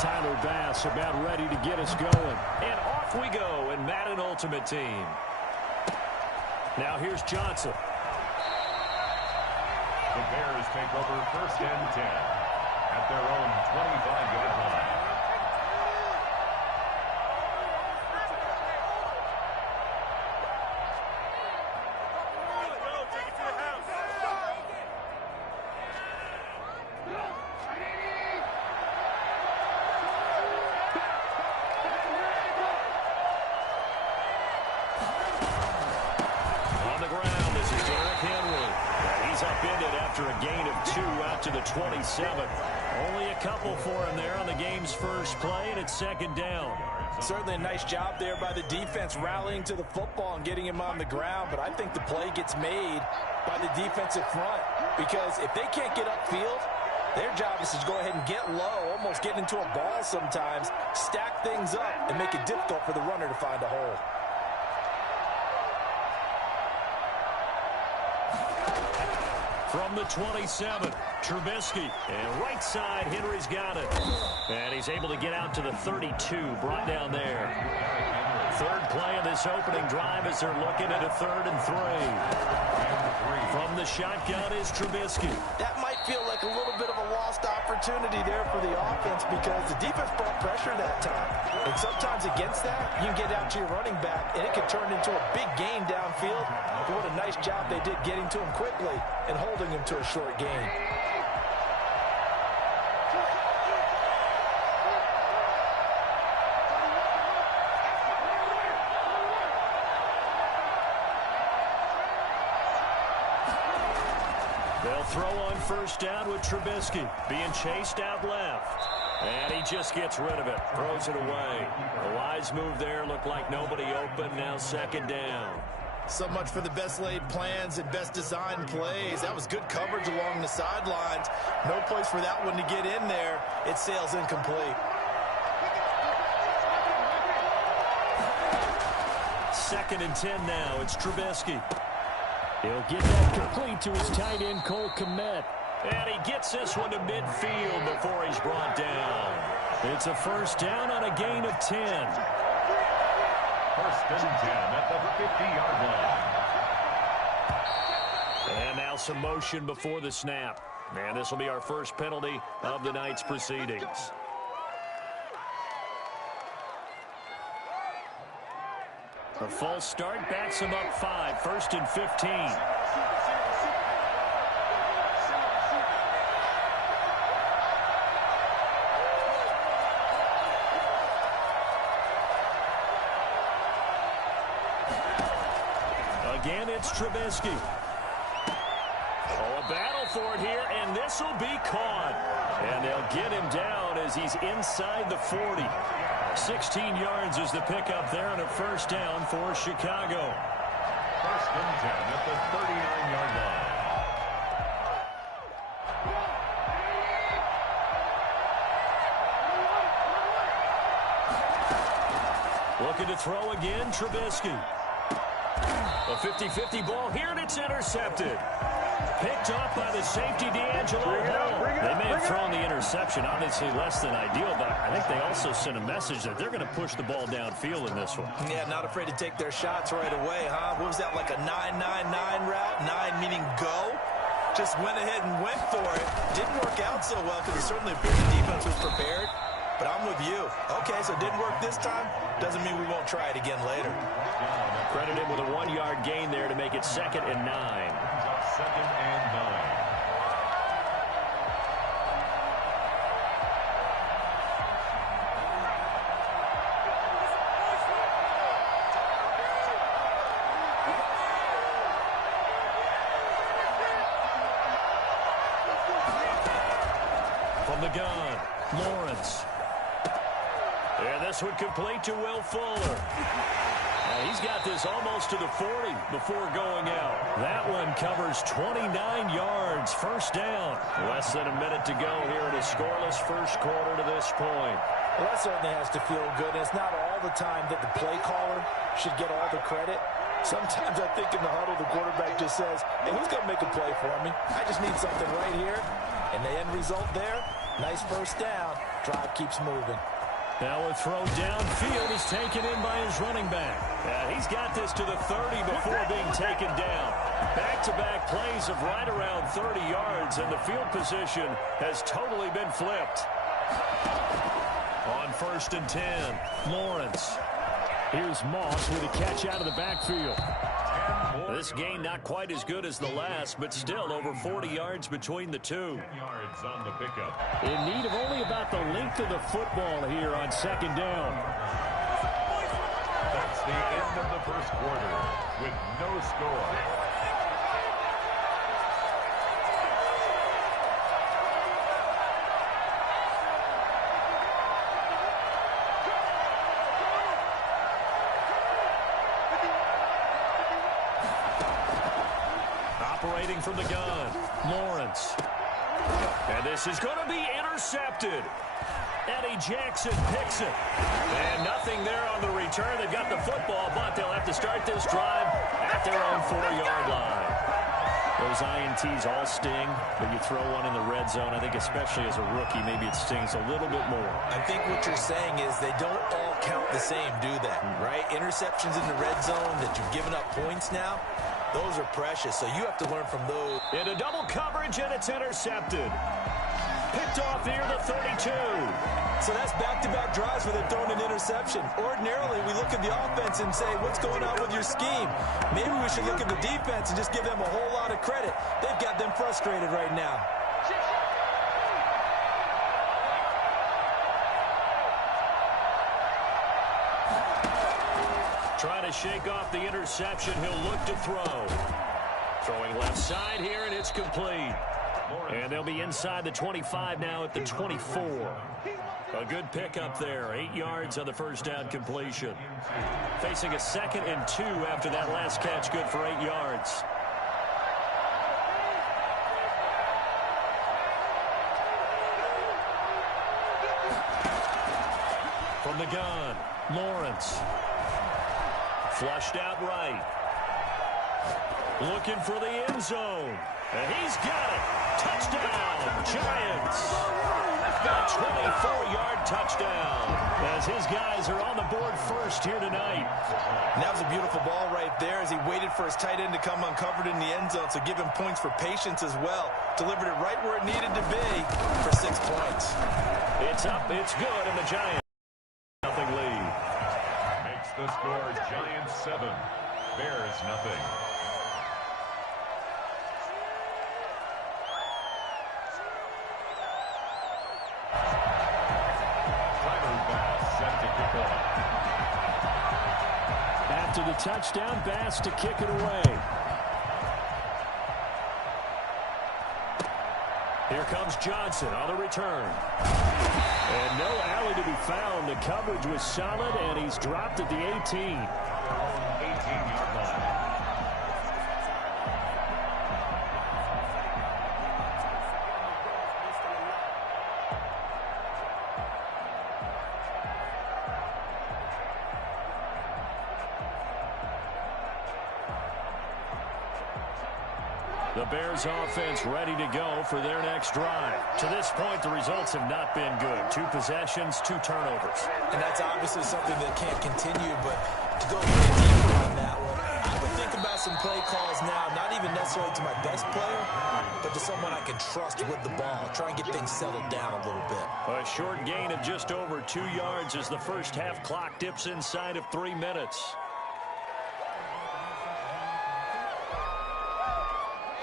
Tyler Bass about ready to get us going. And off we go in Madden Ultimate Team. Now here's Johnson. The Bears take over 1st and 10 at their own 25-yard line. After a gain of 2 out to the 27. Only a couple for him there on the game's first play, and it's 2nd down. Certainly a nice job there by the defense rallying to the football and getting him on the ground, but I think the play gets made by the defensive front because if they can't get upfield, their job is to go ahead and get low, almost get into a ball sometimes, stack things up, and make it difficult for the runner to find a hole. From the 27, Trubisky. And right side, Henry's got it. And he's able to get out to the 32, brought down there. 3rd play of this opening drive as they're looking at a 3rd and 3. From the shotgun is Trubisky. That might feel like a little bit of a lost opportunity there for the offense because the defense brought pressure that time. And sometimes against that, you can get out to your running back, and it can turn into a big gain downfield. But what a nice job they did getting to him quickly and holding him to a short gain. They'll throw on 1st down with Trubisky being chased out left. And he just gets rid of it, throws it away. A wise move there, looked like nobody open, now 2nd down. So much for the best laid plans and best designed plays. That was good coverage along the sidelines. No place for that one to get in there. It sails incomplete. Second and 10 now. It's Trubisky. He'll get that complete to his tight end, Cole Kmet. And he gets this one to midfield before he's brought down. It's a first down on a gain of 10. First and 10 at the 50-yard line. And now some motion before the snap. And this will be our first penalty of the night's proceedings. A false start backs him up 5. First and 15. Again, it's Trubisky. Oh, a battle for it here, and this will be caught. And they'll get him down as he's inside the 40. 16 yards is the pickup there on a first down for Chicago. First and 10 at the 39-yard line. Looking to throw again, Trubisky. A 50-50 ball here, and it's intercepted. Picked off by the safety, D'Angelo Hall. They may have thrown the interception, obviously less than ideal, but I think they also sent a message that they're going to push the ball downfield in this one. Yeah, not afraid to take their shots right away, huh? What was that, like a 9-9-9 route? 9 meaning go? Just went ahead and went for it. Didn't work out so well because it certainly appeared the defense was prepared. But I'm with you. Okay, so it didn't work this time. Doesn't mean we won't try it again later. Credited with a 1-yard gain there to make it 2nd and 9. Second and 9. From the gun, Lawrence. And this one complete to Will Fuller. He's got this almost to the 40 before going out. That one covers 29 yards. First down. Less than a minute to go here in a scoreless first quarter to this point. Well, that certainly has to feel good. It's not all the time that the play caller should get all the credit. Sometimes I think in the huddle, the quarterback just says, hey, who's going to make a play for me? I just need something right here. And the end result there, nice first down. Drive keeps moving. Now a throw downfield is taken in by his running back. He's got this to the 30 before being taken down. Back-to-back plays of right around 30 yards, and the field position has totally been flipped. On first and 10, Lawrence. Here's Moss with a catch out of the backfield. This gain not quite as good as the last, but still over 40 yards between the two. 10 yards on the pickup. In need of only about the length of the football here on second down. That's the end of the first quarter with no score. Operating from the gun, Lawrence. And this is going to be intercepted. Eddie Jackson picks it. And nothing there on the return. They've got the football, but they'll have to start this drive at their own 4-yard line. Those INTs all sting, but you throw one in the red zone. I think especially as a rookie, maybe it stings a little bit more. I think what you're saying is they don't all count the same, do they? Right? Interceptions in the red zone that you've given up points now, those are precious, so you have to learn from those. Into double coverage, and it's intercepted. Picked off near the 32. So that's back-to-back drives where they're throwing an interception. Ordinarily, we look at the offense and say, what's going on with your scheme? Maybe we should look at the defense and just give them a whole lot of credit. They've got them frustrated right now. Trying to shake off the interception. He'll look to throw. Throwing left side here, and it's complete. And they'll be inside the 25 now at the 24. A good pickup there. 8 yards on the first down completion. Facing a 2nd and 2 after that last catch, good for 8 yards. From the gun, Lawrence. Flushed out right. Looking for the end zone. And he's got it. Touchdown, Giants. A 24-yard touchdown as his guys are on the board first here tonight. And that was a beautiful ball right there as he waited for his tight end to come uncovered in the end zone, so give him points for patience as well. Delivered it right where it needed to be for 6 points. It's up, it's good, and the Giants nothing lead. Makes the score Giants 7, Bears nothing. After the touchdown, Bass to kick it away. Here comes Johnson on the return. And no alley to be found. The coverage was solid, and he's dropped at the 18. 18-yard line. The Bears offense ready to go for their next drive. To this point, the results have not been good. 2 possessions, 2 turnovers. And that's obviously something that can't continue, but to go deeper on that one, I would think about some play calls now, not even necessarily to my best player, but to someone I can trust with the ball. Try and get things settled down a little bit. A short gain of just over 2 yards as the first half clock dips inside of 3 minutes.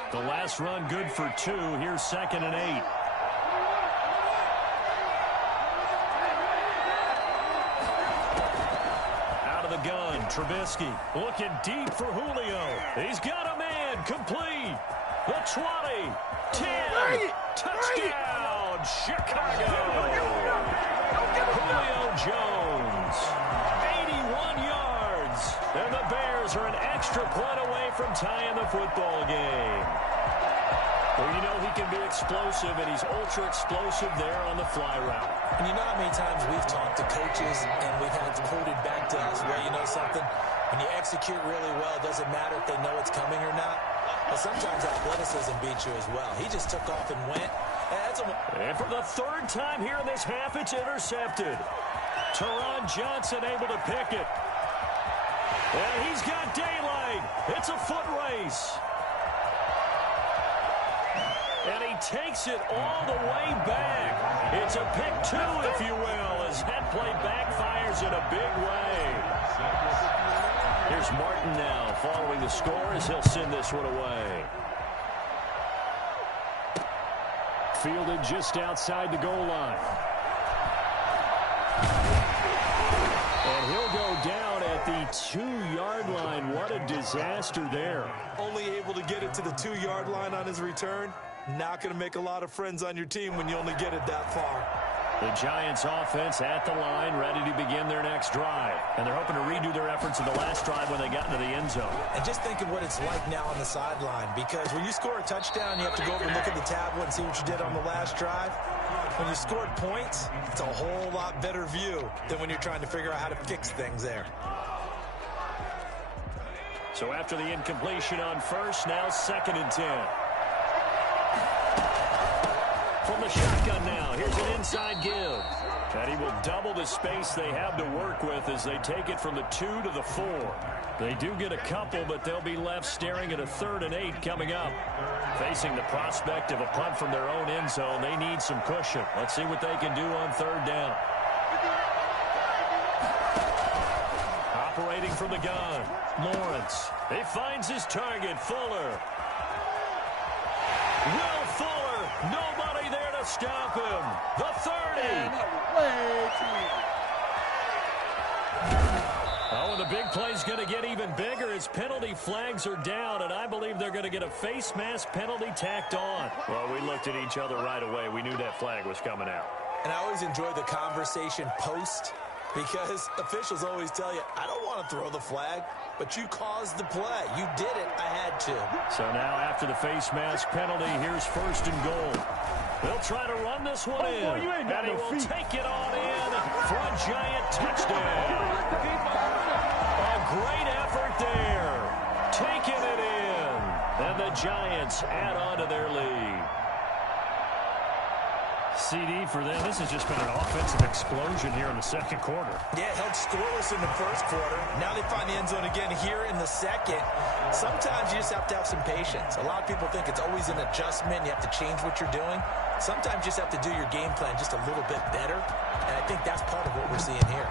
The last run good for 2. Here's 2nd and 8. Out of the gun, Trubisky looking deep for Julio. He's got a man, complete. The 20, 10, touchdown, Chicago. Julio Jones, 81 yards. And the Bears are an extra point away from tying the football game. Well, you know he can be explosive, and he's ultra-explosive there on the fly route. And you know how many times we've talked to coaches, and we've had quoted back to us, well, you know something? When you execute really well, it doesn't matter if they know it's coming or not. But sometimes athleticism beats you as well. He just took off and went. And for the 3rd time here in this half, it's intercepted. Teron Johnson able to pick it. And he's got daylight. It's a foot race. And he takes it all the way back. It's a pick 2, if you will, as that play backfires in a big way. Here's Martin now following the score as he'll send this one away. Fielded just outside the goal line. And he'll go down at the 2-yard line. What a disaster there. Only able to get it to the 2-yard line on his return. Not going to make a lot of friends on your team when you only get it that far. The Giants offense at the line, ready to begin their next drive. And they're hoping to redo their efforts in the last drive when they got into the end zone. And just think of what it's like now on the sideline, because when you score a touchdown, you have to go over and look at the tablet and see what you did on the last drive. When you scored points, it's a whole lot better view than when you're trying to figure out how to fix things there. So after the incompletion on first, now 2nd and 10. From the shotgun now, here's an inside give. And he will double the space they have to work with as they take it from the 2 to the 4. They do get a couple, but they'll be left staring at a 3rd and 8 coming up. Facing the prospect of a punt from their own end zone, they need some cushion. Let's see what they can do on 3rd down. Operating from the gun, Lawrence. He finds his target, Fuller. Will Fuller, nobody there to stop him. The 30. A Oh, and the big play's going to get even bigger as penalty flags are down, and I believe they're going to get a face mask penalty tacked on. Well, we looked at each other right away. We knew that flag was coming out. And I always enjoy the conversation post because officials always tell you, I don't want to throw the flag, but you caused the play. You did it. I had to. So now after the face mask penalty, here's 1st and goal. They'll try to run this one in. Boy, you ain't got and he no will feet. take it on in for a giant touchdown. A great effort there. Taking it in. And the Giants add on to their lead. CD for them. This has just been an offensive explosion here in the 2nd quarter. Yeah, held scoreless in the 1st quarter. Now they find the end zone again here in the 2nd. Sometimes you just have to have some patience. A lot of people think it's always an adjustment. You have to change what you're doing. Sometimes you just have to do your game plan just a little bit better. And I think that's part of what we're seeing here.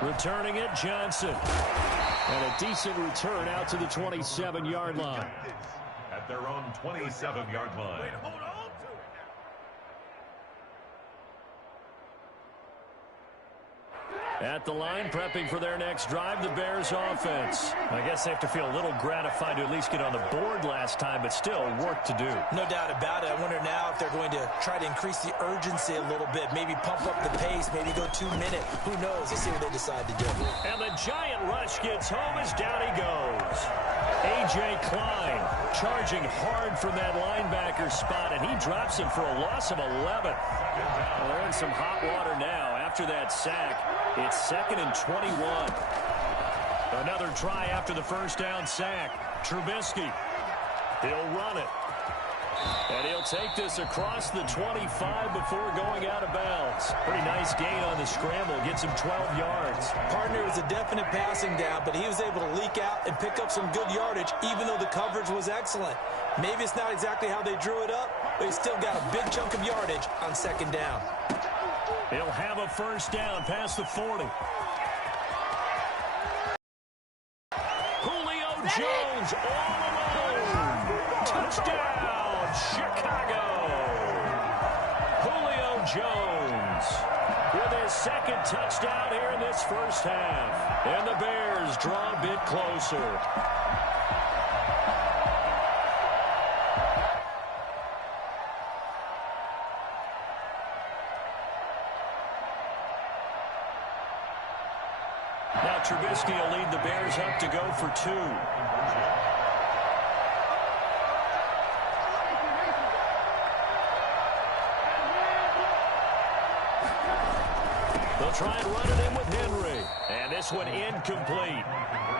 Returning it, Johnson. And a decent return out to the 27-yard line. At their own 27-yard line. At the line, prepping for their next drive, the Bears offense. I guess they have to feel a little gratified to at least get on the board last time, but still work to do. No doubt about it. I wonder now if they're going to try to increase the urgency a little bit, maybe pump up the pace, maybe go 2 minute. Who knows? Let's see what they decide to do. And the giant rush gets home as down he goes. A.J. Klein charging hard from that linebacker spot, and he drops him for a loss of 11. Well, they're in some hot water now. After that sack, it's 2nd and 21. Another try after the 1st down sack. Trubisky, he'll run it. And he'll take this across the 25 before going out of bounds. Pretty nice gain on the scramble. Gets him 12 yards. Partner was a definite passing down, but he was able to leak out and pick up some good yardage, even though the coverage was excellent. Maybe it's not exactly how they drew it up, but he still got a big chunk of yardage on 2nd down. He'll have a 1st down past the 40. Julio Jones all alone. Touchdown, Chicago. Julio Jones with his 2nd touchdown here in this 1st half. And the Bears draw a bit closer. Now Trubisky will lead the Bears up to go for 2. They'll try and run it in with Henry. And this one incomplete.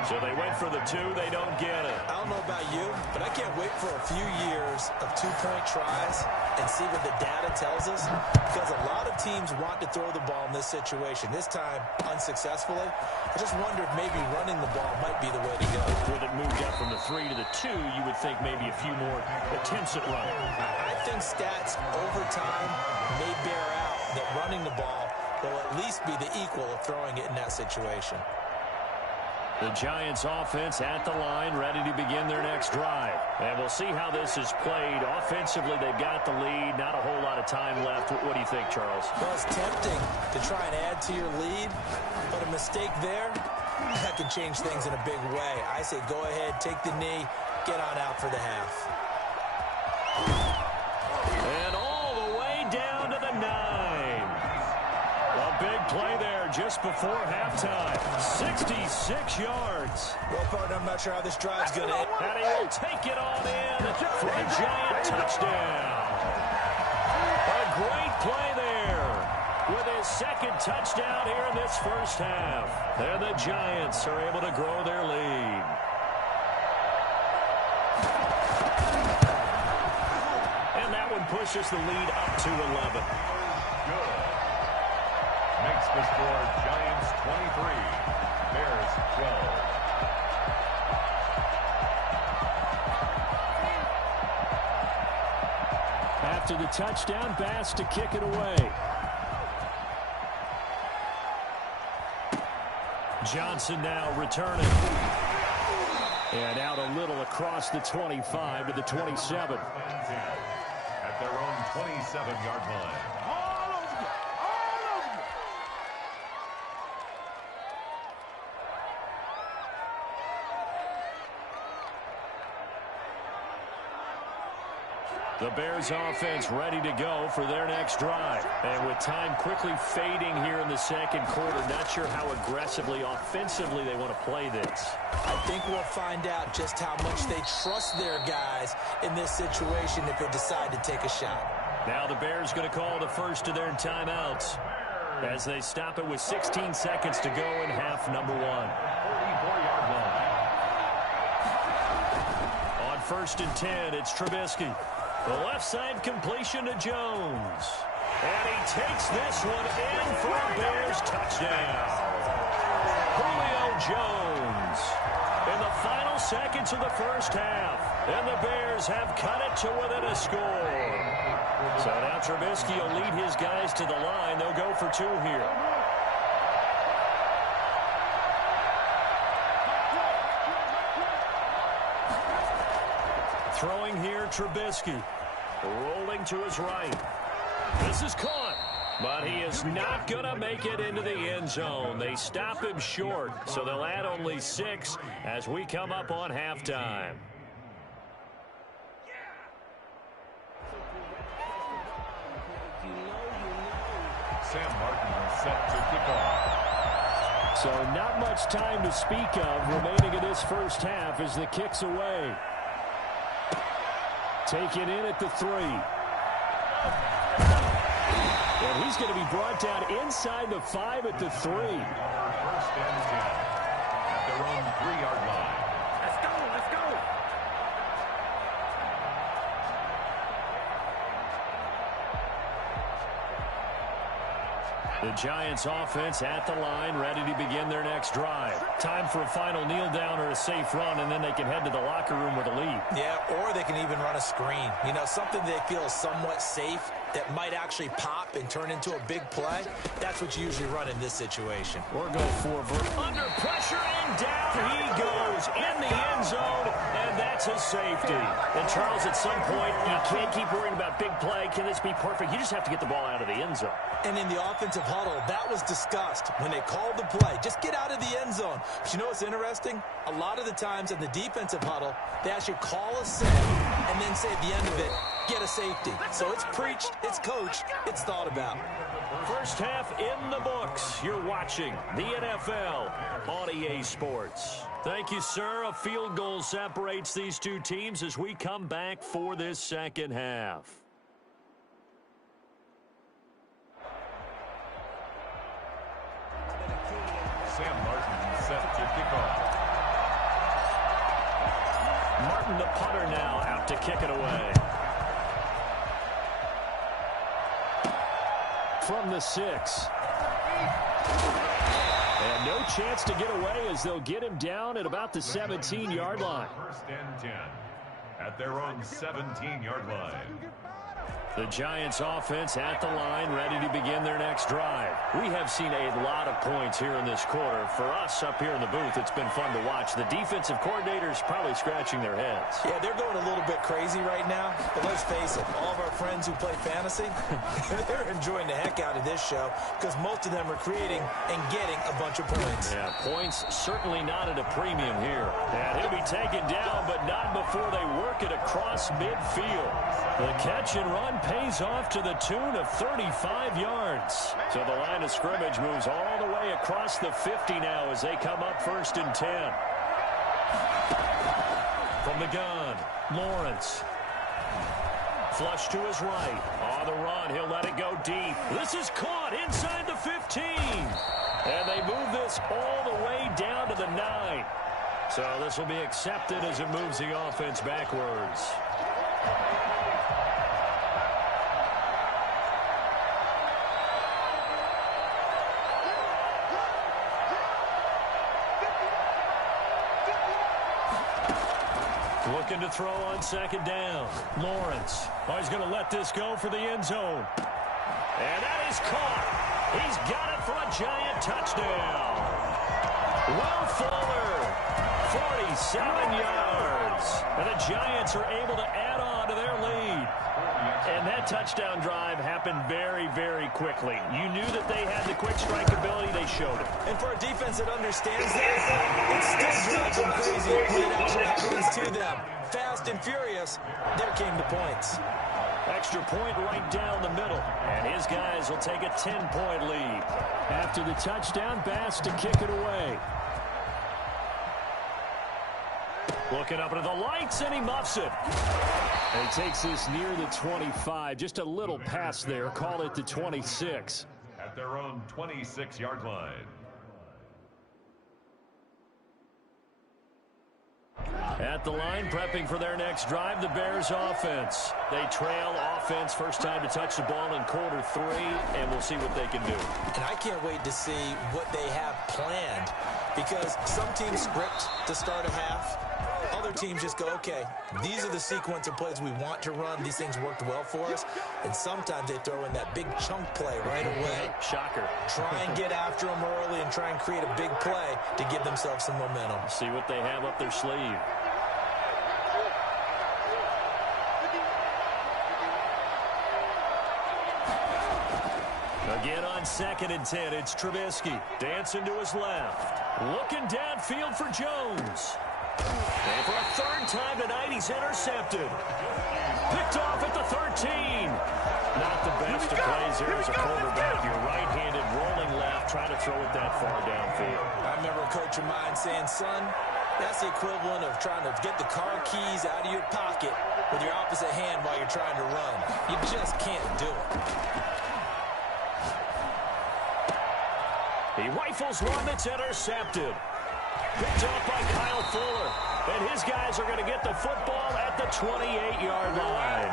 So they went for the 2. They don't get it. I don't know about you, but I can't wait for a few years of 2-point tries and see what the data tells us, because a lot of teams want to throw the ball in this situation. This time, unsuccessfully. I just wonder if maybe running the ball might be the way to go. With it moved up from the 3 to the 2, you would think maybe a few more attempts at running. I think stats over time may bear out that running the ball will at least be the equal of throwing it in that situation. The Giants offense at the line, ready to begin their next drive. And we'll see how this is played. Offensively, they've got the lead. Not a whole lot of time left. What do you think, Charles? Well, it's tempting to try and add to your lead, but a mistake there, that can change things in a big way. I say go ahead, take the knee, get on out for the half. And all the way down to the 9. A big play there just before halftime. 66 yards. Well, partner, I'm not sure how this drive's going to end. And he will take it on in for a giant touchdown. A great play there with his 2nd touchdown here in this 1st half. And the Giants are able to grow their lead. And that one pushes the lead up to 11. Good. Makes the score Giants 23, Bears 12. After the touchdown, Bass to kick it away. Johnson now returning. And out a little across the 25 to the 27. At their own 27-yard line. The Bears offense ready to go for their next drive. And with time quickly fading here in the second quarter, not sure how aggressively, offensively they want to play this. I think we'll find out just how much they trust their guys in this situation if they decide to take a shot. Now the Bears going to call the first of their timeouts as they stop it with 16 seconds to go in half number one. 44-yard line. On 1st and 10, it's Trubisky. The left side completion to Jones. And he takes this one in for a Bears touchdown. Julio Jones in the final seconds of the first half. And the Bears have cut it to within a score. So now Trubisky will lead his guys to the line. They'll go for two here. Throwing here, Trubisky. Rolling to his right. This is caught. But he is not going to make it into the end zone. They stop him short. So they'll add only 6 as we come up on halftime. Sam Martin set to kick off. So not much time to speak of remaining in this first half as the kick's away. Taken in at the 3. And he's going to be brought down inside the 5 at the 3. 1st and 10 at their own 3-yard line. Let's go, let's go. The Giants offense at the line, ready to begin their next drive. Time for a final kneel down or a safe run, and then they can head to the locker room with a lead. Yeah, or they can even run a screen. You know, something they feel is somewhat safe that might actually pop and turn into a big play. That's what you usually run in this situation. Or go for under pressure, and down he goes in the end zone, and that's a safety. And Charles, at some point, you can't keep worrying about big play. Can this be perfect? You just have to get the ball out of the end zone. And in the offensive huddle, that was discussed when they called the play. Just get out of the end zone. But you know what's interesting? A lot of the times in the defensive huddle, they actually call a set and then say at the end of it, get a safety. So it's preached, it's coached, it's thought about. First half in the books. You're watching the NFL on EA Sports. Thank you, sir. A field goal separates these two teams as we come back for this second half. Sam Martin set to kick off. Martin, the punter, now out to kick it away. From the 6. And no chance to get away as they'll get him down at about the 17-yard line. 1st and 10 at their own 17-yard line. The Giants offense at the line, ready to begin their next drive. We have seen a lot of points here in this quarter. For us up here in the booth, it's been fun to watch. The defensive coordinators probably scratching their heads. Yeah, they're going a little bit crazy right now. But let's face it, all of our friends who play fantasy, they're enjoying the heck out of this show because most of them are creating and getting a bunch of points. Yeah, points certainly not at a premium here. And he'll be taken down, but not before they work it across midfield. The catch and run pays off to the tune of 35 yards. So the line of scrimmage moves all the way across the 50 now as they come up 1st and 10. From the gun, Lawrence. Flush to his right. On the run, he'll let it go deep. This is caught inside the 15. And they move this all the way down to the 9. So this will be accepted as it moves the offense backwards. Looking to throw on 2nd down. Lawrence. Oh, he's going to let this go for the end zone. And that is caught. He's got it for a Giant touchdown. Will Fuller, 47 yards. And the Giants are able to add on to their lead. And that touchdown drive happened very, very quickly. You knew that they had the quick strike ability. They showed it. And for a defense that understands that, it still drives them crazy when it actually happens to them. Fast and furious, there came the points. Extra point right down the middle. And his guys will take a 10-point lead. After the touchdown, Bass to kick it away. Looking up into the lights, and he muffs it. And he takes this near the 25. Just a little pass there. Call it the 26. At their own 26-yard line. At the line, prepping for their next drive, the Bears offense. They trail offense, first time to touch the ball in quarter 3, and we'll see what they can do. And I can't wait to see what they have planned, because some teams script to start a half. Other teams just go, okay, these are the sequence of plays we want to run. These things worked well for us. And sometimes they throw in that big chunk play right away. Shocker. Try and get after them early and try and create a big play to give themselves some momentum. See what they have up their sleeve. Again on 2nd and 10, it's Trubisky dancing to his left. Looking downfield for Jones. And for a third time tonight, he's intercepted. Picked off at the 13. Not the best of plays there as a quarterback. You're right-handed, rolling left, trying to throw it that far downfield. I remember a coach of mine saying, son, that's the equivalent of trying to get the car keys out of your pocket with your opposite hand while you're trying to run. You just can't do it. He rifles one that's intercepted. Picked off by Kyle Fuller. And his guys are going to get the football at the 28-yard line.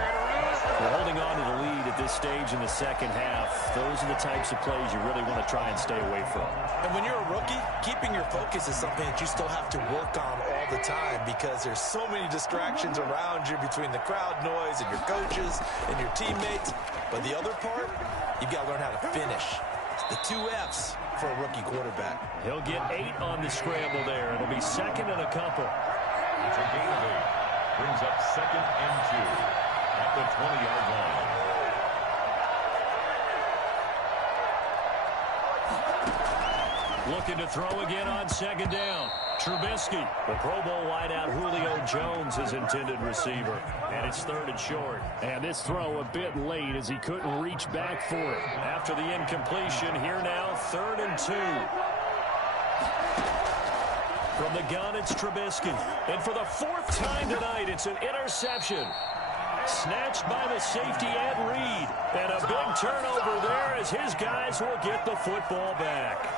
We're holding on to the lead at this stage in the second half. Those are the types of plays you really want to try and stay away from. And when you're a rookie, keeping your focus is something that you still have to work on all the time, because there's so many distractions around you between the crowd noise and your coaches and your teammates. But the other part, you've got to learn how to finish. The 2 F's for a rookie quarterback. He'll get 8 on the scramble there. It'll be 2nd and a couple. It's a gain of 8. Brings up 2nd and 2 at the 20-yard line. Looking to throw again on 2nd down. Trubisky, the Pro Bowl wideout Julio Jones, his intended receiver. And it's 3rd and short. And this throw a bit late as he couldn't reach back for it. After the incompletion, here now, 3rd and 2. From the gun, it's Trubisky. And for the 4th time tonight, it's an interception. Snatched by the safety Ed Reed. And a big turnover there as his guys will get the football back.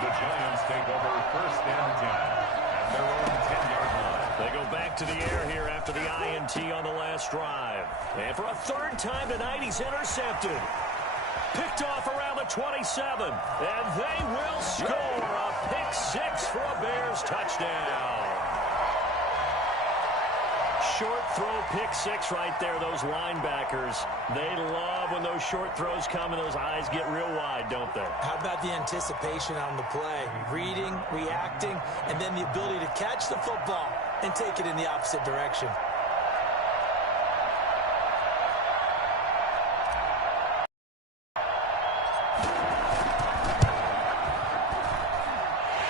The Giants take over 1st and 10 at their own 10-yard line. They go back to the air here after the INT on the last drive. And for a 3rd time tonight, he's intercepted. Picked off around the 27. And they will score a pick 6 for a Bears touchdown. Short throw, pick 6 right there. Those linebackers, they love when those short throws come and those eyes get real wide, don't they? How about the anticipation on the play? Reading, reacting, and then the ability to catch the football and take it in the opposite direction.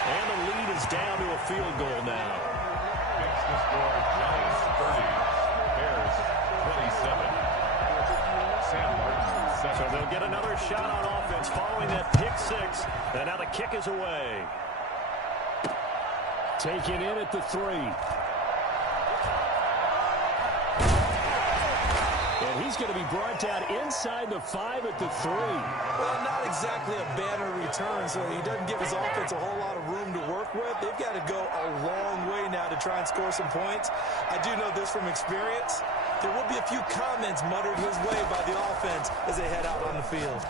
And the lead is down to a field goal now. Makes the score Giants 30, Bears 27. Sam Martin, 7. So they'll get another shot on offense following that pick 6. And now the kick is away. Taken in at the 3. And he's going to be brought down inside the 5 at the 3. Well, not exactly a banner return, so he doesn't give his offense a whole lot of room to work with. They've got to go a long way now to try and score some points. I do know this from experience. There will be a few comments muttered his way by the offense as they head out on the field.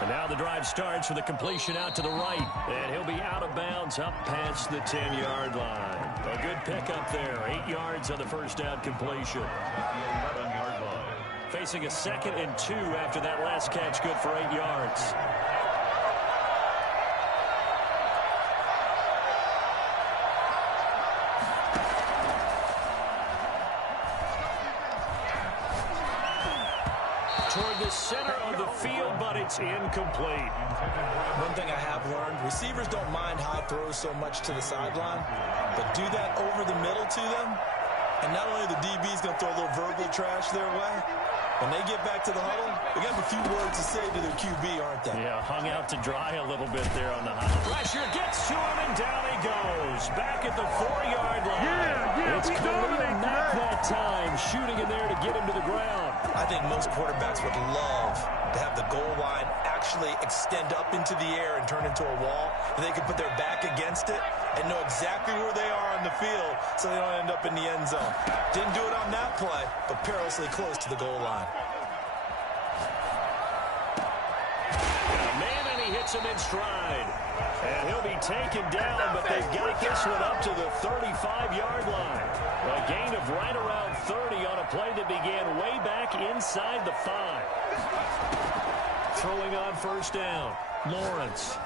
And now the drive starts with a completion out to the right. And he'll be out of bounds up past the 10-yard line. A good pickup there. 8 yards on the first down completion. At the 11-yard line. Facing a 2nd and 2 after that last catch, good for 8 yards. toward the center of the field, but it's incomplete. One thing I have learned, receivers don't mind high throws so much to the sideline, but do that over the middle to them, and not only the DB's going to throw a little verbal trash their way, when they get back to the huddle, they got a few words to say to their QB, aren't they? Yeah, hung out to dry a little bit there on the huddle. Pressure gets to him, and down he goes. Back at the 4-yard line. It's Khalil Mack that time, shooting in there to get him to the ground. I think most quarterbacks would love to have the goal line actually extend up into the air and turn into a wall, and they can put their back against it and know exactly where they are on the field so they don't end up in the end zone. Didn't do it on that play, but perilously close to the goal line. Man, and he hits him in stride. And he'll be taken down, but they've got this one up to the 35-yard line. A gain of right around 30 on a play that began way back inside the 5. Throwing on first down, Lawrence.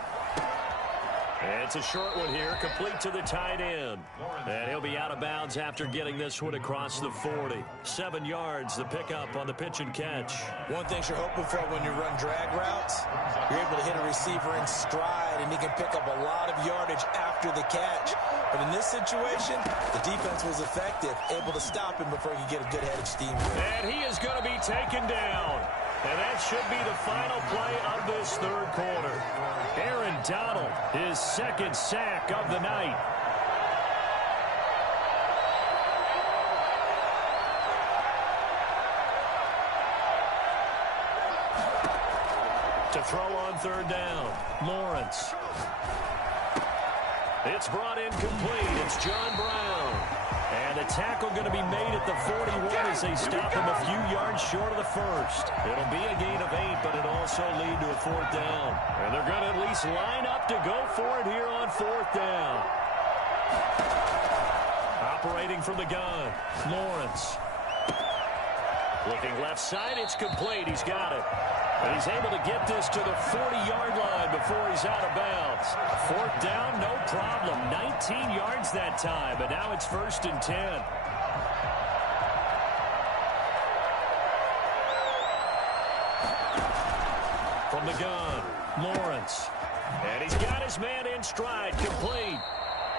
And it's a short one here, complete to the tight end. And he'll be out of bounds after getting this one across the 40. 7 yards, the pickup on the pitch and catch. One thing you're hoping for when you run drag routes, you're able to hit a receiver in stride, and he can pick up a lot of yardage after the catch. But in this situation, the defense was effective, able to stop him before he could get a good head of steam. And he is going to be taken down. And that should be the final play of this third quarter. Aaron Donald, his second sack of the night. To throw on third down, Lawrence. It's brought in complete. It's John Brown. And the tackle going to be made at the 41 as they stop him a few yards short of the first. It'll be a gain of 8, but it'll also lead to a fourth down. And they're going to at least line up to go for it here on fourth down. Operating from the gun, Lawrence. Looking left side, it's complete. He's got it. And he's able to get this to the 40-yard line before he's out of bounds. Fourth down, no problem. 19 yards that time, but now it's 1st and 10. From the gun, Lawrence. And he's got his man in stride, complete.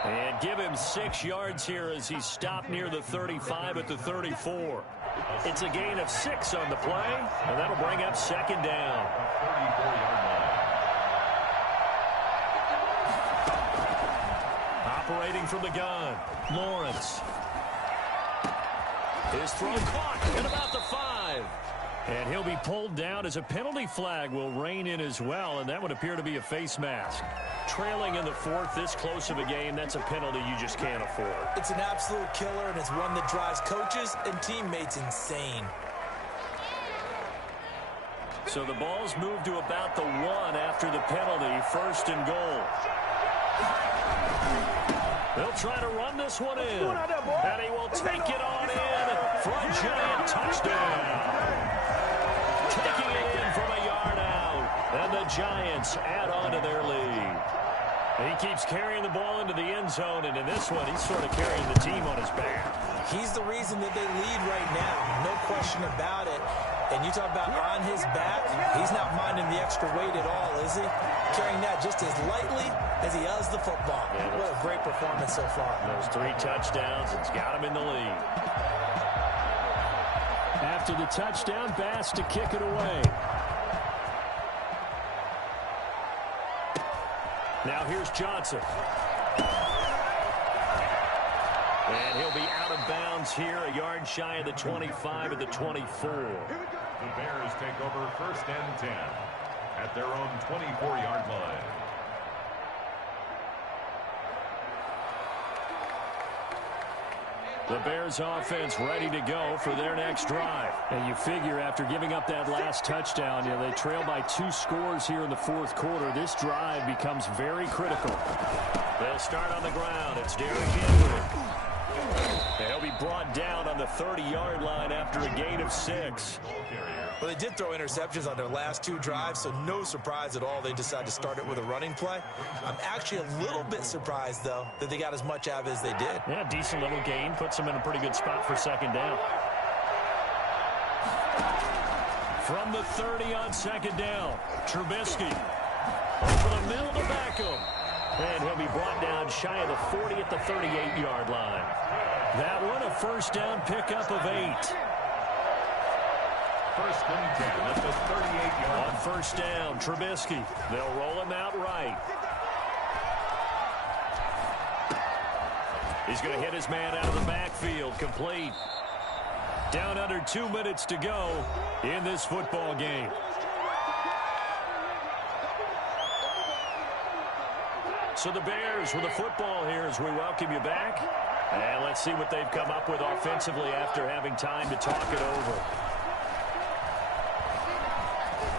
And give him 6 yards here as he's stopped near the 35 at the 34. It's a gain of 6 on the play, and that'll bring up 2nd down. 34-yard line. Operating from the gun, Lawrence. His throw caught at about the 5. And he'll be pulled down as a penalty flag will rein in as well, and that would appear to be a face mask. Trailing in the 4th, this close of a game, that's a penalty you just can't afford. It's an absolute killer, and it's one that drives coaches and teammates insane. So the ball's moved to about the 1 after the penalty, 1st and goal. They'll try to run this one in, and he will take it on in for a giant touchdown. Taking it in from a yard out, and the Giants add on to their lead. He keeps carrying the ball into the end zone, and in this one, he's sort of carrying the team on his back. He's the reason that they lead right now, no question about it. And you talk about on his back, he's not minding the extra weight at all, is he? Carrying that just as lightly as he does the football. Yeah, what a great performance so far. Those 3 touchdowns, it's got him in the lead. After the touchdown, Bass to kick it away. Now here's Johnson. And he'll be out of bounds here, a yard shy of the 25 at the 24. The Bears take over 1st and 10 at their own 24-yard line. The Bears offense ready to go for their next drive. And you figure after giving up that last touchdown, they trail by 2 scores here in the 4th quarter. This drive becomes very critical. They'll start on the ground. It's Derrick Henry. They'll be brought down on the 30-yard line after a gain of 6. Well, they did throw interceptions on their last 2 drives, so no surprise at all they decided to start it with a running play. I'm actually a little bit surprised, though, that they got as much out of it as they did. Yeah, decent little gain. Puts them in a pretty good spot for 2nd down. From the 30 on second down, Trubisky over the middle to Beckham. And he'll be brought down shy of the 40 at the 38-yard line. That one a first down pickup of 8. First and 10 at the 38-yard. On first down, Trubisky. They'll roll him out right. He's going to hit his man out of the backfield. Complete. Down under 2 minutes to go in this football game. So the Bears with the football here as we welcome you back. And let's see what they've come up with offensively after having time to talk it over.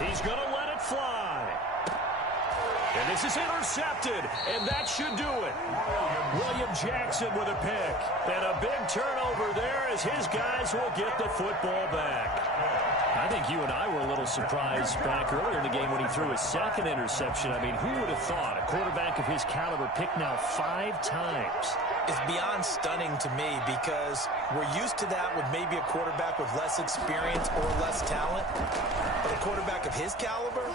He's going to let it fly. And this is intercepted, and that should do it. William Jackson with a pick. And a big turnover there as his guys will get the football back. I think you and I were a little surprised back earlier in the game when he threw his second interception. I mean, who would have thought a quarterback of his caliber picked now 5 times? It's beyond stunning to me because we're used to that with maybe a quarterback with less experience or less talent. But a quarterback of his caliber,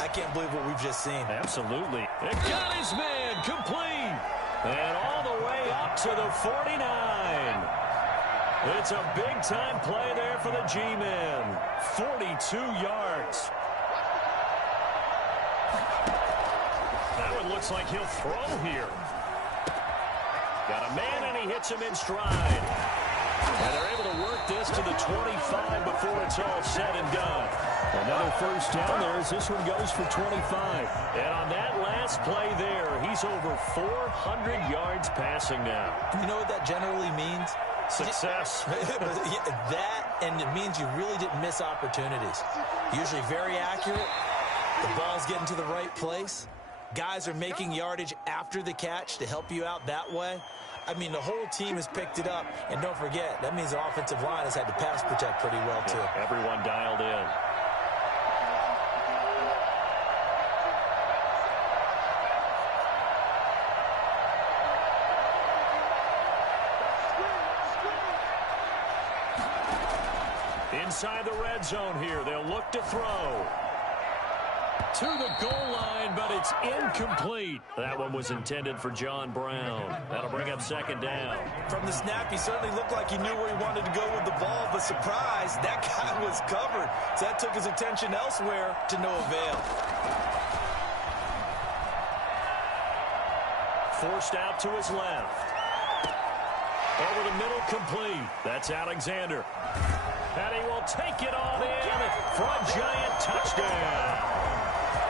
I can't believe what we've just seen. Absolutely. It got his man complete. And all the way up to the 49. It's a big-time play there for the G-men. 42 yards. That one looks like he'll throw here. Got a man, and he hits him in stride. And they're able to work this to the 25 before it's all said and done. Another first down there as this one goes for 25. And on that last play there, he's over 400 yards passing now. You know what that generally means? Success. That, and it means you really didn't miss opportunities. Usually very accurate. The ball's getting to the right place. Guys are making yardage after the catch to help you out that way. I mean, the whole team has picked it up. And don't forget, that means the offensive line has had to pass protect pretty well, too. Yeah, everyone dialed in. Inside the red zone here, they'll look to throw. To the goal line, but it's incomplete. That one was intended for John Brown. That'll bring up second down. From the snap, he certainly looked like he knew where he wanted to go with the ball, but surprise, that guy was covered. So that took his attention elsewhere to no avail. Forced out to his left. Over the middle, complete. That's Alexander. And he will take it on in for a giant touchdown.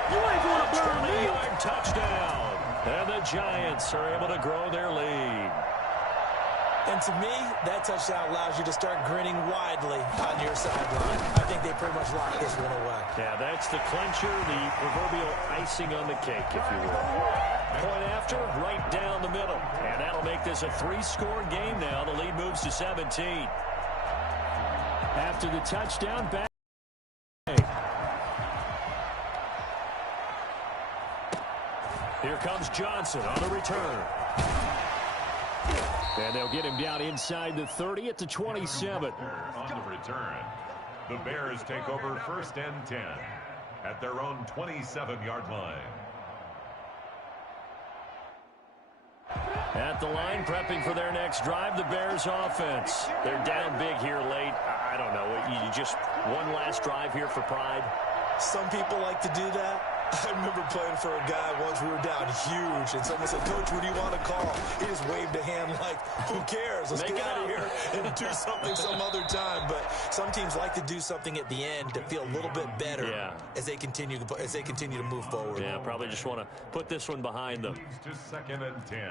You ain't gonna burn me. 20-yard touchdown. And the Giants are able to grow their lead. And to me, that touchdown allows you to start grinning widely on your sideline. I think they pretty much locked this one away. Yeah, that's the clincher, the proverbial icing on the cake, if you will. Point after, right down the middle. And that'll make this a 3-score game now. The lead moves to 17. After the touchdown, back. Here comes Johnson on the return. And they'll get him down inside the 30 at the 27. On the return, the Bears take over first and 10 at their own 27-yard line. At the line, prepping for their next drive, the Bears offense. They're down big here late. I don't know. You just one last drive here for pride? Some people like to do that. I remember playing for a guy once. We were down huge, and someone said, "Coach, what do you want to call?" He just waved a hand like, "Who cares? Let's get out of here and do something some other time." But some teams like to do something at the end to feel a little bit better as they continue to move forward. Yeah, probably just want to put this one behind them. To second and 10.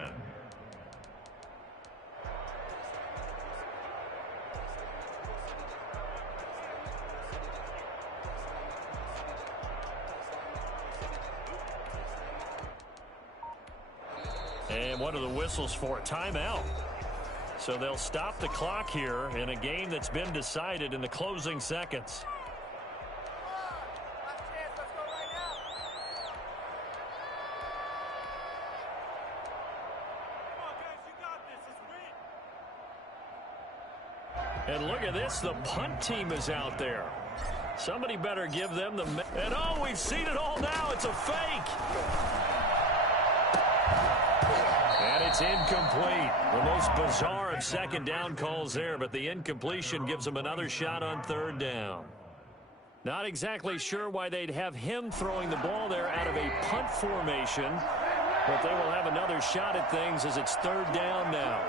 And what are the whistles for? Timeout. So they'll stop the clock here in a game that's been decided in the closing seconds. And look at this, the punt team is out there. Somebody better give them the... And oh, we've seen it all now. It's a fake. And it's incomplete. The most bizarre of second down calls there, but the incompletion gives them another shot on third down. Not exactly sure why they'd have him throwing the ball there out of a punt formation, but they will have another shot at things as it's third down now.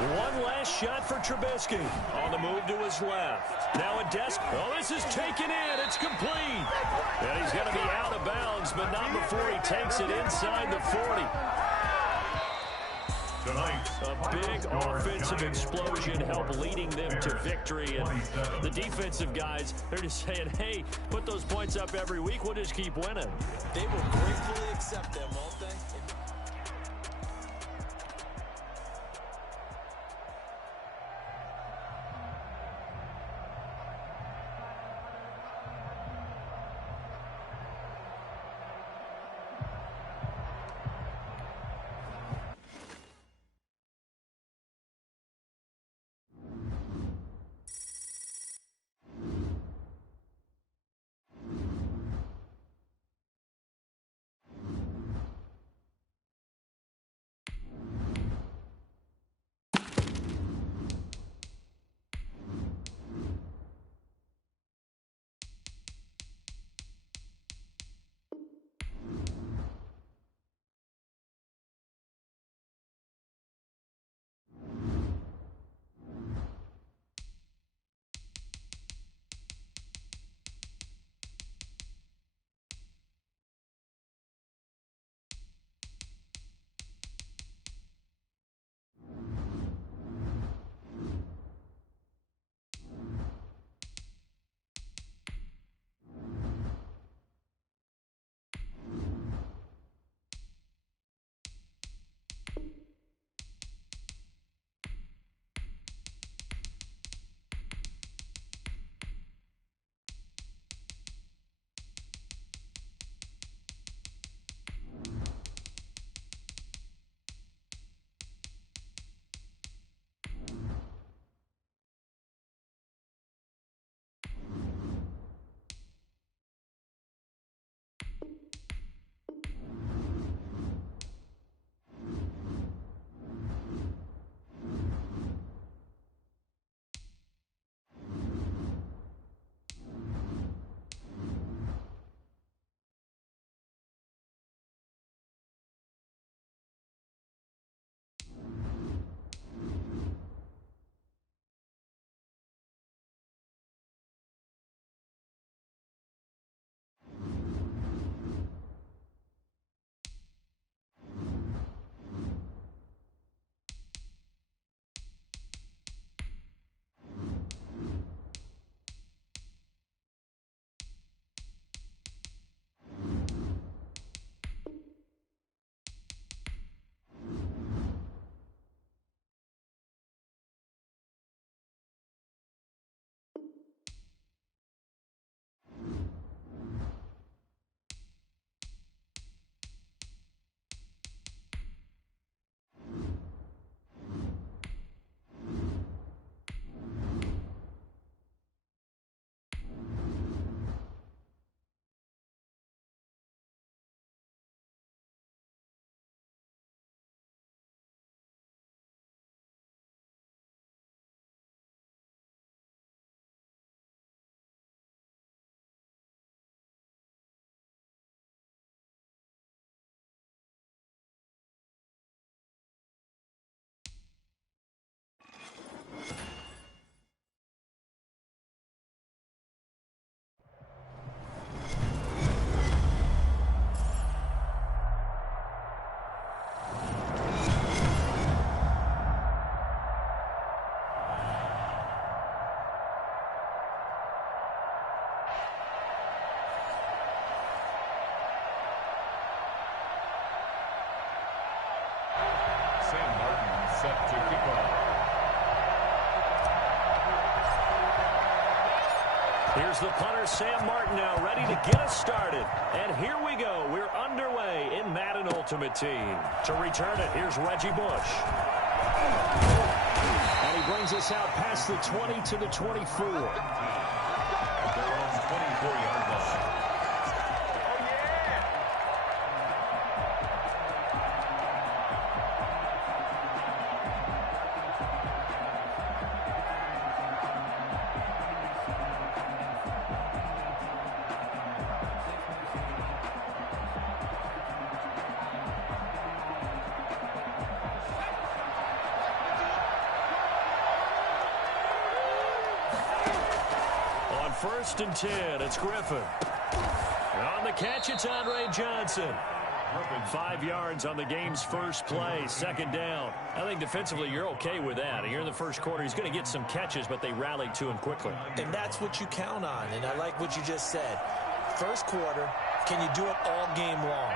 One last shot for Trubisky. On the move to his left. Now a desk. Oh, this is taken in. It's complete. And he's going to be out of bounds, but not before he takes it inside the 40. A big offensive explosion helped leading them to victory. And the defensive guys, they're just saying, hey, put those points up every week. We'll just keep winning. They will gratefully accept them, won't they? Here's the punter, Sam Martin, now ready to get us started. And here we go. We're underway in Madden Ultimate Team. To return it, here's Reggie Bush. And he brings us out past the 20 to the 24. At their own 24-yard line. First and 10, it's Griffin. And on the catch, it's Andre Johnson. 5 yards on the game's first play, second down. I think defensively you're okay with that. Here in the first quarter, he's going to get some catches, but they rallied to him quickly. And that's what you count on, and I like what you just said. First quarter, can you do it all game long?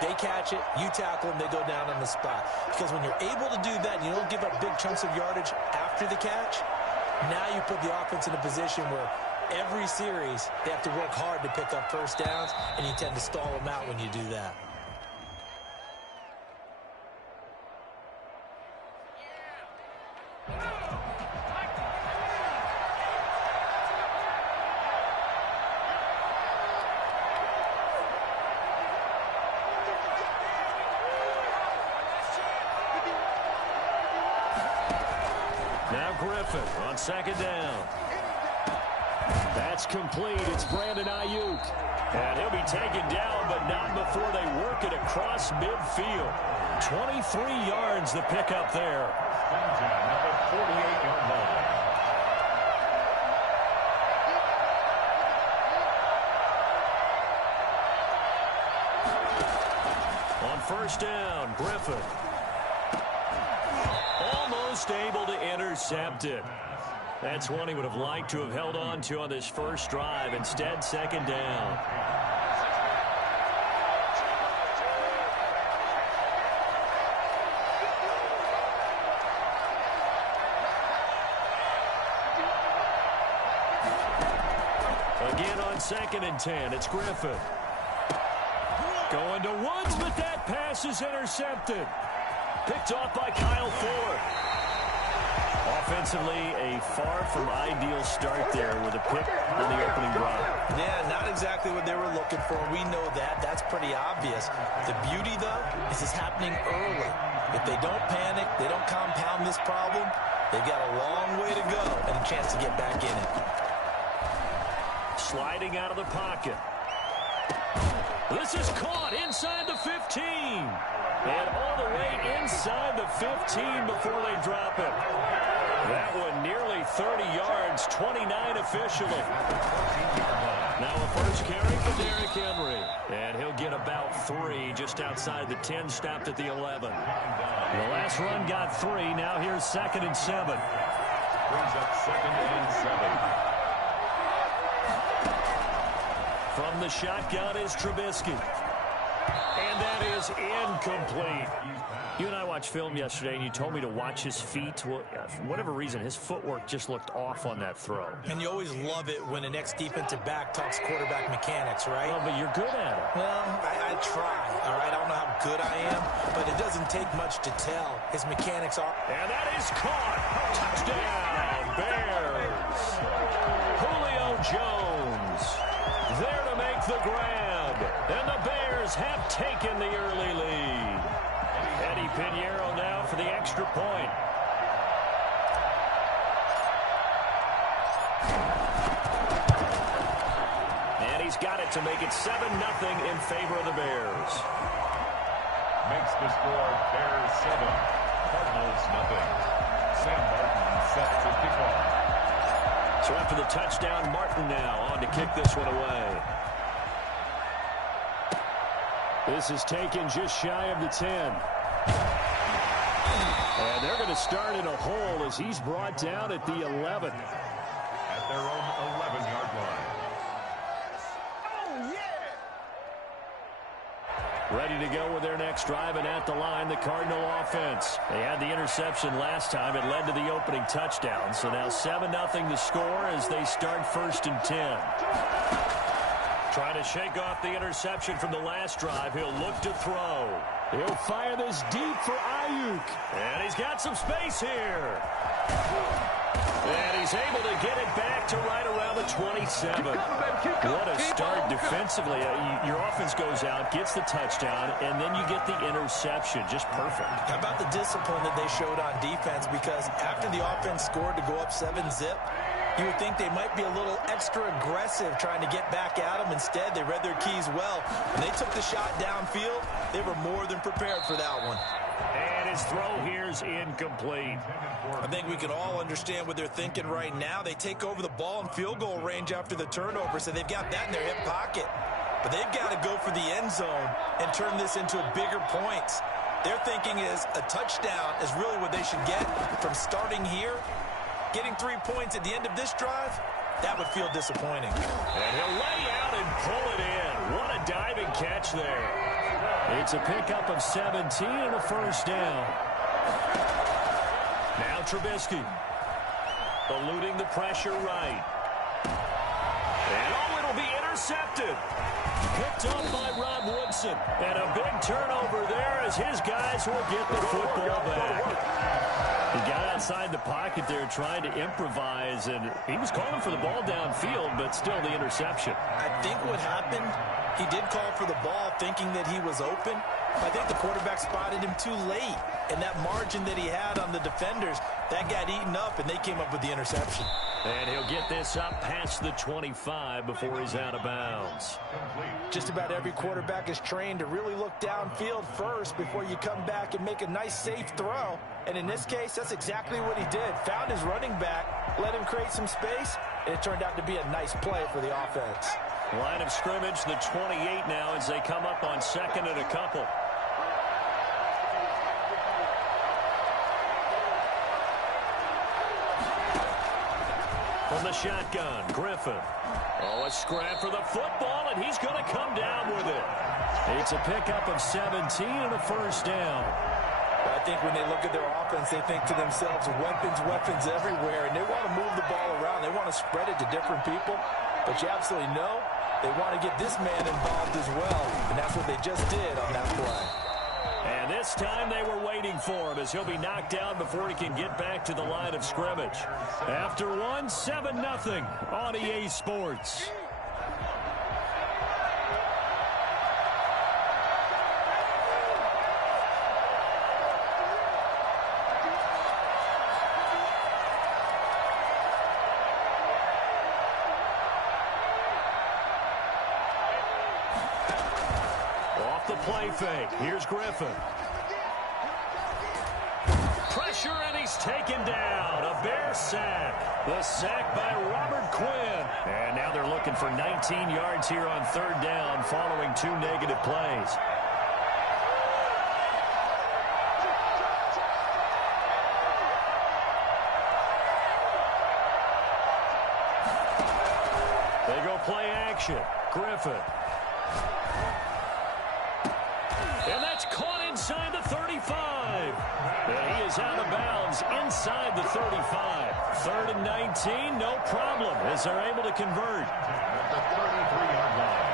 They catch it, you tackle them, they go down on the spot. Because when you're able to do that and you don't give up big chunks of yardage after the catch, now you put the offense in a position where every series, they have to work hard to pick up first downs, and you tend to stall them out when you do that. Now Griffin on second down. That's complete. It's Brandon Ayuk. And he'll be taken down, but not before they work it across midfield. 23 yards the pickup there. At the 48-yard line. On first down, Griffin. Almost able to intercept it. That's one he would have liked to have held on to on this first drive. Instead, second down. Again on second and 10, it's Griffin. Going to Woods, but that pass is intercepted. Picked off by Kyle Ford. Offensively, a far from ideal start there with a pick on the opening drive. Yeah, not exactly what they were looking for. We know that. That's pretty obvious. The beauty, though, is it's happening early. If they don't panic, they don't compound this problem, they've got a long way to go and a chance to get back in it. Sliding out of the pocket. This is caught inside the 15. And all the way inside the 15 before they drop it. That one nearly 30 yards, 29 officially. Now a first carry for Derrick Henry. And he'll get about 3 just outside the 10, stopped at the 11. The last run got 3. Now here's second and 7. Brings up second and 7. From the shotgun is Trubisky. And that is incomplete. You and I watched film yesterday, and you told me to watch his feet. Well, for whatever reason, his footwork just looked off on that throw. And you always love it when an ex-defensive back talks quarterback mechanics, right? Well, but you're good at it. Well, I try, all right? I don't know how good I am, but it doesn't take much to tell. His mechanics are... And that is caught. Touchdown, Bears. Julio Jones there to make the grab. And the Bears have taken the early lead. Eddie Pinheiro now for the extra point. And he's got it to make it 7-0 in favor of the Bears. Makes the score Bears 7, Cardinals nothing. Sam Martin sets the kickoff. So after the touchdown, Martin now on to kick this one away. This is taken just shy of the 10. And they're going to start in a hole as he's brought down at the 11. At their own 11-yard line. Oh, yeah! Ready to go with their next drive, and at the line, the Cardinal offense. They had the interception last time. It led to the opening touchdown. So now 7-0 the score as they start first and 10. Trying to shake off the interception from the last drive. He'll look to throw. He'll fire this deep for Ayuk. And he's got some space here. And he's able to get it back to right around the 27. What a start defensively. Your offense goes out, gets the touchdown, and then you get the interception. Just perfect. How about the discipline that they showed on defense? Because after the offense scored to go up 7-zip, you would think they might be a little extra aggressive trying to get back at them. Instead, they read their keys well. When they took the shot downfield, they were more than prepared for that one. And his throw here's incomplete. I think we can all understand what they're thinking right now. They take over the ball in field goal range after the turnover, so they've got that in their hip pocket. But they've got to go for the end zone and turn this into bigger points. Their thinking is a touchdown is really what they should get from starting here. Getting 3 points at the end of this drive, that would feel disappointing. And he'll lay out and pull it in. What a diving catch there. It's a pickup of 17 and a first down. Now Trubisky. Eluding the pressure right. And it'll be intercepted. Picked up by Rob Woodson. And a big turnover there as his guys will get the football back. He got outside the pocket there trying to improvise, and he was calling for the ball downfield, but still the interception. I think what happened, he did call for the ball thinking that he was open. I think the quarterback spotted him too late, and that margin that he had on the defenders, that got eaten up, and they came up with the interception. And he'll get this up past the 25 before he's out of bounds. Just about every quarterback is trained to really look downfield first before you come back and make a nice, safe throw. And in this case, that's exactly what he did. Found his running back, let him create some space, and it turned out to be a nice play for the offense. Line of scrimmage, the 28 now as they come up on second and a couple. From the shotgun, Griffin. Oh, a scrap for the football, and he's going to come down with it. It's a pickup of 17 and a first down. I think when they look at their offense, they think to themselves, weapons everywhere, and they want to move the ball around. They want to spread it to different people, but you absolutely know they want to get this man involved as well, and that's what they just did on that play. And this time they were waiting for him as he'll be knocked down before he can get back to the line of scrimmage. After one, 7-0 on EA Sports. Play fake. Here's Griffin. Pressure, and he's taken down. A Bear sack. The sack by Robert Quinn. And now they're looking for 19 yards here on third down following 2 negative plays. They go play action. Griffin. And that's caught inside the 35. And he is out of bounds inside the 35. 3rd and 19, no problem, as they're able to convert. At the 33-yard line.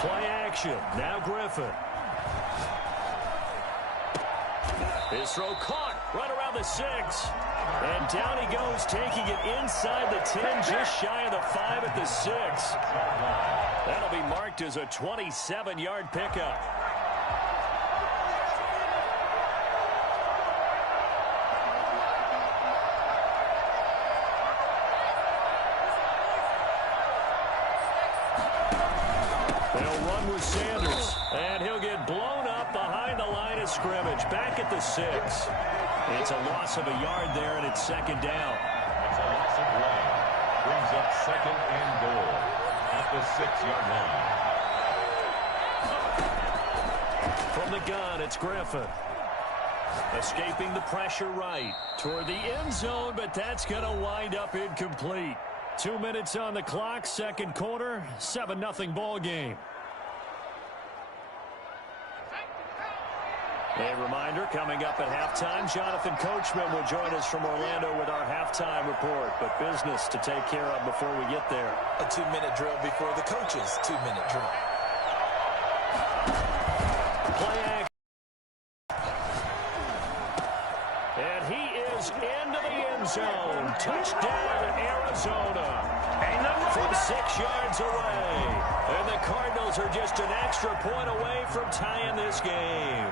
Play action. Now Griffin. His throw caught right around the 6. And down he goes, taking it inside the 10, just shy of the 5 at the 6. That'll be marked as a 27-yard pickup. They'll run with Sanders, and he'll get blown up behind the line of scrimmage, back at the 6. It's a loss of a yard there, and it's second down. It's a loss of 1. Brings up second and goal at the 6-yard line. From the gun, it's Griffin. Escaping the pressure right toward the end zone, but that's going to wind up incomplete. 2 minutes on the clock, second quarter, 7-0 ball game. A reminder, coming up at halftime, Jonathan Coachman will join us from Orlando with our halftime report. But business to take care of before we get there. A 2-minute drill before the coach's 2-minute drill. Play action. And he is into the end zone. Touchdown, Arizona. From 6 yards away. And the Cardinals are just an extra point away from tying this game.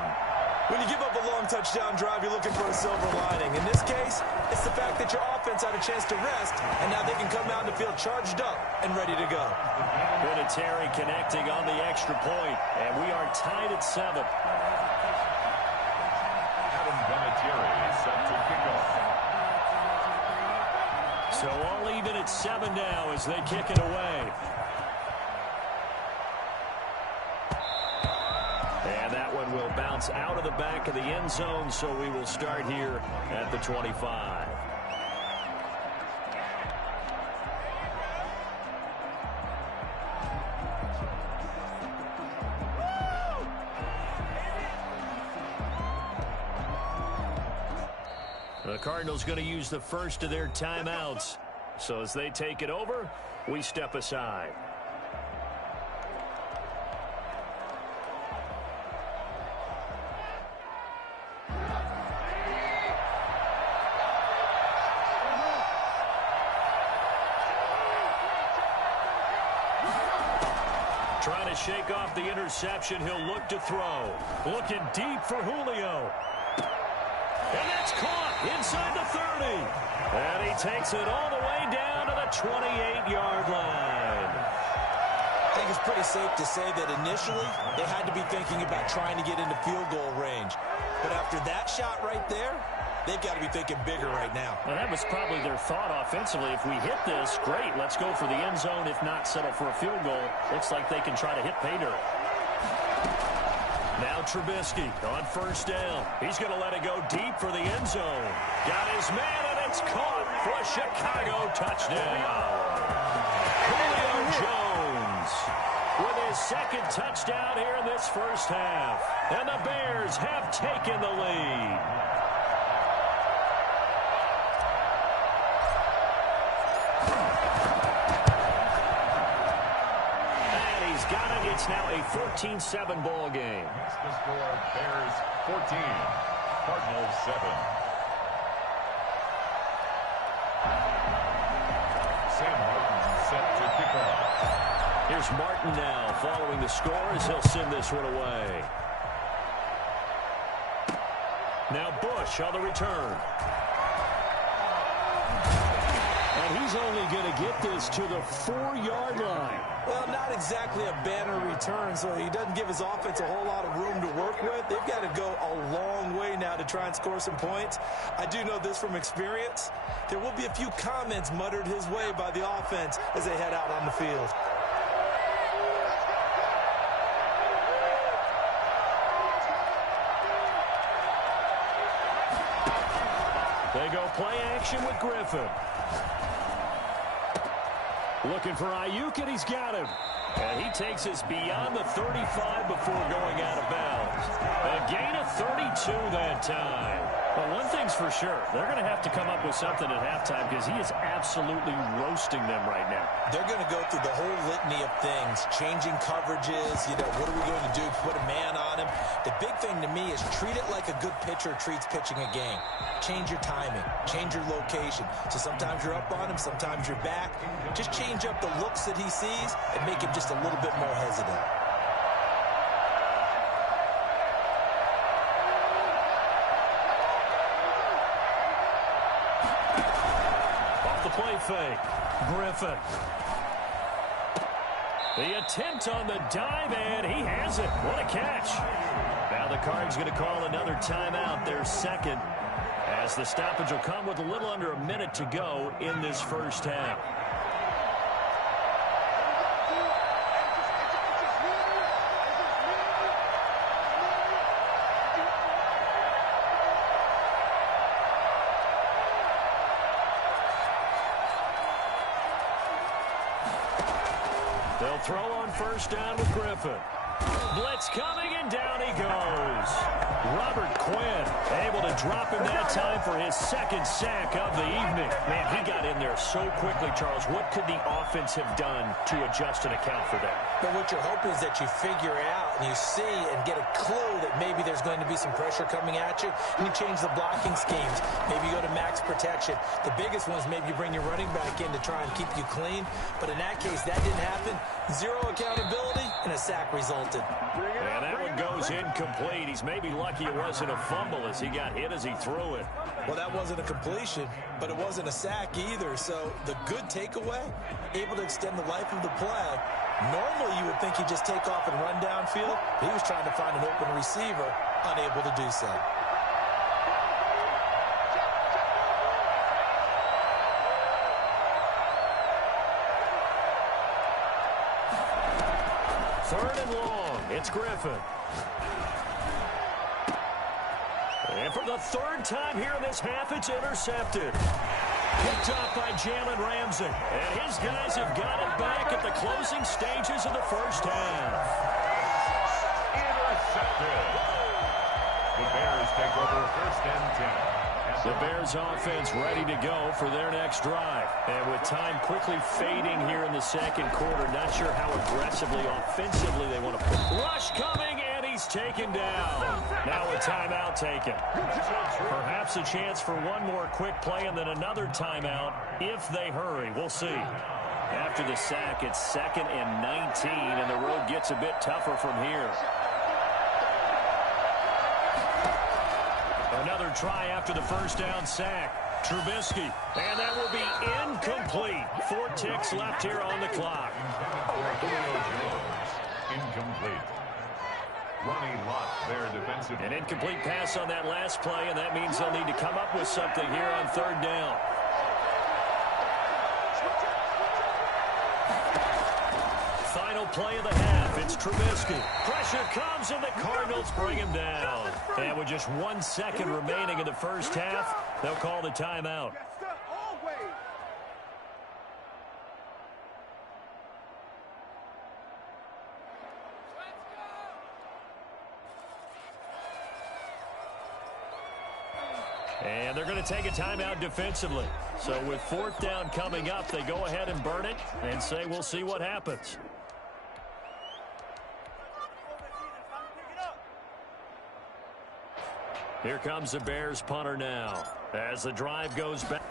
When you give up a long touchdown drive, you're looking for a silver lining. In this case, it's the fact that your offense had a chance to rest, and now they can come out in the field charged up and ready to go. Vinatieri connecting on the extra point, and we are tied at 7. Adam Vinatieri set to kick off. So all even at 7 now as they kick it away. And that one will bounce out of the back of the end zone, so we will start here at the 25. The Cardinals going to use the first of their timeouts. So as they take it over, we step aside. Trying to shake off the interception. He'll look to throw. Looking deep for Julio. And that's caught inside the 30. And he takes it all the way down to the 28-yard line. I think it's pretty safe to say that initially they had to be thinking about trying to get into field goal range. But after that shot right there, they've got to be thinking bigger right now. Well, that was probably their thought offensively. If we hit this, great. Let's go for the end zone. If not, settle for a field goal. Looks like they can try to hit pay dirt. Now Trubisky on first down. He's going to let it go deep for the end zone. Got his man, and it's caught for a Chicago touchdown. Julio Jones with his second touchdown here in this first half. And the Bears have taken the lead. It's now a 14-7 ball game. Makes the score Bears 14, Cardinals 7. Sam Martin set to kick off. Here's Martin now following the score as he'll send this one away. Now Bush on the return. And he's only going to get this to the 4-yard line. Well, not exactly a banner return, so he doesn't give his offense a whole lot of room to work with. They've got to go a long way now to try and score some points. I do know this from experience. There will be a few comments muttered his way by the offense as they head out on the field. They go play action with Griffin. Looking for Ayuk, and he's got him. And he takes us beyond the 35 before going out of bounds. A gain of 32 that time. Well, one thing's for sure. They're going to have to come up with something at halftime because he is absolutely roasting them right now. They're going to go through the whole litany of things, changing coverages, what are we going to do, put a man on him. The big thing to me is treat it like a good pitcher treats pitching a game. Change your timing, change your location. So sometimes you're up on him, sometimes you're back. Just change up the looks that he sees and make him just a little bit more hesitant. Play fake. Griffin. The attempt on the dive, and he has it. What a catch. Now the Cards going to call another timeout, their second, as the stoppage will come with a little under a minute to go in this first half. They'll throw on first down with Griffin. Blitz coming, and down he goes. Robert Quinn able to drop him that time for his second sack of the evening. Man, he got in there so quickly, Charles. What could the offense have done to adjust and account for that? But what you're hoping is that you figure out and you see and get a clue that maybe there's going to be some pressure coming at you, and you change the blocking schemes. Maybe you go to max protection. The biggest one is maybe you bring your running back in to try and keep you clean. But in that case, that didn't happen. Zero accountability, and a sack resulted. And that one goes incomplete. He's maybe lucky it wasn't a fumble as he got hit as he threw it. Well, that wasn't a completion, but it wasn't a sack either. So the good takeaway, able to extend the life of the play. Normally, you would think he'd just take off and run downfield. He was trying to find an open receiver, unable to do so. Third and long. It's Griffin. And for the third time here in this half, it's intercepted. Picked off by Jalen Ramsey. And his guys have got it back at the closing stages of the first half. Intercepted. The Bears take over first and 10. The Bears offense ready to go for their next drive. And with time quickly fading here in the second quarter, not sure how aggressively, offensively they want to put. Rush coming, and he's taken down. Now a timeout taken. Perhaps a chance for one more quick play and then another timeout if they hurry. We'll see. After the sack, it's 2nd and 19, and the road gets a bit tougher from here. Another try after the first down sack. Trubisky, and that will be incomplete. 4 ticks left here on the clock. Incomplete. Ronnie Lott there defensive. An incomplete pass on that last play, and that means they'll need to come up with something here on 3rd down. Final play of the half. It's Trubisky. Pressure comes, and the Cardinals bring him down. And with just 1 second remaining in the first half, they'll call the timeout. And they're going to take a timeout defensively. So with 4th down coming up, they go ahead and burn it and say we'll see what happens. Here comes the Bears punter now as the drive goes back.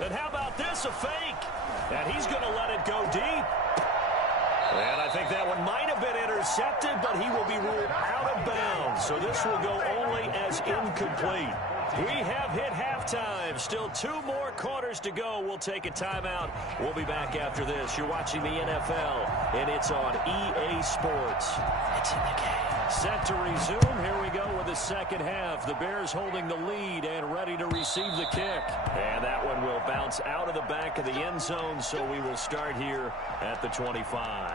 And how about this, a fake? And he's going to let it go deep. And I think that one might have been intercepted, but he will be ruled out of bounds. So this will go only as incomplete. We have hit halftime. Still 2 more quarters to go. We'll take a timeout. We'll be back after this. You're watching the NFL, and it's on EA Sports. It's in the game. Set to resume. Here we go with the second half. The Bears holding the lead and ready to receive the kick. And that one will bounce out of the back of the end zone, so we will start here at the 25.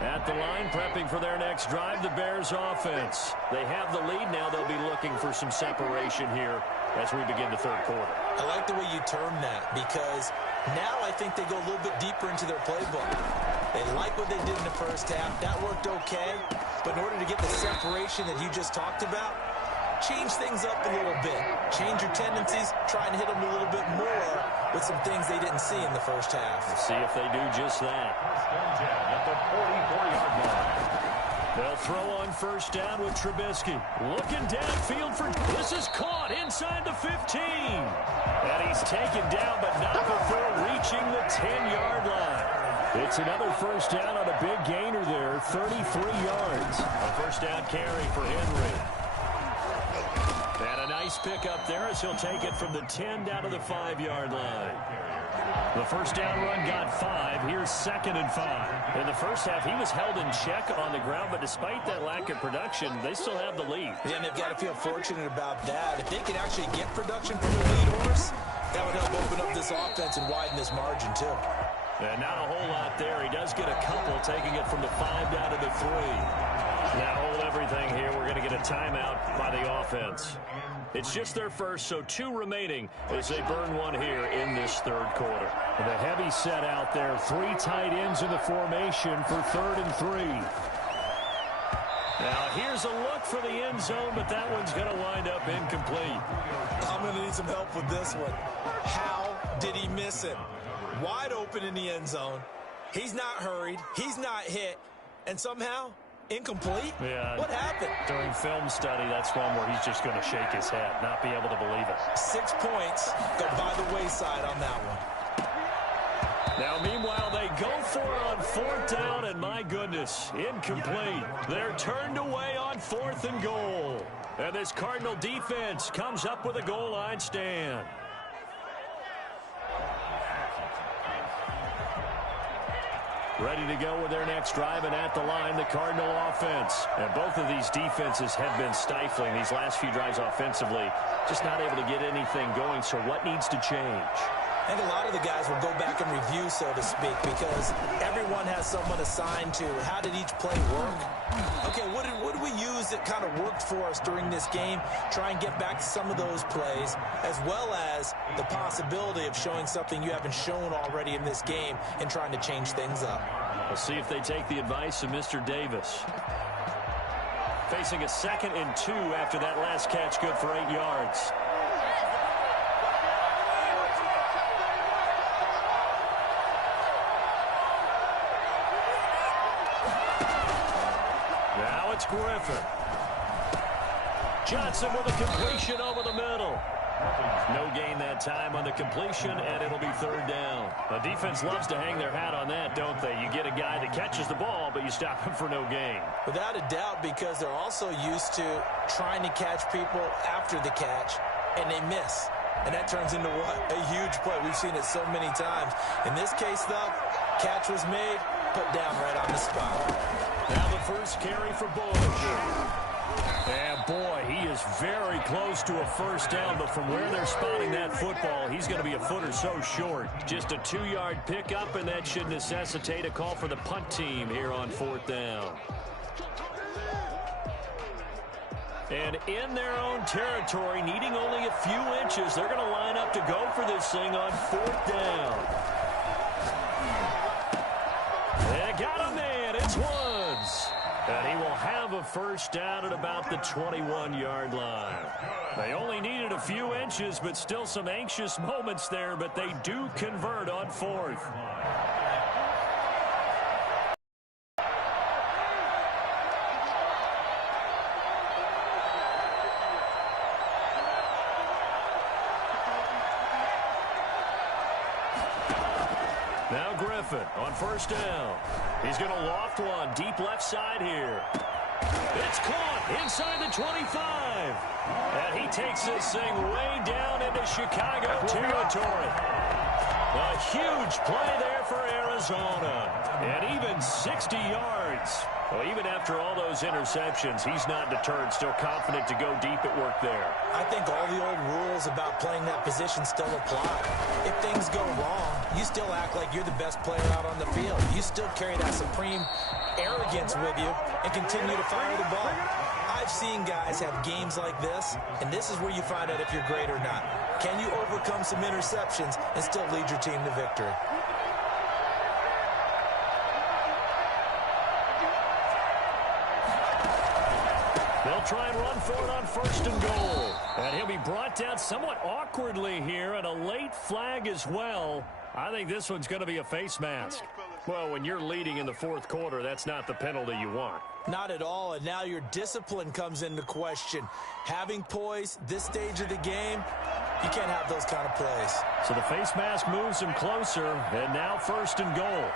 At the line, prepping for their next drive, the Bears offense. They have the lead now. They'll be looking for some separation here as we begin the third quarter. I like the way you term that, because now I think they go a little bit deeper into their playbook. They like what they did in the first half. That worked okay. But in order to get the separation that you just talked about, change things up a little bit. Change your tendencies. Try and hit them a little bit more with some things they didn't see in the first half. We'll see if they do just that. First and 10 at the 44-yard line. They'll throw on first down with Trubisky. Looking downfield for... This is caught inside the 15. And he's taken down, but not before reaching the 10-yard line. It's another first down on a big gainer there, 33 yards. A first down carry for Henry. And a nice pickup there as he'll take it from the 10 down to the 5-yard line. The first down run got 5. Here's 2nd and 5. In the first half, he was held in check on the ground, but despite that lack of production, they still have the lead. Yeah, and they've got to feel fortunate about that. If they can actually get production from the lead horse, that would help open up this offense and widen this margin, too. And not a whole lot there. He does get a couple, taking it from the 5 down to the 3. Now hold everything here. We're going to get a timeout by the offense. It's just their first, so 2 remaining as they burn one here in this third quarter. And a heavy set out there. 3 tight ends in the formation for 3rd and 3. Now here's a look for the end zone, but that one's going to wind up incomplete. I'm going to need some help with this one. How did he miss it? Wide open in the end zone. He's not hurried. He's not hit. And somehow, incomplete? Yeah. What happened? During film study, that's one where he's just going to shake his head, not be able to believe it. 6 points go by the wayside on that one. Now, meanwhile, they go for it on 4th down, and my goodness, incomplete. They're turned away on 4th and goal. And this Cardinal defense comes up with a goal line stand. Ready to go with their next drive, and at the line, the Cardinal offense. And both of these defenses have been stifling these last few drives offensively. Just not able to get anything going, so what needs to change? I think a lot of the guys will go back and review, so to speak, because everyone has someone assigned to how did each play work. Okay, what did we use that kind of worked for us during this game? Try and get back to some of those plays, as well as the possibility of showing something you haven't shown already in this game and trying to change things up. We'll see if they take the advice of Mr. Davis. Facing a 2nd and 2 after that last catch, good for 8 yards. Now it's Griffin. Johnson with a completion over the middle. No gain that time on the completion, and it'll be 3rd down. The defense loves to hang their hat on that, don't they? You get a guy that catches the ball, but you stop him for no gain. Without a doubt, because they're also used to trying to catch people after the catch, and they miss. And that turns into what? A huge play. We've seen it so many times. In this case, though, catch was made, put down right on the spot. Now the first carry for Bush. And boy, he is very close to a 1st down, but from where they're spotting that football, he's going to be a foot or so short. Just a 2-yard pickup, and that should necessitate a call for the punt team here on 4th down. And in their own territory, needing only a few inches, they're going to line up to go for this thing on 4th down. They got a man. It's Woods. And he will have a 1st down at about the 21-yard line. They only needed a few inches, but still some anxious moments there, but they do convert on 4th. Now Griffin on 1st down. He's going to loft one deep left side here. It's caught inside the 25. And he takes this thing way down into Chicago territory. A huge play there for Arizona. And even 60 yards. Well, even after all those interceptions, he's not deterred, still confident to go deep at work there. I think all the old rules about playing that position still apply. If things go wrong, you still act like you're the best player out on the field. You still carry that supreme arrogance with you and continue to fire the ball. I've seen guys have games like this, and this is where you find out if you're great or not. Can you overcome some interceptions and still lead your team to victory? They'll try and run for it on 1st and goal. And he'll be brought down somewhat awkwardly here, and a late flag as well. I think this one's going to be a face mask. Well, when you're leading in the 4th quarter, that's not the penalty you want. Not at all, and now your discipline comes into question. Having poise this stage of the game, you can't have those kind of plays. So the face mask moves him closer, and now 1st and goal.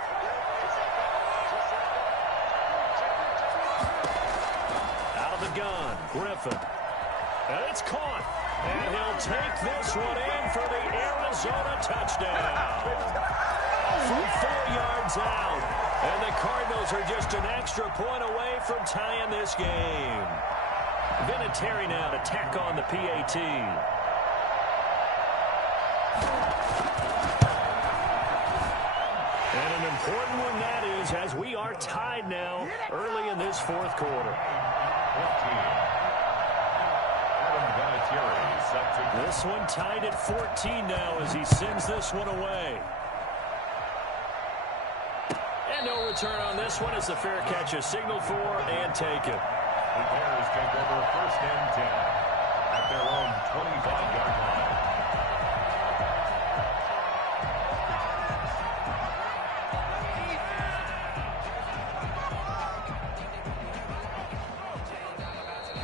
Out of the gun, Griffin. And it's caught. And he'll take this one in for the Arizona touchdown. From 4 yards out. And the Cardinals are just an extra point away from tying this game. Vinatieri now to tack on the PAT. And an important one that is, as we are tied now early in this fourth quarter. 14. This one tied at 14 now as he sends this one away. And no return on this one as the fair catch is signaled for and taken. The Bears take over first and 10 at their own 25-yard line.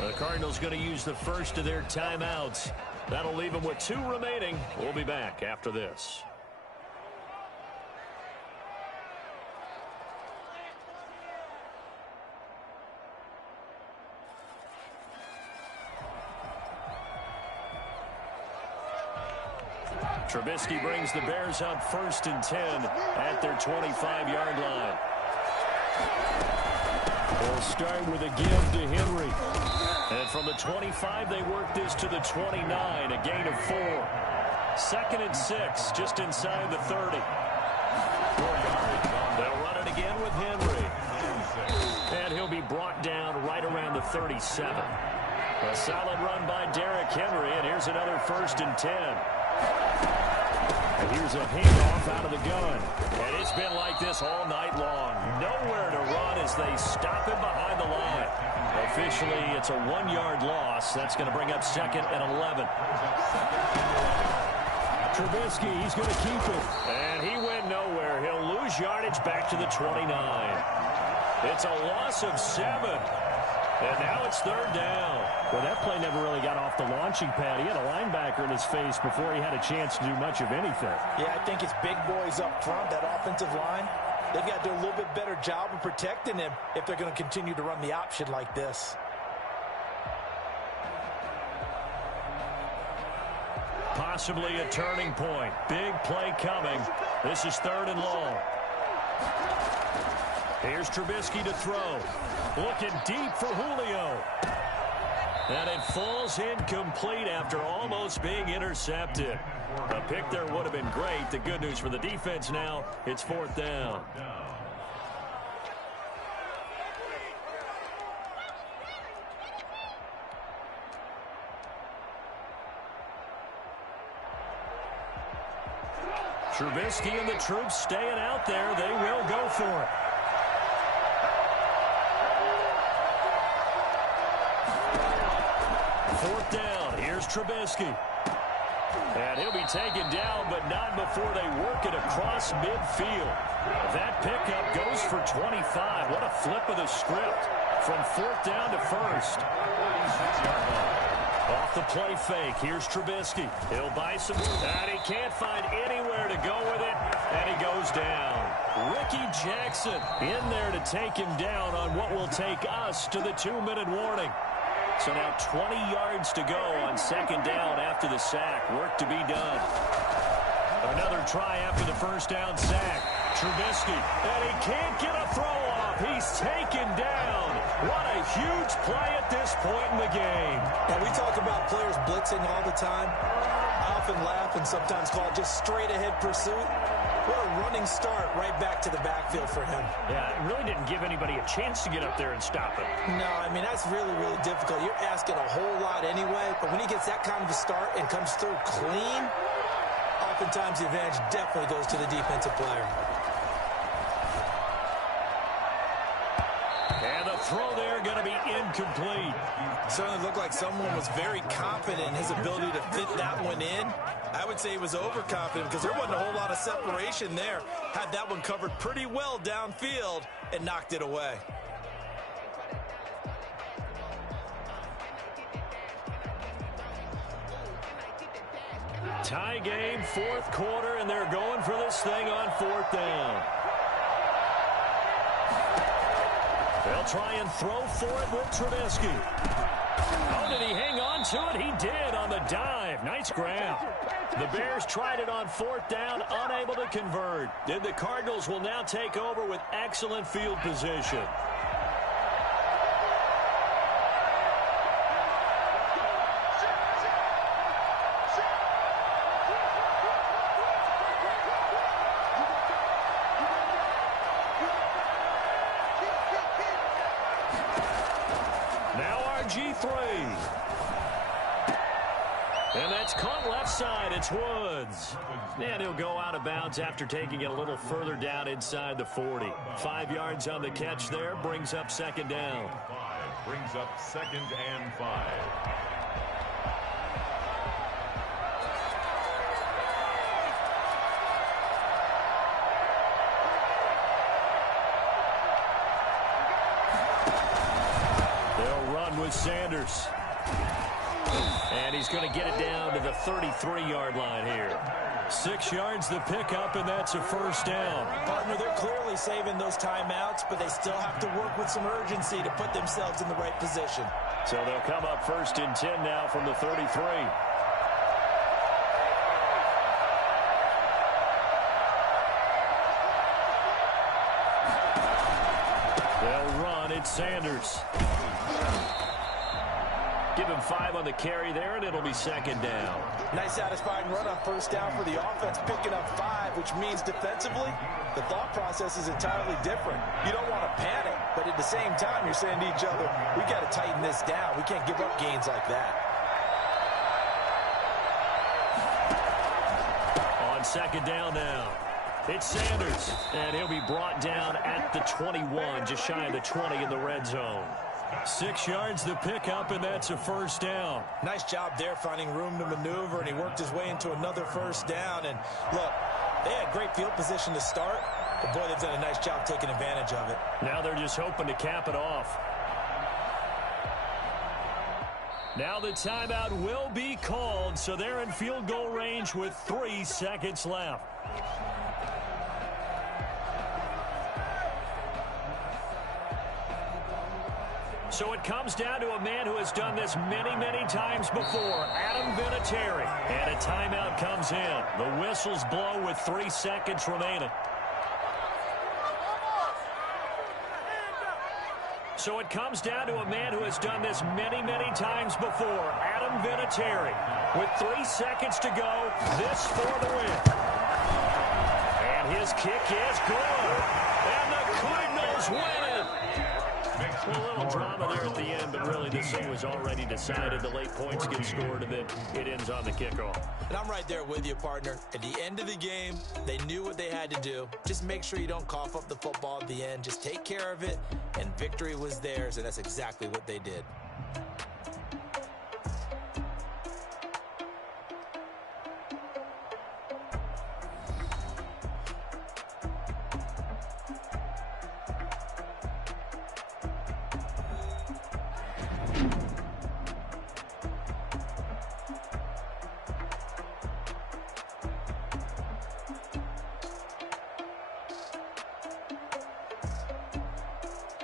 The Cardinals going to use the first of their timeouts. That'll leave them with 2 remaining. We'll be back after this. Trubisky brings the Bears up first and 10 at their 25-yard line. They'll start with a give to Henry. And from the 25, they work this to the 29, a gain of 4. 2nd and 6, just inside the 30. 4 yards. They'll run it again with Henry. And he'll be brought down right around the 37. A solid run by Derrick Henry, and here's another 1st and 10. And here's a handoff out of the gun. And it's been like this all night long. Nowhere to run as they stop him behind the line. Officially, it's a 1-yard loss. That's going to bring up 2nd and 11. Trubisky, he's going to keep it. And he went nowhere. He'll lose yardage back to the 29. It's a loss of 7. And now it's 3rd down. Well, that play never really got off the launching pad. He had a linebacker in his face before he had a chance to do much of anything. Yeah, I think it's big boys up front, that offensive line. They've got to do a little bit better job of protecting him if they're going to continue to run the option like this. Possibly a turning point. Big play coming. This is 3rd and long. Here's Trubisky to throw. Looking deep for Julio. And it falls incomplete after almost being intercepted. A pick there would have been great. The good news for the defense now, it's 4th down. Trubisky and the troops staying out there. They will go for it. Fourth down. Here's Trubisky. And he'll be taken down, but not before they work it across midfield. That pickup goes for 25. What a flip of the script from 4th down to 1st. Off the play fake. Here's Trubisky. He'll buy some. And he can't find anywhere to go with it. And he goes down. Ricky Jackson in there to take him down on what will take us to the 2-minute warning. So now 20 yards to go on 2nd down after the sack. Work to be done. Another try after the 1st down sack. Trubisky, and he can't get a throw off. He's taken down. What a huge play at this point in the game. And we talk about players blitzing all the time. I often laugh and sometimes call it just straight ahead pursuit. What a running start right back to the backfield for him. Yeah, it really didn't give anybody a chance to get up there and stop it. No, I mean, that's really, really difficult. You're asking a whole lot anyway, but when he gets that kind of a start and comes through clean, oftentimes the advantage definitely goes to the defensive player. And the throw there going to be incomplete. Certainly looked like someone was very confident in his ability to fit that one in. I would say he was overconfident because there wasn't a whole lot of separation there. Had that one covered pretty well downfield and knocked it away. Tie game, 4th quarter, and they're going for this thing on 4th down. They'll try and throw for it with Trubisky. Oh, did he hang on to it? He did on the dive. Nice grab. The Bears tried it on 4th down, unable to convert. And the Cardinals will now take over with excellent field position. RG3. And that's caught left side. It's Woods. And he'll go out of bounds after taking it a little further down inside the 40. 5 yards on the catch there. Brings up second down. Brings up 2nd and 5. They'll run with Sanders. And he's going to get it down to the 33-yard line here. 6 yards the pickup, and that's a first down. Partner, they're clearly saving those timeouts, but they still have to work with some urgency to put themselves in the right position. So they'll come up 1st and 10 now from the 33. They'll run. It's Sanders. Give him 5 on the carry there, and it'll be second down. Nice satisfying run on first down for the offense, picking up 5, which means defensively, the thought process is entirely different. You don't want to panic, but at the same time, you're saying to each other, we got to tighten this down. We can't give up gains like that. On second down now, it's Sanders, and he'll be brought down at the 21, just shy of the 20 in the red zone. 6 yards the pickup, and that's a first down. Nice job there finding room to maneuver, and he worked his way into another first down. And look, they had great field position to start, but boy, they've done a nice job taking advantage of it. Now they're just hoping to cap it off. Now the timeout will be called, so they're in field goal range with 3 seconds left. So it comes down to a man who has done this many, many times before, Adam Vinatieri. And a timeout comes in. The whistles blow with 3 seconds remaining. So it comes down to a man who has done this many, many times before, Adam Vinatieri. With 3 seconds to go, this for the win. And his kick is good. And the Cardinals win it. A little drama there at the end, but really this thing was already decided. The late points get scored, and then it ends on the kickoff. And I'm right there with you, partner. At the end of the game, they knew what they had to do. Just make sure you don't cough up the football at the end. Just take care of it, and victory was theirs, and that's exactly what they did.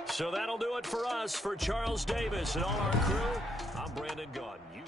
So that'll do it for us. For Charles Davis and all our crew, I'm Brandon Gaudin. You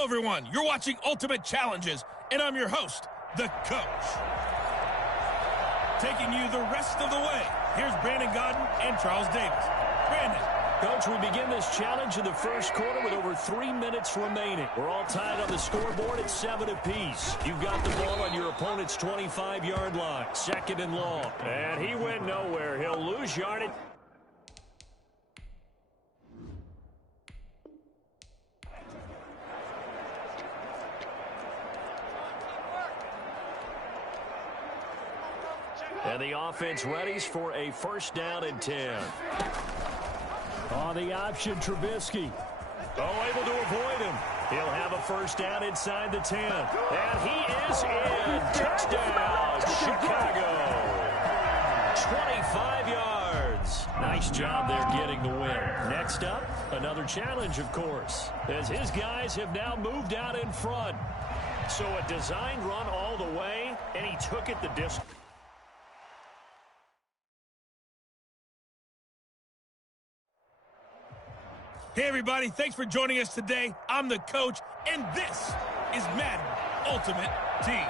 Hello, everyone. You're watching Ultimate Challenges, and I'm your host, the Coach. Taking you the rest of the way, here's Brandon Godden and Charles Davis. Brandon. Coach, we begin this challenge in the first quarter with over 3 minutes remaining. We're all tied on the scoreboard at 7 apiece. You've got the ball on your opponent's 25-yard line. 2nd and long. And he went nowhere. He'll lose yardage. And the offense readies for a 1st down and 10. On the option, Trubisky. Oh, able to avoid him. He'll have a 1st down inside the 10. And he is in. Touchdown, Chicago. 25 yards. Nice job there getting the win. Next up, another challenge, of course, as his guys have now moved out in front. So a designed run all the way, and he took it the distance. Hey, everybody. Thanks for joining us today. I'm the Coach, and this is Madden Ultimate Team.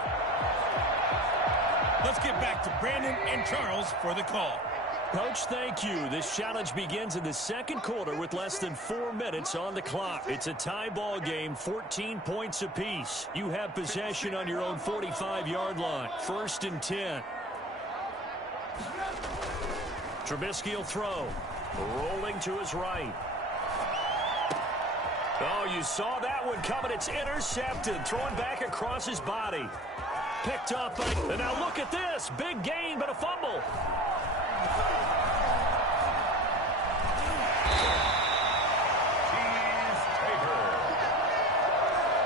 Let's get back to Brandon and Charles for the call. Coach, thank you. This challenge begins in the 2nd quarter with less than 4 minutes on the clock. It's a tie ball game, 14 points apiece. You have possession on your own 45-yard line. 1st and 10. Trubisky will throw. Rolling to his right. Oh, you saw that one coming. It's intercepted. Throwing back across his body. Picked up by... And now look at this. Big gain, but a fumble.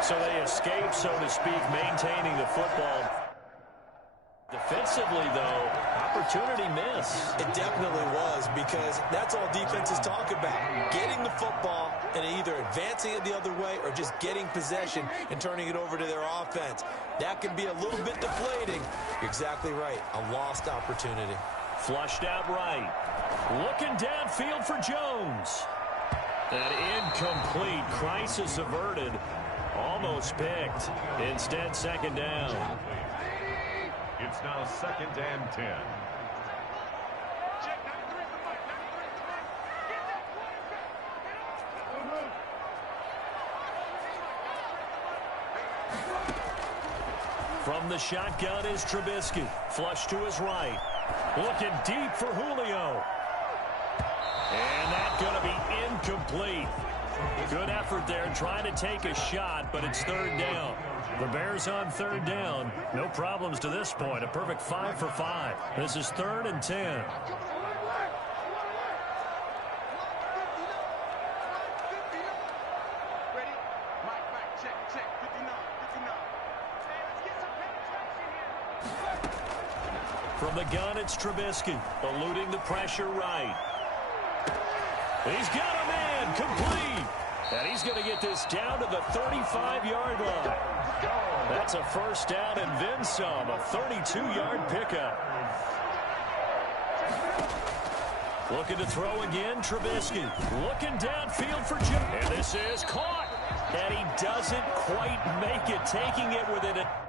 So they escape, so to speak, maintaining the football. Defensively, though, opportunity miss. It definitely was, because that's all defenses talk about. Getting the football and either advancing it the other way or just getting possession and turning it over to their offense. That can be a little bit deflating. You're exactly right. A lost opportunity. Flushed out right. Looking downfield for Jones. An incomplete. Crisis averted. Almost picked. Instead, 2nd down. It's now 2nd and 10. From the shotgun is Trubisky. Flush to his right. Looking deep for Julio. And that's going to be incomplete. Good effort there trying to take a shot, but it's 3rd down. The Bears on 3rd down. No problems to this point. A perfect 5 for 5. This is 3rd and 10. From the gun, it's Trubisky. Eluding the pressure right. He's got a man. Complete. And he's going to get this down to the 35-yard line. That's a 1st down and then some. A 32-yard pickup. Looking to throw again, Trubisky. Looking downfield for Jim. And this is caught. And he doesn't quite make it, taking it within a...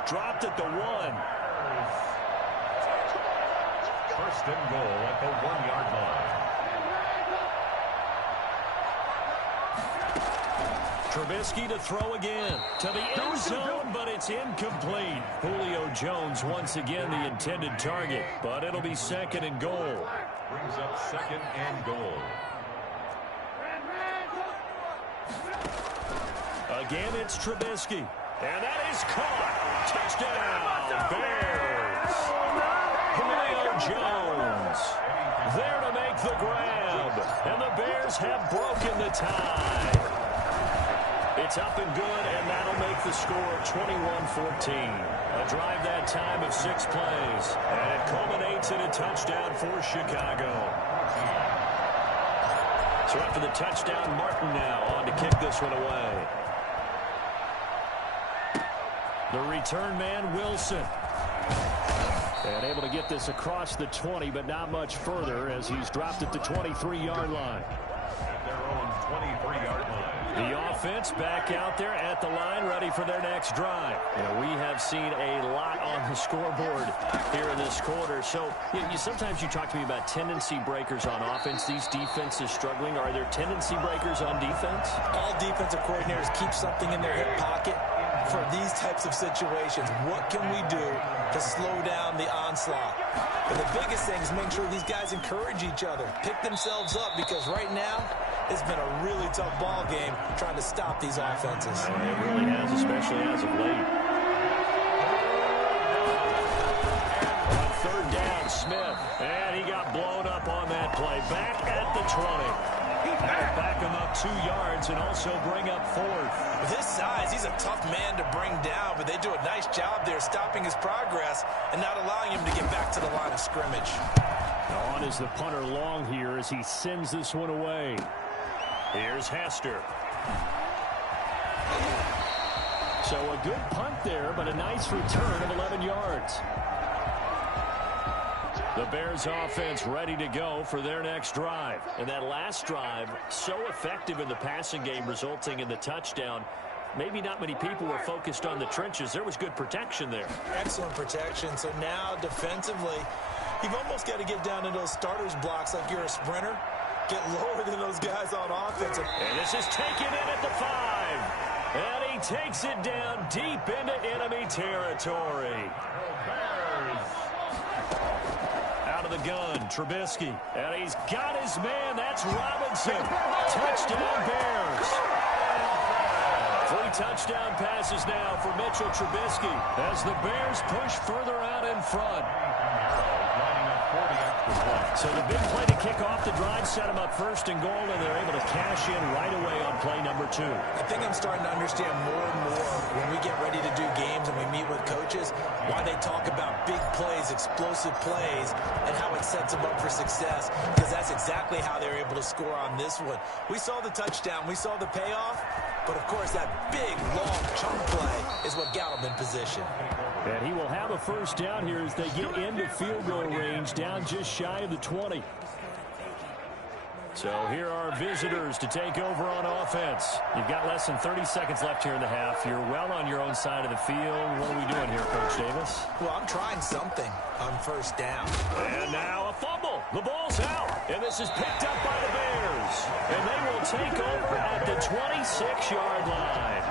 just dropped at the 1. First and goal at the 1-yard line. Trubisky to throw again to the end zone, but it's incomplete. Julio Jones once again the intended target, but it'll be second and goal. Brings up second and goal. Again, it's Trubisky, and that is caught. Touchdown, Bears. Julio Jones there to make the grab, and the Bears have broken the tie. It's up and good, and that'll make the score 21-14. A drive that time of 6 plays, and it culminates in a touchdown for Chicago. So after the touchdown, Martin now on to kick this one away. The return man, Wilson. And able to get this across the 20, but not much further as he's dropped at the 23-yard line. At their own 23-yard line. The offense back out there at the line, ready for their next drive. You know, we have seen a lot on the scoreboard here in this quarter. So sometimes you talk to me about tendency breakers on offense. These defenses struggling. Are there tendency breakers on defense? All defensive coordinators keep something in their hip pocket for these types of situations. What can we do to slow down the onslaught? And the biggest thing is make sure these guys encourage each other, pick themselves up, because right now it's been a really tough ball game trying to stop these offenses. It really has, especially as of late. On third down, Smith, and he got blown up on that play. Back at the 20. That'll back him up 2 yards and also bring up 4th. With his size, he's a tough man to bring down, but they do a nice job there stopping his progress and not allowing him to get back to the line of scrimmage. On is the punter long here as he sends this one away. Here's Hester. So a good punt there, but a nice return of 11 yards. The Bears offense ready to go for their next drive. And that last drive, so effective in the passing game, resulting in the touchdown. Maybe not many people were focused on the trenches. There was good protection there. Excellent protection. So now defensively, you've almost got to get down to those starters blocks like you're a sprinter. Get lower than those guys on offense. And this is taken in at the 5. And he takes it down deep into enemy territory. Out of the gun, Trubisky. And he's got his man. That's Robinson. Touchdown, Bears. 3 touchdown passes now for Mitchell Trubisky as the Bears push further out in front. So the big play to kick off the drive set them up first and goal, and they're able to cash in right away on play number 2. I think I'm starting to understand more and more when we get ready to do games and we meet with coaches why they talk about big plays, explosive plays, and how it sets them up for success, because that's exactly how they're able to score on this one. We saw the touchdown. We saw the payoff. But, of course, that big, long chunk play is what got him in position. And he will have a first down here as they get into field goal range, down just shy of the 20. So here are visitors to take over on offense. You've got less than 30 seconds left here in the half. You're well on your own side of the field. What are we doing here, Coach Davis? Well, I'm trying something on first down. And now a fumble. The ball's out. And this is picked up by the Bears. And they will take over at the 26-yard line.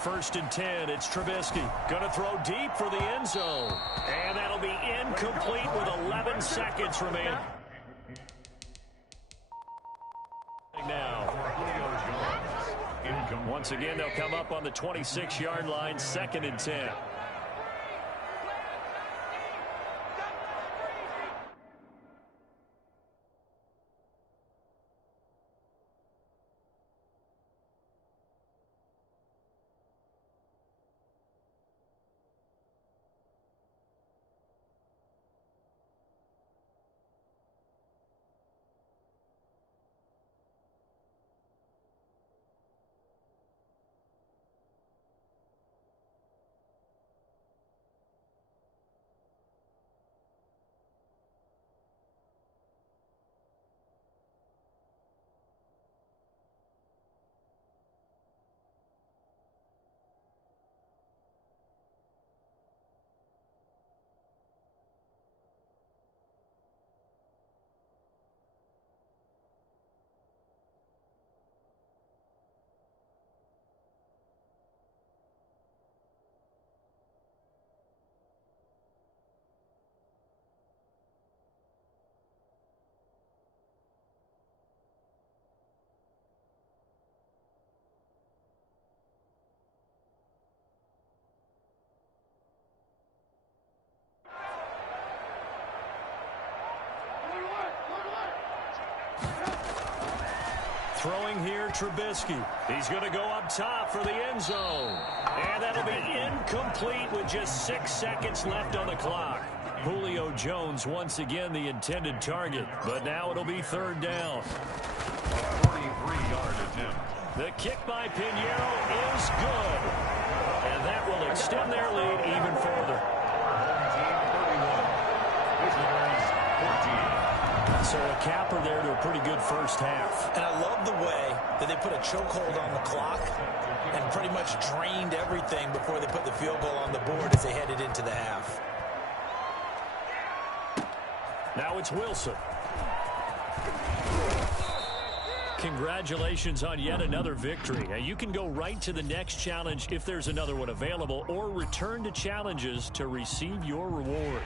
first and 10. It's Trubisky. Going to throw deep for the end zone. And that'll be incomplete with 11 seconds remaining. Now, once again, they'll come up on the 26-yard line, 2nd and 10. Throwing here, Trubisky. He's going to go up top for the end zone. And that'll be incomplete with just 6 seconds left on the clock. Julio Jones once again the intended target. But now it'll be 3rd down. A 43-yard attempt. The kick by Pinheiro is good. And that will extend their lead even further. 31. Visitors 14. So a capper there to a pretty good first half. And I love the way that they put a chokehold on the clock and pretty much drained everything before they put the field goal on the board as they headed into the half. Now it's Wilson. Congratulations on yet another victory. Now you can go right to the next challenge if there's another one available, or return to challenges to receive your reward.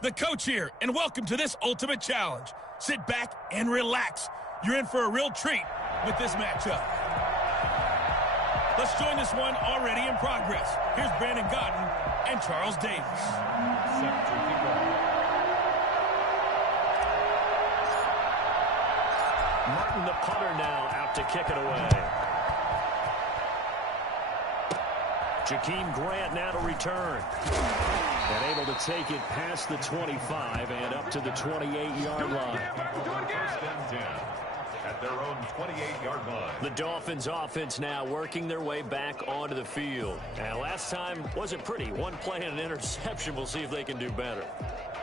the coach here, and welcome to this ultimate challenge. Sit back and relax. You're in for a real treat with this matchup. Let's join this one already in progress. Here's Brandon Godden and Charles Davis. Set to kick off. Martin, the punter, now out to kick it away. Jakeem Grant now to return. And able to take it past the 25 and up to the 28-yard line. First and 10 at their own 28-yard line. The Dolphins offense now working their way back onto the field. And last time wasn't pretty. One play and an interception. We'll see if they can do better.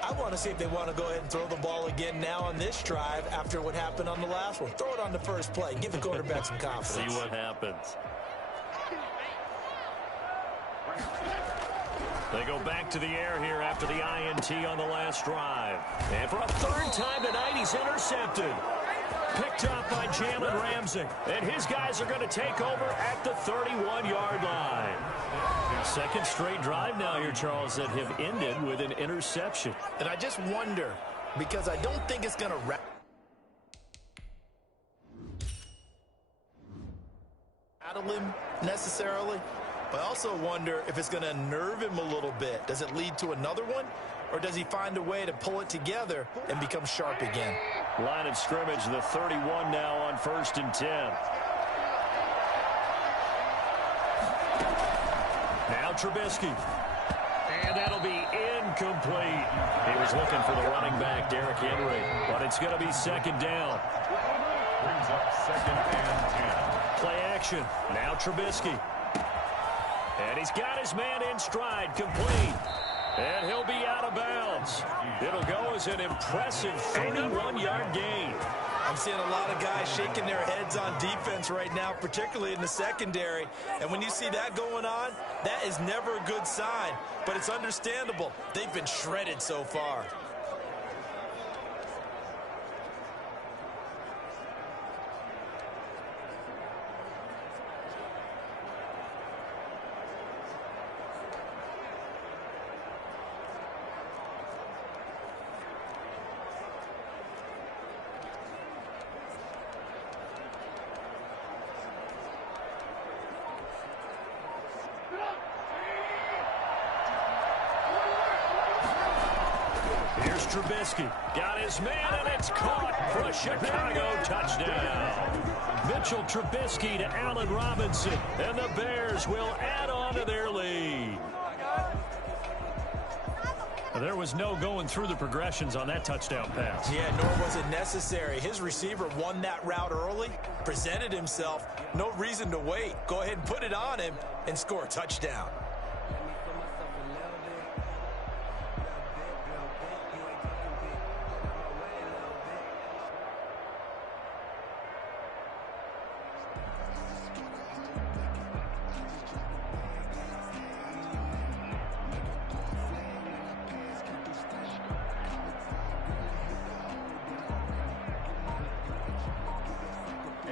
I want to see if they want to go ahead and throw the ball again now on this drive after what happened on the last one. Throw it on the first play. Give the quarterback some confidence. See what happens. They go back to the air here after the INT on the last drive. And for a third time tonight, he's intercepted. Picked up by Jalen Ramsey. And his guys are going to take over at the 31-yard line. Second straight drive now here, Charles, that have ended with an interception. And I just wonder, because I don't think it's going to rattle him necessarily, but I also wonder if it's going to nerve him a little bit. Does it lead to another one, or does he find a way to pull it together and become sharp again? Line of scrimmage, the 31 now on 1st and 10. Now Trubisky. And that'll be incomplete. He was looking for the running back, Derrick Henry. But it's going to be second down. Brings up second and 10. Play action. Now Trubisky. And he's got his man in stride, complete. And he'll be out of bounds. It'll go as an impressive 31-yard gain. I'm seeing a lot of guys shaking their heads on defense right now, particularly in the secondary. And when you see that going on, that is never a good sign. But it's understandable. They've been shredded so far. Here's Trubisky. Got his man, and it's caught for a Chicago touchdown. Mitchell Trubisky to Allen Robinson, and the Bears will add on to their lead. There was no going through the progressions on that touchdown pass. Yeah, nor was it necessary. His receiver won that route early, presented himself. No reason to wait. Go ahead and put it on him and score a touchdown.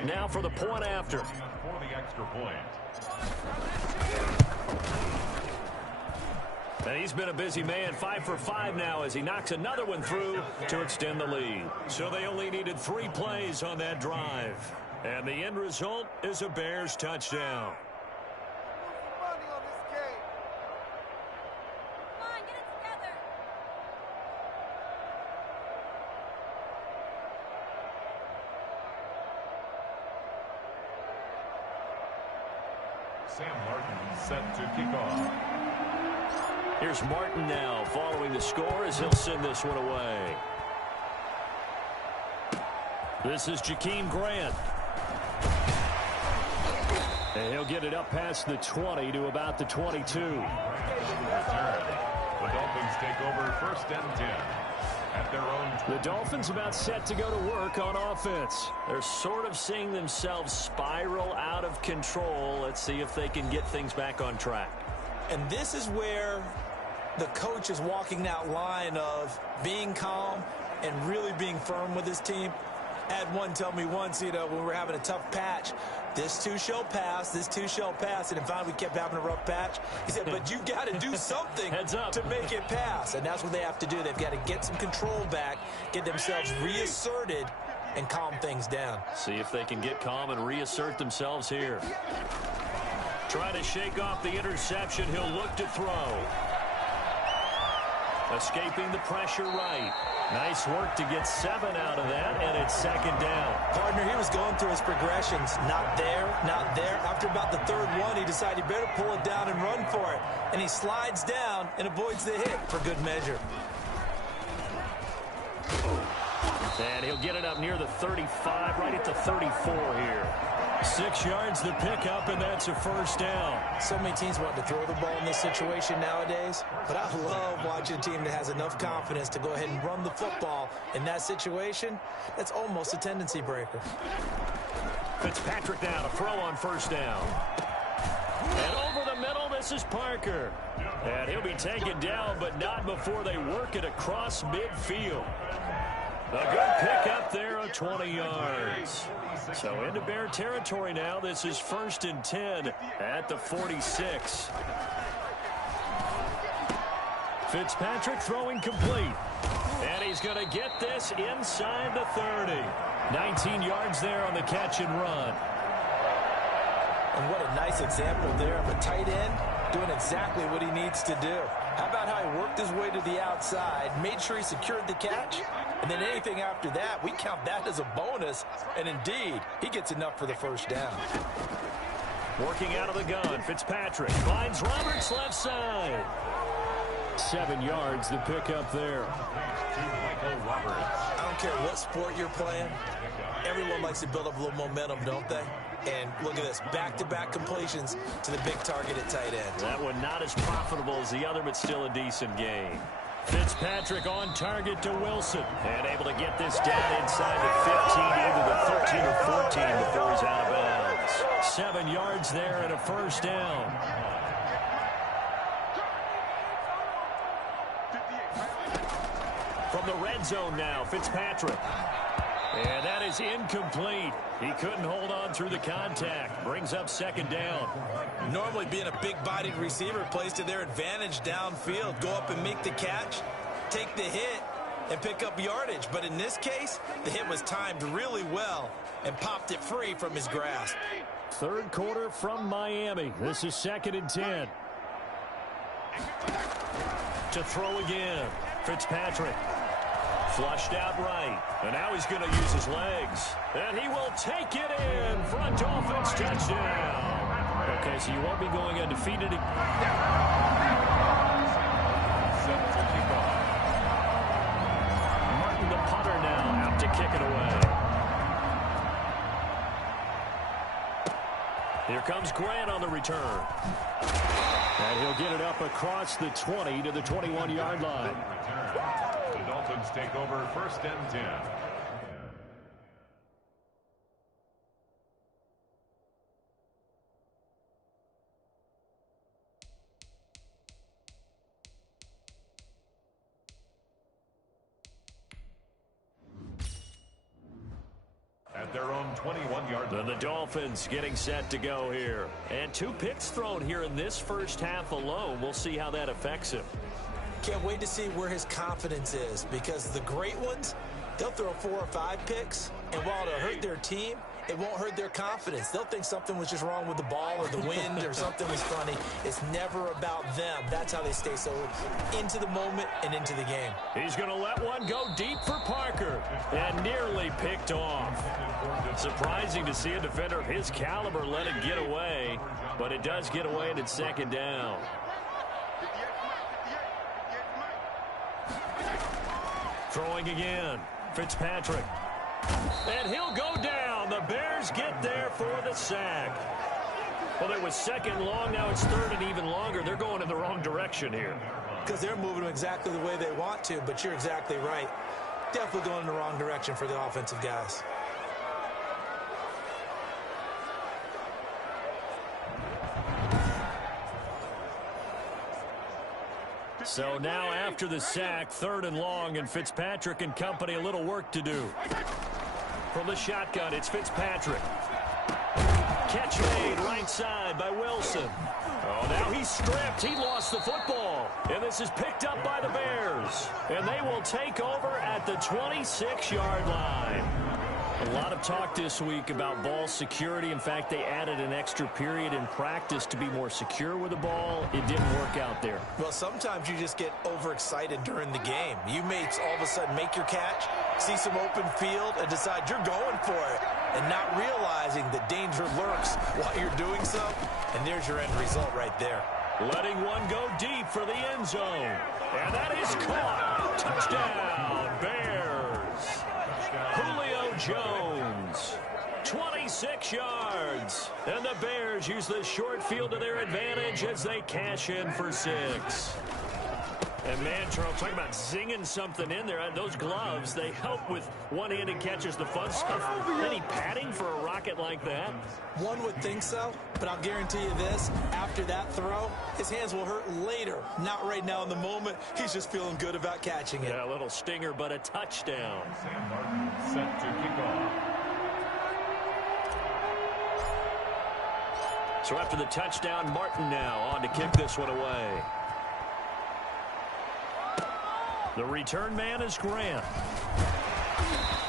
Now for the point after. For the extra point. And he's been a busy man, 5 for 5 now as he knocks another one through to extend the lead. So they only needed 3 plays on that drive. And the end result is a Bears touchdown. Sam Martin set to kick off. Here's Martin now following the score as he'll send this one away. This is Jakeem Grant. And he'll get it up past the 20 to about the 22. The Dolphins take over 1st and 10 at their own. The Dolphins about set to go to work on offense. They're sort of seeing themselves spiral out of control. Let's see if they can get things back on track. And this is where the coach is walking that line of being calm and really being firm with his team. I had one tell me once, when we were having a tough patch, this too shall pass, this too shall pass. And finally we kept having a rough patch. He said, but you got to do something to make it pass. And that's what they have to do. They've got to get some control back, get themselves reasserted, and calm things down. See if they can get calm and reassert themselves here. Trying to shake off the interception. He'll look to throw. Escaping the pressure right. Nice work to get 7 out of that, and it's second down. Partner, he was going through his progressions. Not there, not there. After about the third one, he decided he better pull it down and run for it. And he slides down and avoids the hit for good measure. And he'll get it up near the 35, right at the 34 here. 6 yards the pickup, and that's a first down. So many teams want to throw the ball in this situation nowadays, but I love watching a team that has enough confidence to go ahead and run the football in that situation. That's almost a tendency breaker. Fitzpatrick now to throw on first down. And over the middle, this is Parker. And he'll be taken down, but not before they work it across midfield. A good pickup there of 20 yards. So into Bear territory now. This is 1st and 10 at the 46. Fitzpatrick throwing complete. And he's going to get this inside the 30. 19 yards there on the catch and run. And what a nice example there of a tight end doing exactly what he needs to do. How about how he worked his way to the outside, made sure he secured the catch, and then anything after that, we count that as a bonus. And indeed, he gets enough for the first down. Working out of the gun, Fitzpatrick finds Roberts left side. 7 yards, the pickup there. I don't care what sport you're playing. Everyone likes to build up a little momentum, don't they? And look at this, back-to-back completions to the big target at tight end. That one not as profitable as the other, but still a decent game. Fitzpatrick on target to Wilson. And able to get this down inside the 15, either the 13 or 14 before he's out of bounds. 7 yards there and a first down. From the red zone now, Fitzpatrick. And that is incomplete. He couldn't hold on through the contact. Brings up second down. Normally being a big-bodied receiver plays to their advantage downfield. Go up and make the catch, take the hit, and pick up yardage. But in this case, the hit was timed really well and popped it free from his grasp. Third quarter from Miami. This is 2nd and 10. To throw again. Fitzpatrick. Flushed out right. And now he's going to use his legs. And he will take it in for a Dolphins touchdown. Okay, so you won't be going undefeated. Martin, the punter, now out to kick it away. Here comes Grant on the return. And he'll get it up across the 20 to the 21-yard line. The Dolphins take over 1st and 10. At their own 21-yard line. The Dolphins getting set to go here. And 2 picks thrown here in this first half alone. We'll see how that affects him. Can't wait to see where his confidence is, because the great ones, they'll throw 4 or 5 picks, and while it'll hurt their team, it won't hurt their confidence. They'll think something was just wrong with the ball or the wind or something was funny. It's never about them. That's how they stay so into the moment and into the game. He's going to let one go deep for Parker, and nearly picked off. Surprising to see a defender of his caliber let it get away, but it does get away and it's second down. Throwing again, Fitzpatrick. And he'll go down. The Bears get there for the sack. Well, it was second long. Now it's third and even longer. They're going in the wrong direction here. Because they're moving them exactly the way they want to, but you're exactly right. Definitely going in the wrong direction for the offensive guys. So now after the sack, 3rd and long, and Fitzpatrick and company a little work to do. From the shotgun, it's Fitzpatrick. Catch made right side by Wilson. Oh, now he's stripped. He lost the football. And this is picked up by the Bears. And they will take over at the 26-yard line. A lot of talk this week about ball security. In fact, they added an extra period in practice to be more secure with the ball. It didn't work out there. Well, sometimes you just get overexcited during the game. You may all of a sudden make your catch, see some open field, and decide you're going for it, and not realizing that danger lurks while you're doing so. And there's your end result right there. Letting one go deep for the end zone. And that is caught. Touchdown, Bears. Julio Jones, 26 yards. And the Bears use the short field to their advantage as they cash in for 6. And man, Charles, talking about zinging something in there. Those gloves, they help with one-handed catches, the fun stuff. Any padding for a rocket like that? One would think so, but I'll guarantee you this. After that throw, his hands will hurt later. Not right now in the moment. He's just feeling good about catching it. Yeah, a little stinger, but a touchdown. Sam Martin set to kick off. So after the touchdown, Martin now on to kick this one away. The return man is Grant.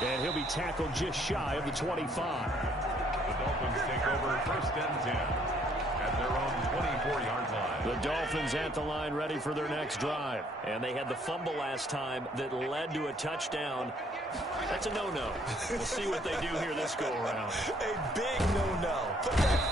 And he'll be tackled just shy of the 25. The Dolphins take over 1st and 10 at their own 24-yard line. The Dolphins at the line ready for their next drive. And they had the fumble last time that led to a touchdown. That's a no-no. We'll see what they do here this go-around. A big no-no.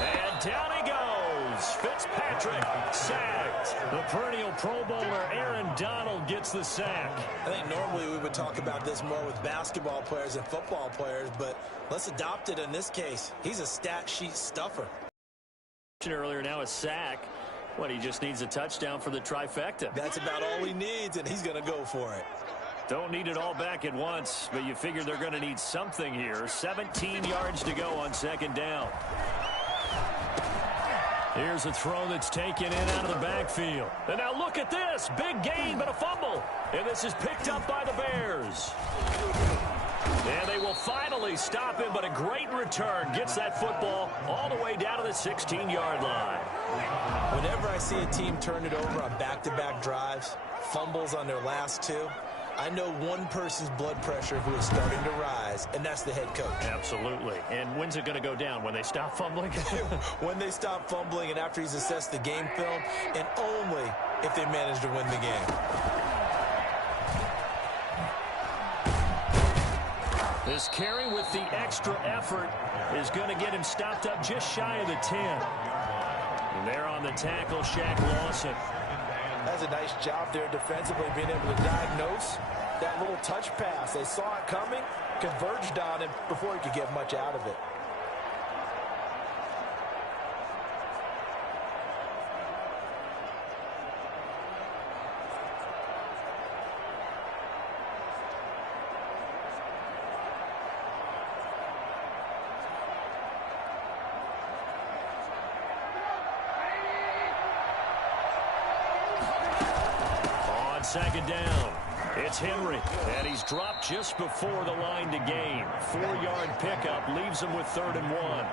And down he goes. Fitzpatrick sacked. The perennial Pro Bowler Aaron Donald gets the sack. I think normally we would talk about this more with basketball players and football players, but let's adopt it in this case. He's a stat sheet stuffer. Earlier now a sack. What, he just needs a touchdown for the trifecta. That's about all he needs, and he's going to go for it. Don't need it all back at once, but you figure they're going to need something here. 17 yards to go on 2nd down. Here's a throw that's taken in out of the backfield. And now look at this. Big gain, but a fumble. And this is picked up by the Bears. And they will finally stop him, but a great return. Gets that football all the way down to the 16-yard line. Whenever I see a team turn it over on back-to-back drives, fumbles on their last 2, I know one person's blood pressure who is starting to rise, and that's the head coach. Absolutely. And when's it going to go down? When they stop fumbling? When they stop fumbling and after he's assessed the game film, and only if they manage to win the game. This carry with the extra effort is going to get him stopped up just shy of the 10. And there on the tackle, Shaq Lawson. That's a nice job there defensively, being able to diagnose that little touch pass. They saw it coming, converged on him before he could get much out of it. Second down. It's Henry, and he's dropped just before the line to gain. 4-yard pickup leaves him with 3rd and 1.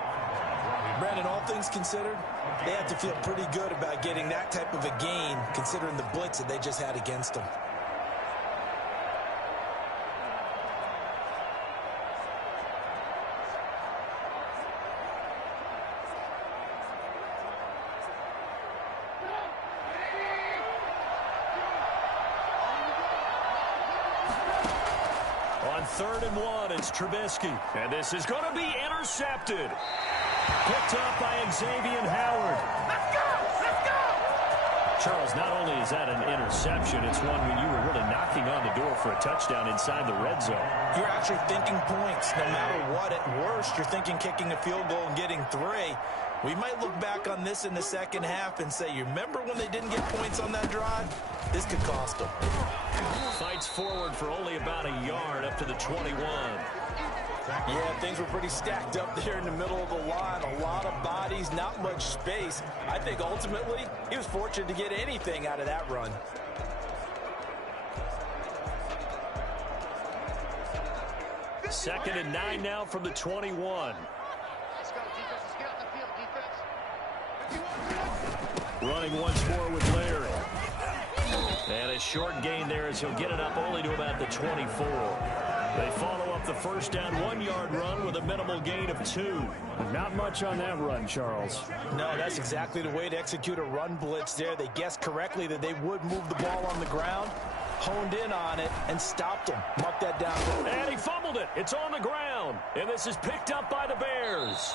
Brandon, all things considered, they have to feel pretty good about getting that type of a gain, considering the blitz that they just had against them. On 3rd and 1, it's Trubisky. And this is going to be intercepted. Picked up by Xavier Howard. Let's go! Let's go! Charles, not only is that an interception, it's one when you were really knocking on the door for a touchdown inside the red zone. You're actually thinking points. No matter what, at worst, you're thinking kicking a field goal and getting 3. We might look back on this in the second half and say, you remember when they didn't get points on that drive? This could cost them. Fights forward for only about a yard up to the 21. Yeah, things were pretty stacked up there in the middle of the line. A lot of bodies, not much space. I think ultimately he was fortunate to get anything out of that run. 2nd and 9 now from the 21. Let's go, defense. Let's get out the field, defense. Running once more with Larry. And a short gain there as he'll get it up only to about the 24. They follow up the first down 1-yard run with a minimal gain of 2. Not much on that run, Charles. No, that's exactly the way to execute a run blitz there. They guessed correctly that they would move the ball on the ground, honed in on it, and stopped him. Mark that down. And he fumbled it. It's on the ground. And this is picked up by the Bears.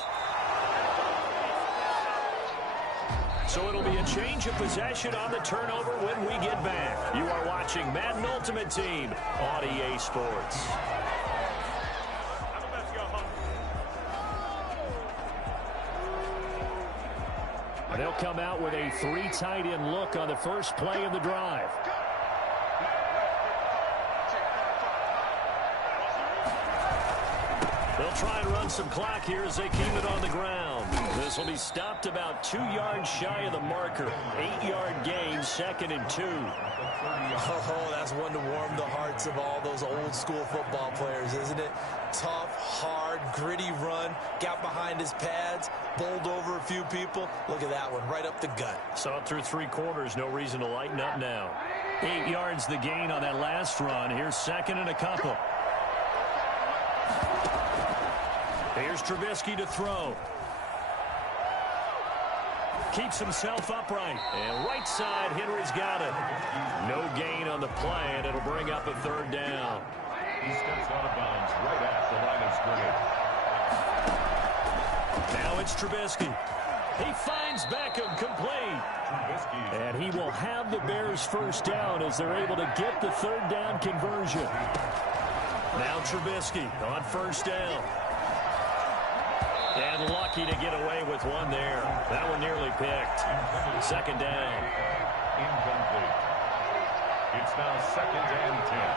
So it'll be a change of possession on the turnover when we get back. You are watching Madden Ultimate Team on EA Sports. And they'll come out with a 3 tight end look on the first play of the drive. They'll try and run some clock here as they keep it on the ground. This will be stopped about 2 yards shy of the marker. 8-yard gain, 2nd and 2. Oh, that's one to warm the hearts of all those old school football players, isn't it? Tough, hard, gritty run. Got behind his pads, bowled over a few people. Look at that one, right up the gut. Saw it through 3 quarters. No reason to lighten up now. 8 yards the gain on that last run. Here's 2nd and a couple. Here's Trubisky to throw. Keeps himself upright. And right side, Henry's got it. No gain on the play, and it'll bring up a 3rd down. He steps out of bounds right at the line of scrimmage. Now it's Trubisky. He finds Beckham complete. Trubisky. And he will have the Bears first down as they're able to get the 3rd down conversion. Now Trubisky on first down. And lucky to get away with one there. That one nearly picked. 2nd down. Incomplete. It's now 2nd and 10.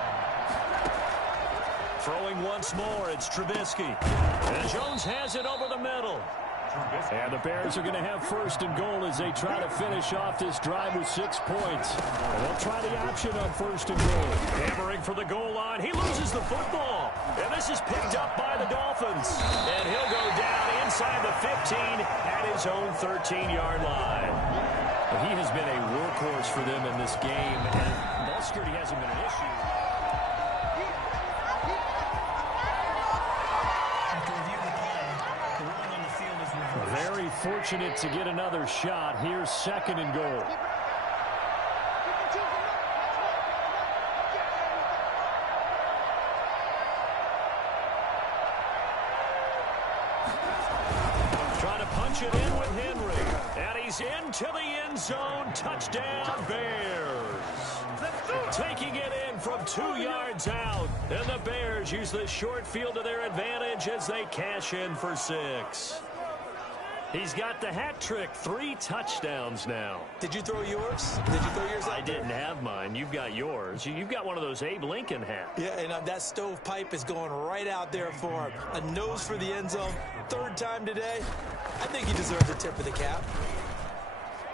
Throwing once more, it's Trubisky. And Jones has it over the middle. And the Bears are going to have 1st and goal as they try to finish off this drive with 6 points. And they'll try the option on 1st and goal. Hammering for the goal line. He loses the football. And this is picked up by the Dolphins. And he'll go down inside the 15 at his own 13-yard line. He has been a workhorse for them in this game. And ball security hasn't been an issue. Very fortunate to get another shot. Here's 2nd and goal. Trying to punch it in with Henry. And he's into the end zone. Touchdown, Bears. Taking it in from 2 yards out. And the Bears use the short field to their advantage as they cash in for 6. He's got the hat trick. 3 touchdowns now. Did you throw yours? Did you throw yours out I didn't have mine. You've got yours. You've got one of those Abe Lincoln hats. Yeah, and that stovepipe is going right out there for him. A nose for the end zone. 3rd time today. I think he deserves a tip of the cap.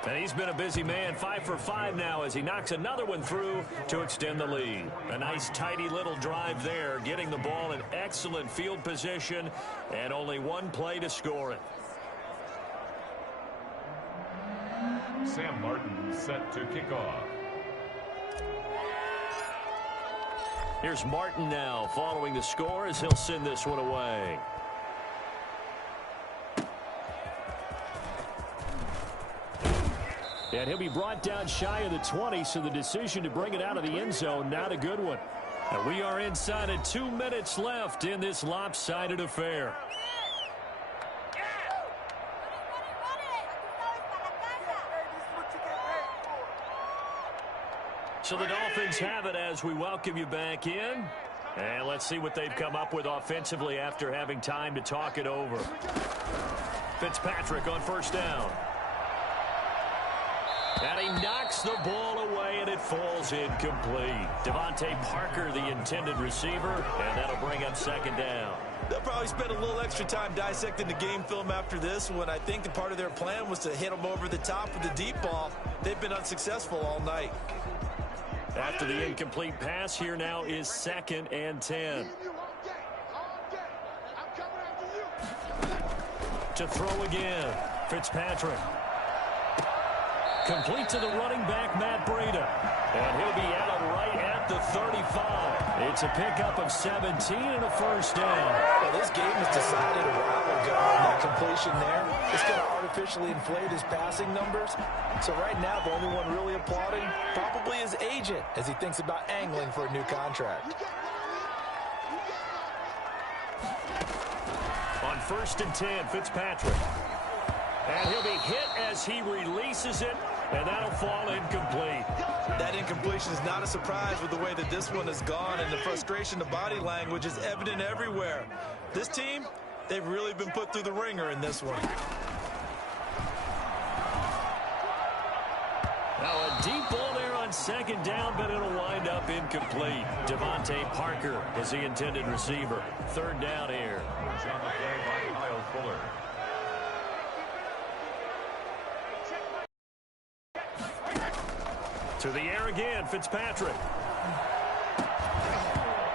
And he's been a busy man. 5 for 5 now as he knocks another one through to extend the lead. A nice, tidy little drive there, getting the ball in excellent field position, and only 1 play to score it. Sam Martin set to kick off. Here's Martin now following the score as he'll send this one away. And he'll be brought down shy of the 20, so the decision to bring it out of the end zone, not a good one. And we are inside of 2 minutes left in this lopsided affair. So the Dolphins have it as we welcome you back in. And let's see what they've come up with offensively after having time to talk it over. Fitzpatrick on first down. And he knocks the ball away, and it falls incomplete. Devontae Parker, the intended receiver, and that'll bring up 2nd down. They'll probably spend a little extra time dissecting the game film after this one. I think the part of their plan was to hit them over the top with the deep ball. They've been unsuccessful all night. After the incomplete pass, here now is 2nd and 10. To throw again. Fitzpatrick. Complete to the running back, Matt Breida. And he'll be out right at the 35. It's a pickup of 17 and a first down. Well, this game was decided a while ago. That completion there, it's going to artificially inflate his passing numbers. So right now, the only one really applauding probably his agent as he thinks about angling for a new contract. On 1st and 10, Fitzpatrick. And he'll be hit as he releases it, and that'll fall incomplete. That incompletion is not a surprise with the way that this one has gone, and the frustration of body language is evident everywhere. This team, they've really been put through the ringer in this one. Now a deep ball there on 2nd down, but it'll wind up incomplete. Devontae Parker is the intended receiver. 3rd down here. To the air again, Fitzpatrick.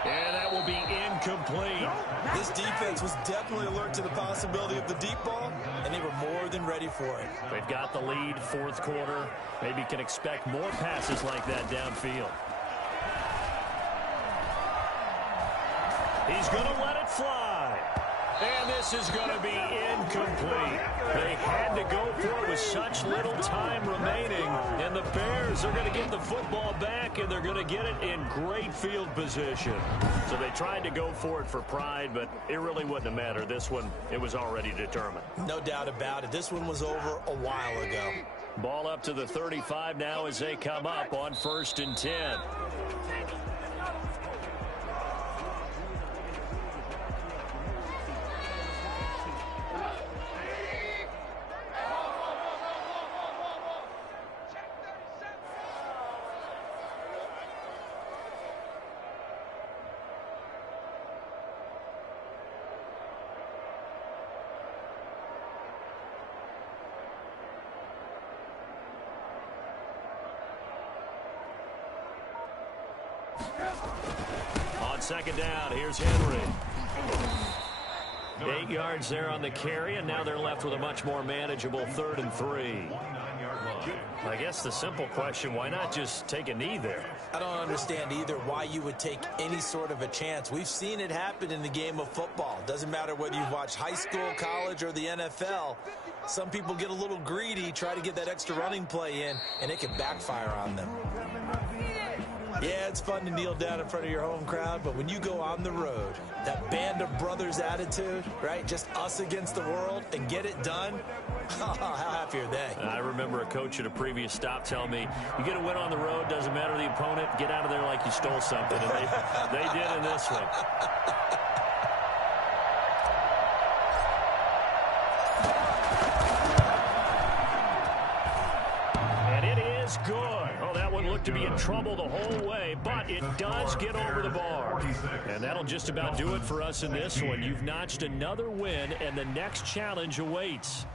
And that will be incomplete. This defense was definitely alert to the possibility of the deep ball, and they were more than ready for it. They've got the lead, 4th quarter. Maybe can expect more passes like that downfield. He's going to let it fly. And this is going to be incomplete. They had to go for it with such little time remaining. And the Bears are going to get the football back, and they're going to get it in great field position. So they tried to go for it for pride, but it really wouldn't have mattered. This one, it was already determined. No doubt about it. This one was over a while ago. Ball up to the 35 now as they come up on 1st and 10. On 2nd down, here's Henry. 8 yards there on the carry, and now they're left with a much more manageable 3rd and 3. I guess the simple question, why not just take a knee there? I don't understand either why you would take any sort of a chance. We've seen it happen in the game of football. Doesn't matter whether you've watched high school, college, or the NFL. Some people get a little greedy, try to get that extra running play in, and it can backfire on them. Yeah, it's fun to kneel down in front of your home crowd, but when you go on the road, that band of brothers attitude, right? Just us against the world and get it done. How happy are they? I remember a coach at a previous stop telling me, you get a win on the road, doesn't matter the opponent, get out of there like you stole something. And they did in this one. And it is good. Oh, that one looked to be in trouble the whole way, but it does get over the bar. And that'll just about do it for us in this one. You've notched another win, and the next challenge awaits.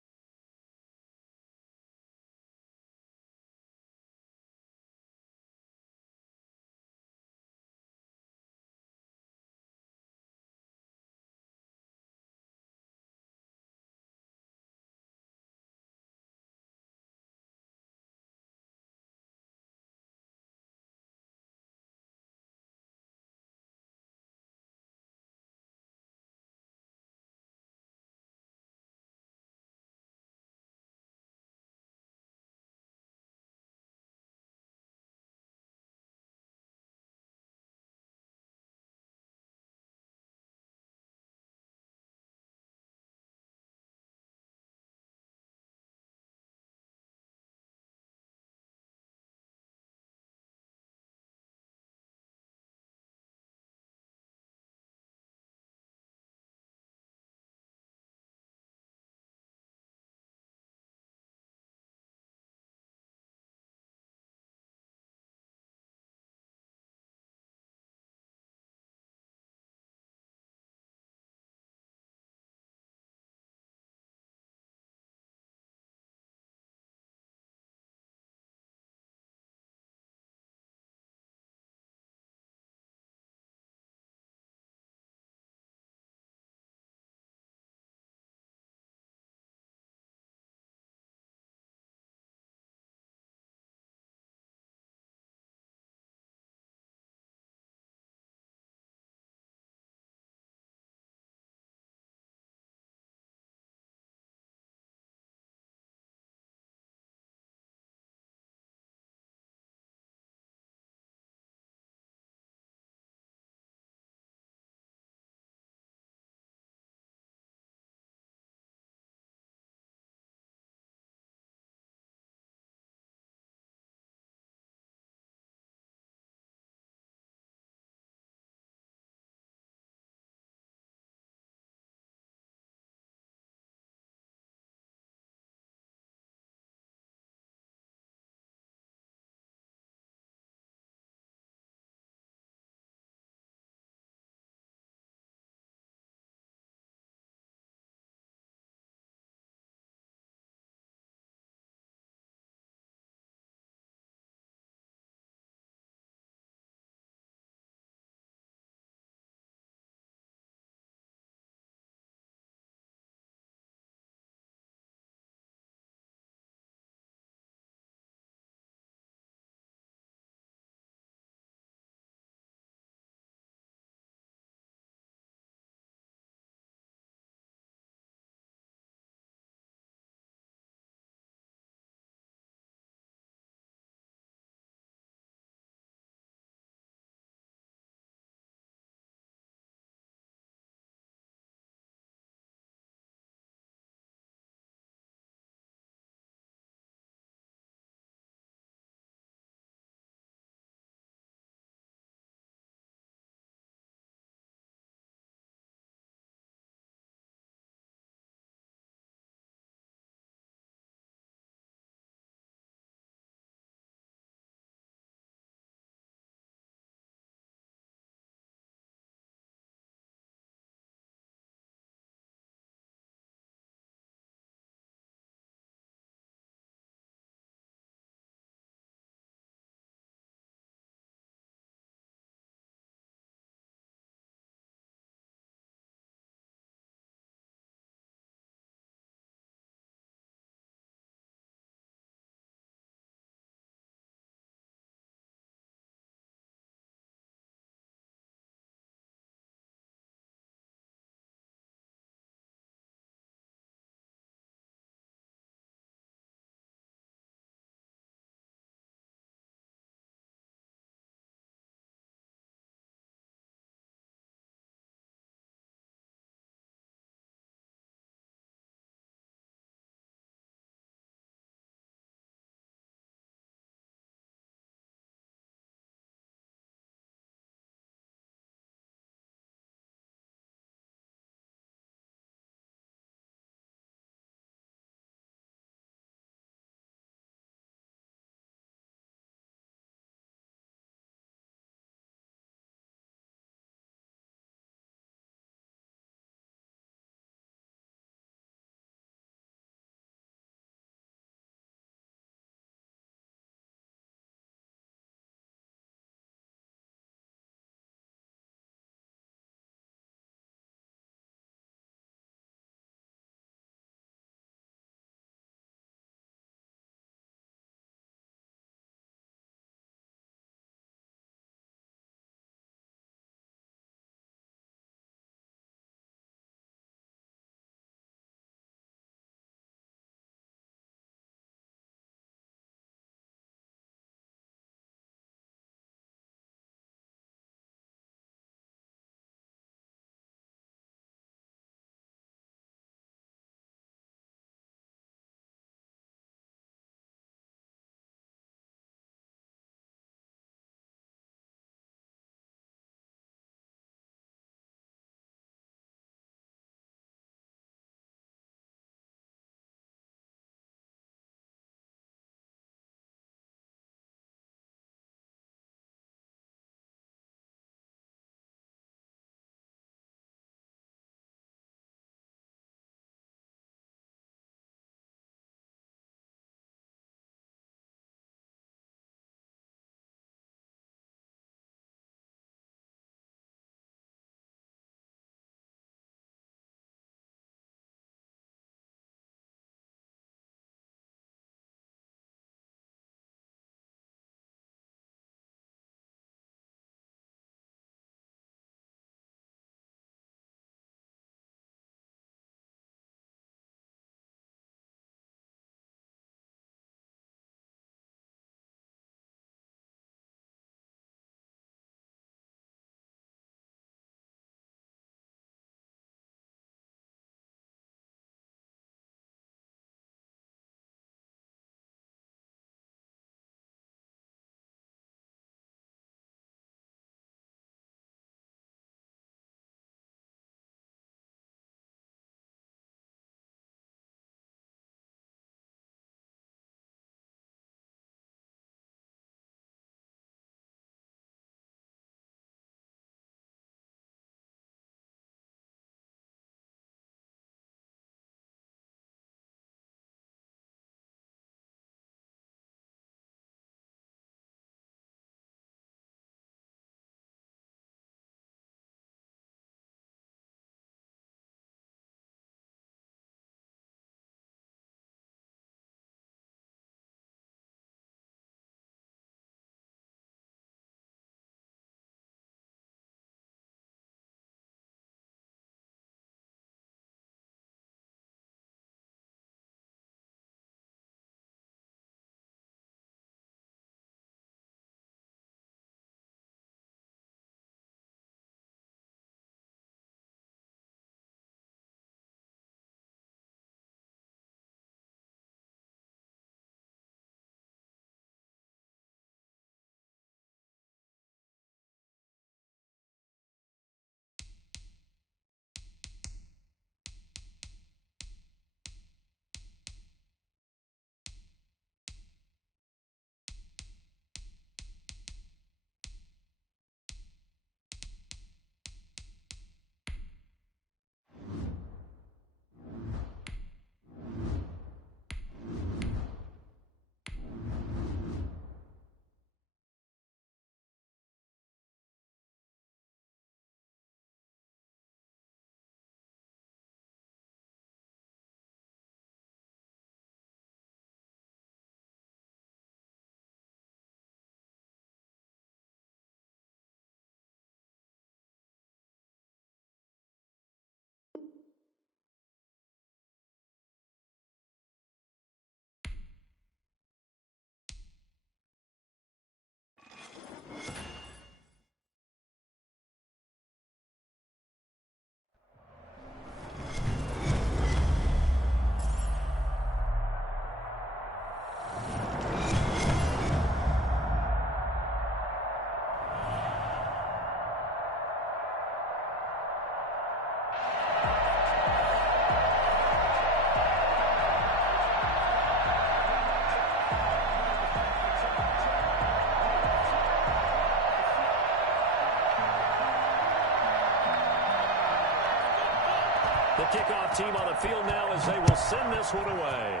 The kickoff team on the field now as they will send this one away.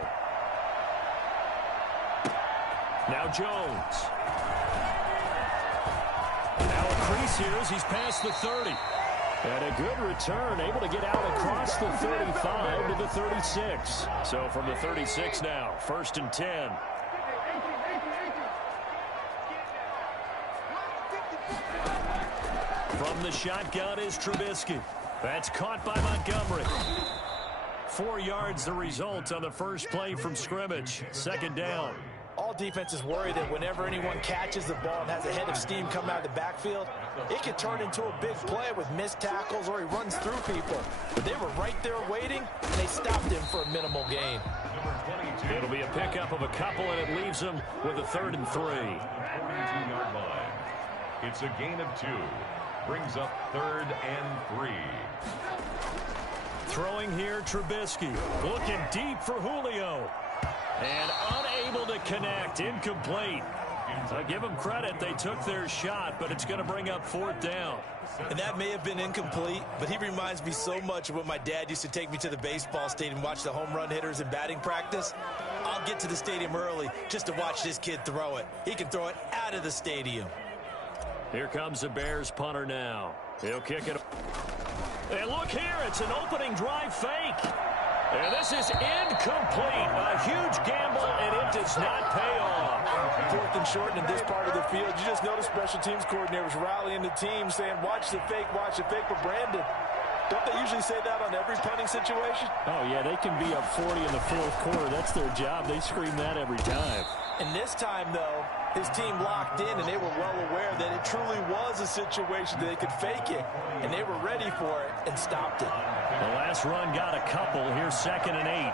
Now Jones. Now a crease here as he's past the 30. And a good return, able to get out across the 35 to the 36. So from the 36 now, 1st and 10. From the shotgun is Trubisky. That's caught by Montgomery. 4 yards the result on the first play from scrimmage. 2nd down. All defenses worry that whenever anyone catches the ball and has a head of steam come out of the backfield, it could turn into a big play with missed tackles or he runs through people. But they were right there waiting, and they stopped him for a minimal gain. It'll be a pickup of a couple, and it leaves them with a 3rd and 3. 42-yard line. It's a gain of 2. Brings up 3rd and 3. Throwing here, Trubisky. Looking deep for Julio. And unable to connect. Incomplete. I give them credit. They took their shot, but it's going to bring up 4th down. And that may have been incomplete, but he reminds me so much of when my dad used to take me to the baseball stadium and watch the home run hitters in batting practice. I'll get to the stadium early just to watch this kid throw it. He can throw it out of the stadium. Here comes the Bears punter now. He'll kick it. And look here, it's an opening drive fake. And this is incomplete. A huge gamble, and it does not pay off. 4th and short in this part of the field. You just notice special teams coordinators rallying the team saying, watch the fake, but Brandon, don't they usually say that on every punting situation? Oh, yeah, they can be up 40 in the 4th quarter. That's their job. They scream that every time. And this time, though, his team locked in, and they were well aware that it truly was a situation that they could fake it, and they were ready for it and stopped it. The last run got a couple. Here's 2nd and 8.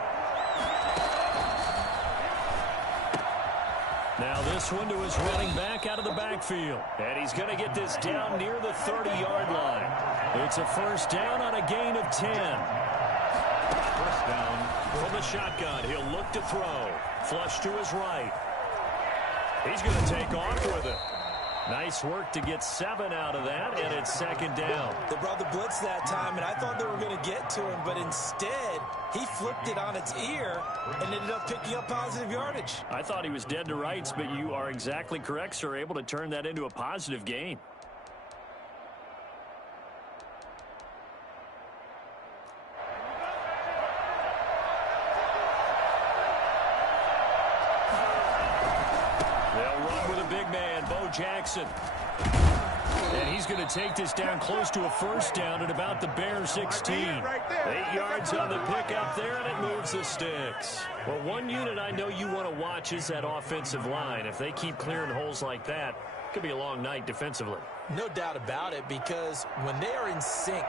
Now this one to his running back out of the backfield. And he's going to get this down near the 30-yard line. It's a 1st down on a gain of 10. 1st down. From the shotgun, he'll look to throw. Flush to his right. He's going to take off with it. Nice work to get 7 out of that, and it's 2nd down. They brought the blitz that time, and I thought they were going to get to him, but instead, he flipped it on its ear and ended up picking up positive yardage. I thought he was dead to rights, but you are exactly correct, sir, able to turn that into a positive gain. Jackson. And he's going to take this down close to a 1st down at about the Bears 16. 8 yards on the pickup there, and it moves the sticks. Well, one unit I know you want to watch is that offensive line. If they keep clearing holes like that, it could be a long night defensively. No doubt about it, because when they are in sync,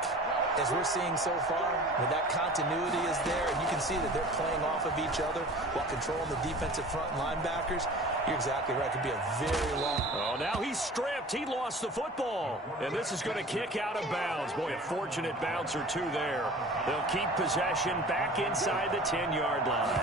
as we're seeing so far, when that continuity is there, and you can see that they're playing off of each other while controlling the defensive front linebackers, you're exactly right. It could be a very long... Oh, now he's stripped. He lost the football. And this is going to kick out of bounds. Boy, a fortunate bounce or 2 there. They'll keep possession back inside the 10-yard line.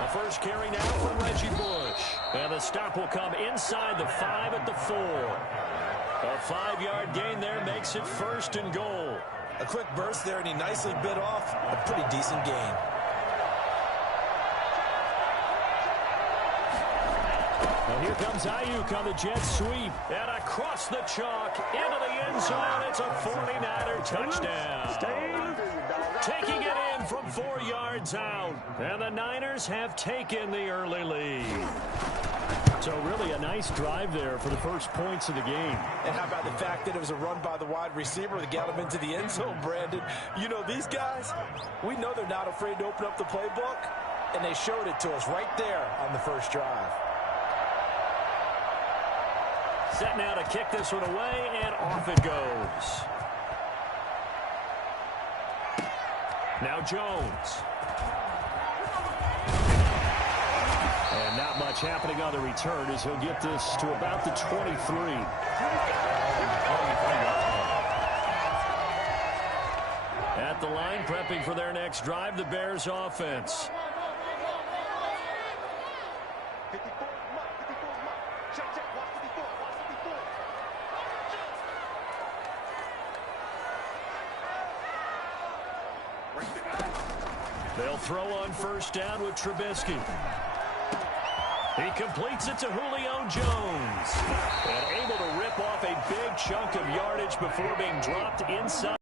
The first carry now from Reggie Bush. And the stop will come inside the 5 at the 4. A 5-yard gain there makes it 1st and goal. A quick burst there, and he nicely bit off a pretty decent gain. And here comes Ayuk on the jet sweep. And across the chalk into the end zone. It's a 49er touchdown. Taking it in from 4 yards out. And the Niners have taken the early lead. So really a nice drive there for the first points of the game. And how about the fact that it was a run by the wide receiver that got him into the end zone, Brandon? You know, these guys, we know they're not afraid to open up the playbook, and they showed it to us right there on the first drive. Set now to kick this one away, and off it goes. Now Jones. And not much happening on the return as he'll get this to about the 23. At the line, prepping for their next drive, the Bears offense. They'll throw on first down with Trubisky. He completes it to Julio Jones. And able to rip off a big chunk of yardage before being dropped inside.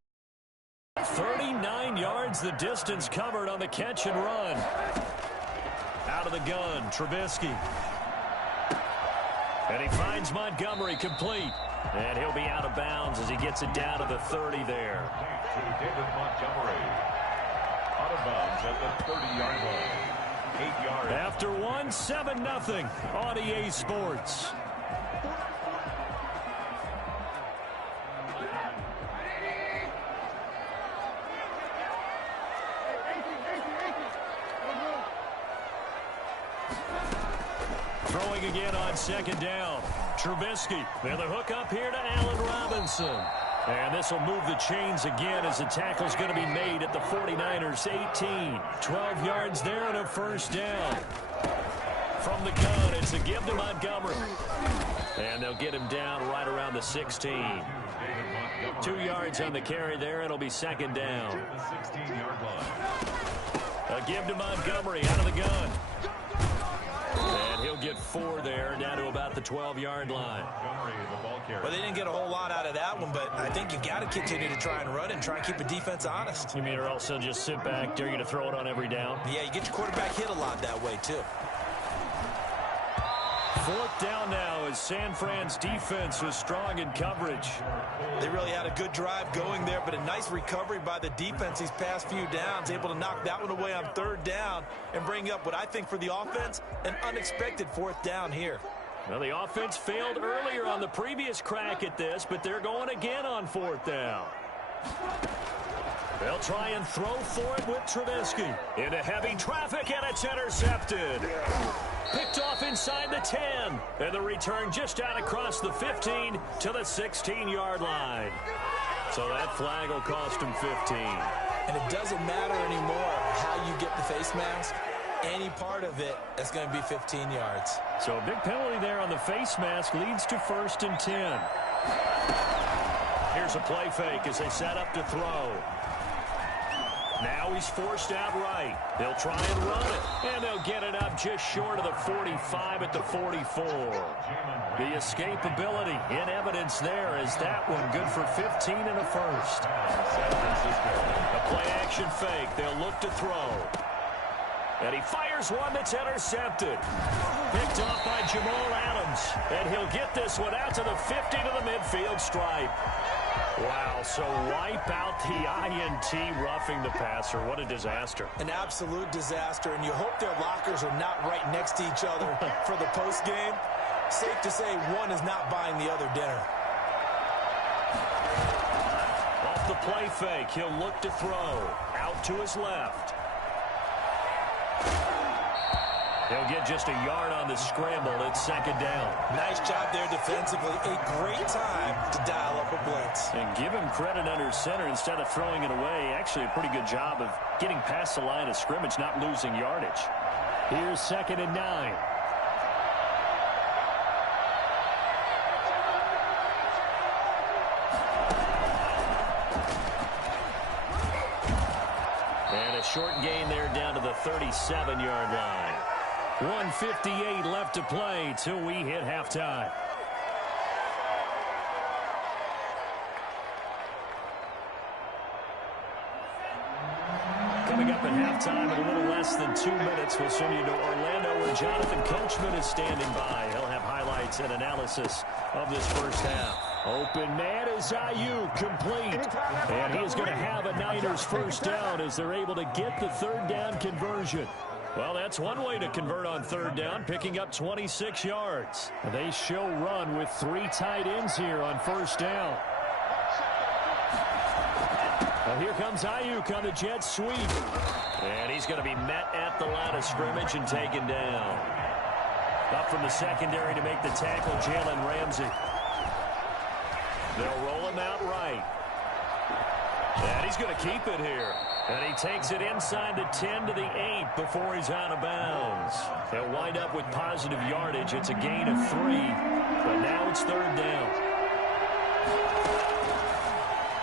39 yards the distance covered on the catch and run. Out of the gun, Trubisky. And he finds Montgomery complete. And he'll be out of bounds as he gets it down to the 30 there. To David Montgomery. Out of bounds at the 30-yard line. 8 yards. After 1, 7-0 on EA Sports. Throwing again on second down. Trubisky. And the hook up here to Allen Robinson. And this will move the chains again as the tackle's going to be made at the 49ers 18. 12 yards there and a first down. From the gun, it's a give to Montgomery. And they'll get him down right around the 16. 2 yards on the carry there. It'll be second down. The 16-yard line. A give to Montgomery out of the gun. And he'll get 4 there, down to about the 12-yard line. Well, they didn't get a whole lot out of that one, but I think you've got to continue to try and run and try and keep the defense honest. You mean or else they'll just sit back, dare you to throw it on every down? Yeah, you get your quarterback hit a lot that way, too. 4th down now as San Fran's defense was strong in coverage. They really had a good drive going there, but a nice recovery by the defense these past few downs, able to knock that one away on 3rd down and bring up what I think for the offense, an unexpected 4th down here. Well, the offense failed earlier on the previous crack at this, but they're going again on 4th down. They'll try and throw for it with Trubisky. Into heavy traffic, and it's intercepted. Picked off inside the 10. And the return just out across the 15 to the 16-yard line. So that flag will cost him 15. And it doesn't matter anymore how you get the face mask. Any part of it, that's going to be 15 yards. So a big penalty there on the face mask leads to 1st and 10. Here's a play fake as they set up to throw. Now he's forced out right. They'll try and run it, and they'll get it up just short of the 45 at the 44. The escapability in evidence there as that one good for 15 and a first. A play-action fake. They'll look to throw. And he fires one that's intercepted. Picked off by Jamal Adams. And he'll get this one out to the 50 to the midfield stripe. Wow, so wipe out the INT roughing the passer. What a disaster. An absolute disaster, and you hope their lockers are not right next to each other for the postgame. Safe to say one is not buying the other dinner. Off the play fake, he'll look to throw. Out to his left. He'll get just a yard on the scramble. It's second down. Nice job there defensively. A great time to dial up a blitz. And give him credit under center instead of throwing it away. Actually, a pretty good job of getting past the line of scrimmage, not losing yardage. Here's 2nd and 9. And a short gain there down to the 37-yard line. 1:58 left to play till we hit halftime. Coming up at halftime in a little less than 2 minutes, we'll send you to Orlando where Jonathan Coachman is standing by. He'll have highlights and analysis of this first half. Open man is Ayuk, complete. And he is going to have a Niners first down as they're able to get the 3rd down conversion. Well, that's one way to convert on 3rd down, picking up 26 yards. They show run with 3 tight ends here on 1st down. Well, here comes Ayuk on the jet sweep. And he's going to be met at the line of scrimmage and taken down. Up from the secondary to make the tackle, Jalen Ramsey. They'll roll him out right. And he's going to keep it here. And he takes it inside the 10 to the 8 before he's out of bounds. They'll wind up with positive yardage. It's a gain of 3, but now it's 3rd down.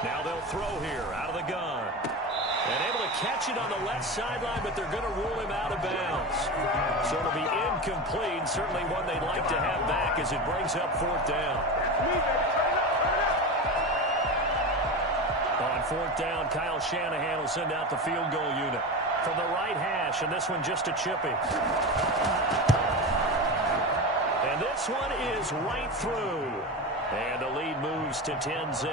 Now they'll throw here out of the gun. And able to catch it on the left sideline, but they're going to rule him out of bounds. So it'll be incomplete. Certainly one they'd like to have back as it brings up 4th down. On 4th down, Kyle Shanahan will send out the field goal unit from the right hash, and this one just a chippy. And this one is right through. And the lead moves to 10-zip.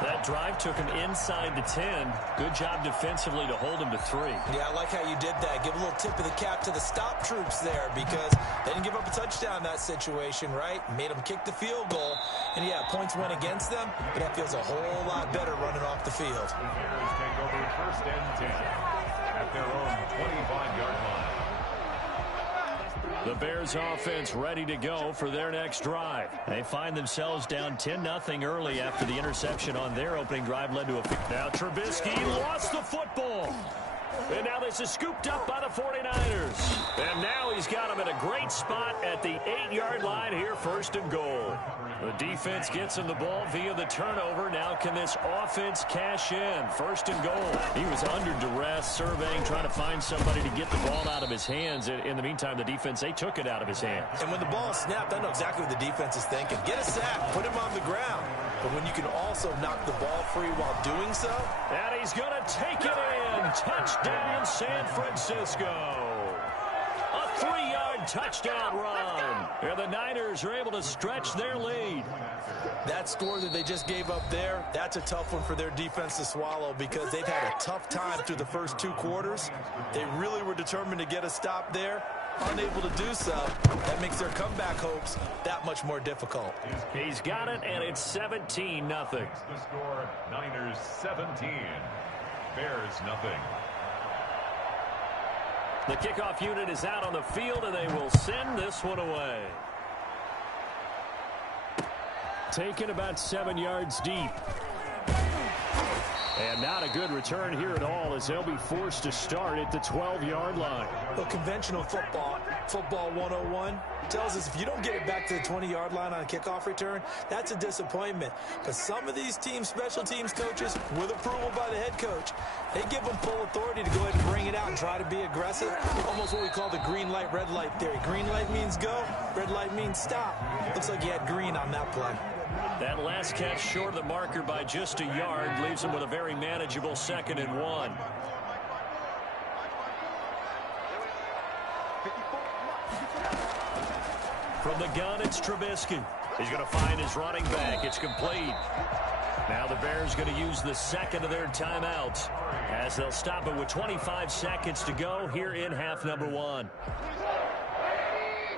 That drive took him inside the 10. Good job defensively to hold him to 3. Yeah, I like how you did that. Give a little tip of the cap to the stop troops there because they didn't give up a touchdown in that situation, right? Made them kick the field goal. And, yeah, points went against them, but that feels a whole lot better running off the field. The Bears take over 1st and 10 at their own 25-yard line. The Bears offense ready to go for their next drive. They find themselves down 10-0 early after the interception on their opening drive led to a... Now Trubisky lost the football. And now this is scooped up by the 49ers. And now he's got him in a great spot at the 8-yard line here, 1st and goal. The defense gets him the ball via the turnover. Now can this offense cash in? 1st and goal. He was under duress, surveying, trying to find somebody to get the ball out of his hands. In the meantime, the defense, they took it out of his hands. And when the ball is snapped, I know exactly what the defense is thinking. Get a sack, put him on the ground. But when you can also knock the ball free while doing so. And he's going to take it in. Touchdown, San Francisco. A 3-yard touchdown run. And the Niners are able to stretch their lead. That score that they just gave up there, that's a tough one for their defense to swallow because they've had a tough time through the first 2 quarters. They really were determined to get a stop there. Unable to do so, that makes their comeback hopes that much more difficult. He's got it, and it's 17-0. The score, Niners 17, Bears nothing. The kickoff unit is out on the field, and they will send this one away. Taken about 7 yards deep. And not a good return here at all as they'll be forced to start at the 12-yard line. Well, conventional football 101, tells us if you don't get it back to the 20-yard line on a kickoff return, that's a disappointment. But some of these teams, special teams coaches, with approval by the head coach, they give them full authority to go ahead and bring it out and try to be aggressive. Almost what we call the green light, red light theory. Green light means go, red light means stop. Looks like you had green on that play. That last catch short of the marker by just a yard leaves him with a very manageable 2nd and 1. From the gun, it's Trubisky. He's going to find his running back. It's complete. Now the Bears going to use the 2nd of their timeouts as they'll stop it with 25 seconds to go here in half number 1.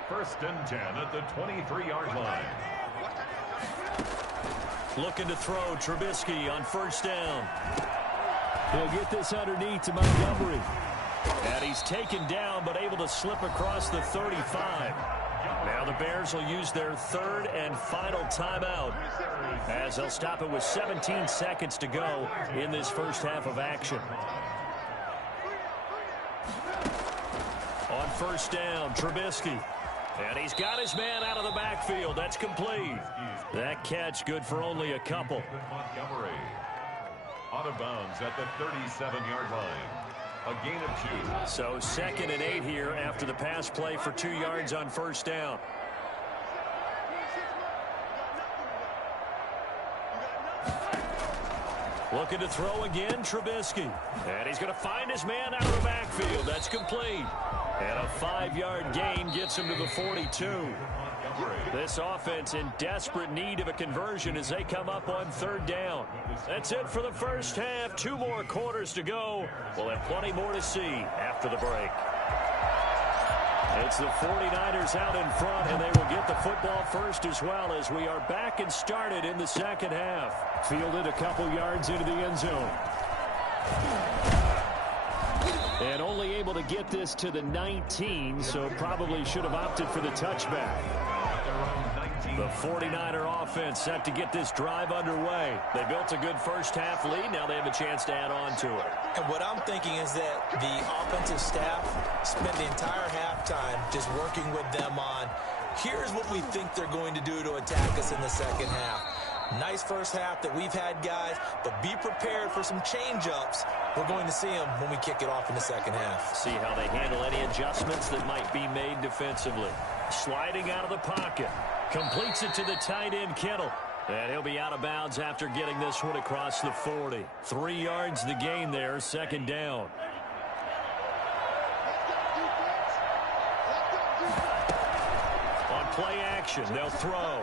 1st and 10 at the 23-yard line. Looking to throw, Trubisky on 1st down. He'll get this underneath to Montgomery. And he's taken down, but able to slip across the 35. Now the Bears will use their 3rd and final timeout as they'll stop it with 17 seconds to go in this first half of action. On 1st down, Trubisky. And he's got his man out of the backfield. That's complete. That catch good for only a couple. Montgomery out of bounds at the 37-yard line. A gain of 2. So 2nd and 8 here after the pass play for 2 yards on 1st down. Looking to throw again, Trubisky. And he's going to find his man out of the backfield. That's complete. And a 5-yard gain gets him to the 42. This offense in desperate need of a conversion as they come up on 3rd down. That's it for the first half. 2 more quarters to go. We'll have plenty more to see after the break. It's the 49ers out in front, and they will get the football first as well as we are back and started in the 2nd half. Fielded a couple yards into the end zone. And only able to get this to the 19, so probably should have opted for the touchback. The 49er offense set to get this drive underway. They built a good first half lead. Now they have a chance to add on to it. And what I'm thinking is that the offensive staff spent the entire halftime just working with them on, here's what we think they're going to do to attack us in the 2nd half. Nice first half that we've had, guys, but be prepared for some change-ups. We're going to see them when we kick it off in the second half. See how they handle any adjustments that might be made defensively. Sliding out of the pocket. Completes it to the tight end, Kittle. And he'll be out of bounds after getting this one across the 40. 3 yards the gain there, second down. On play action, they'll throw.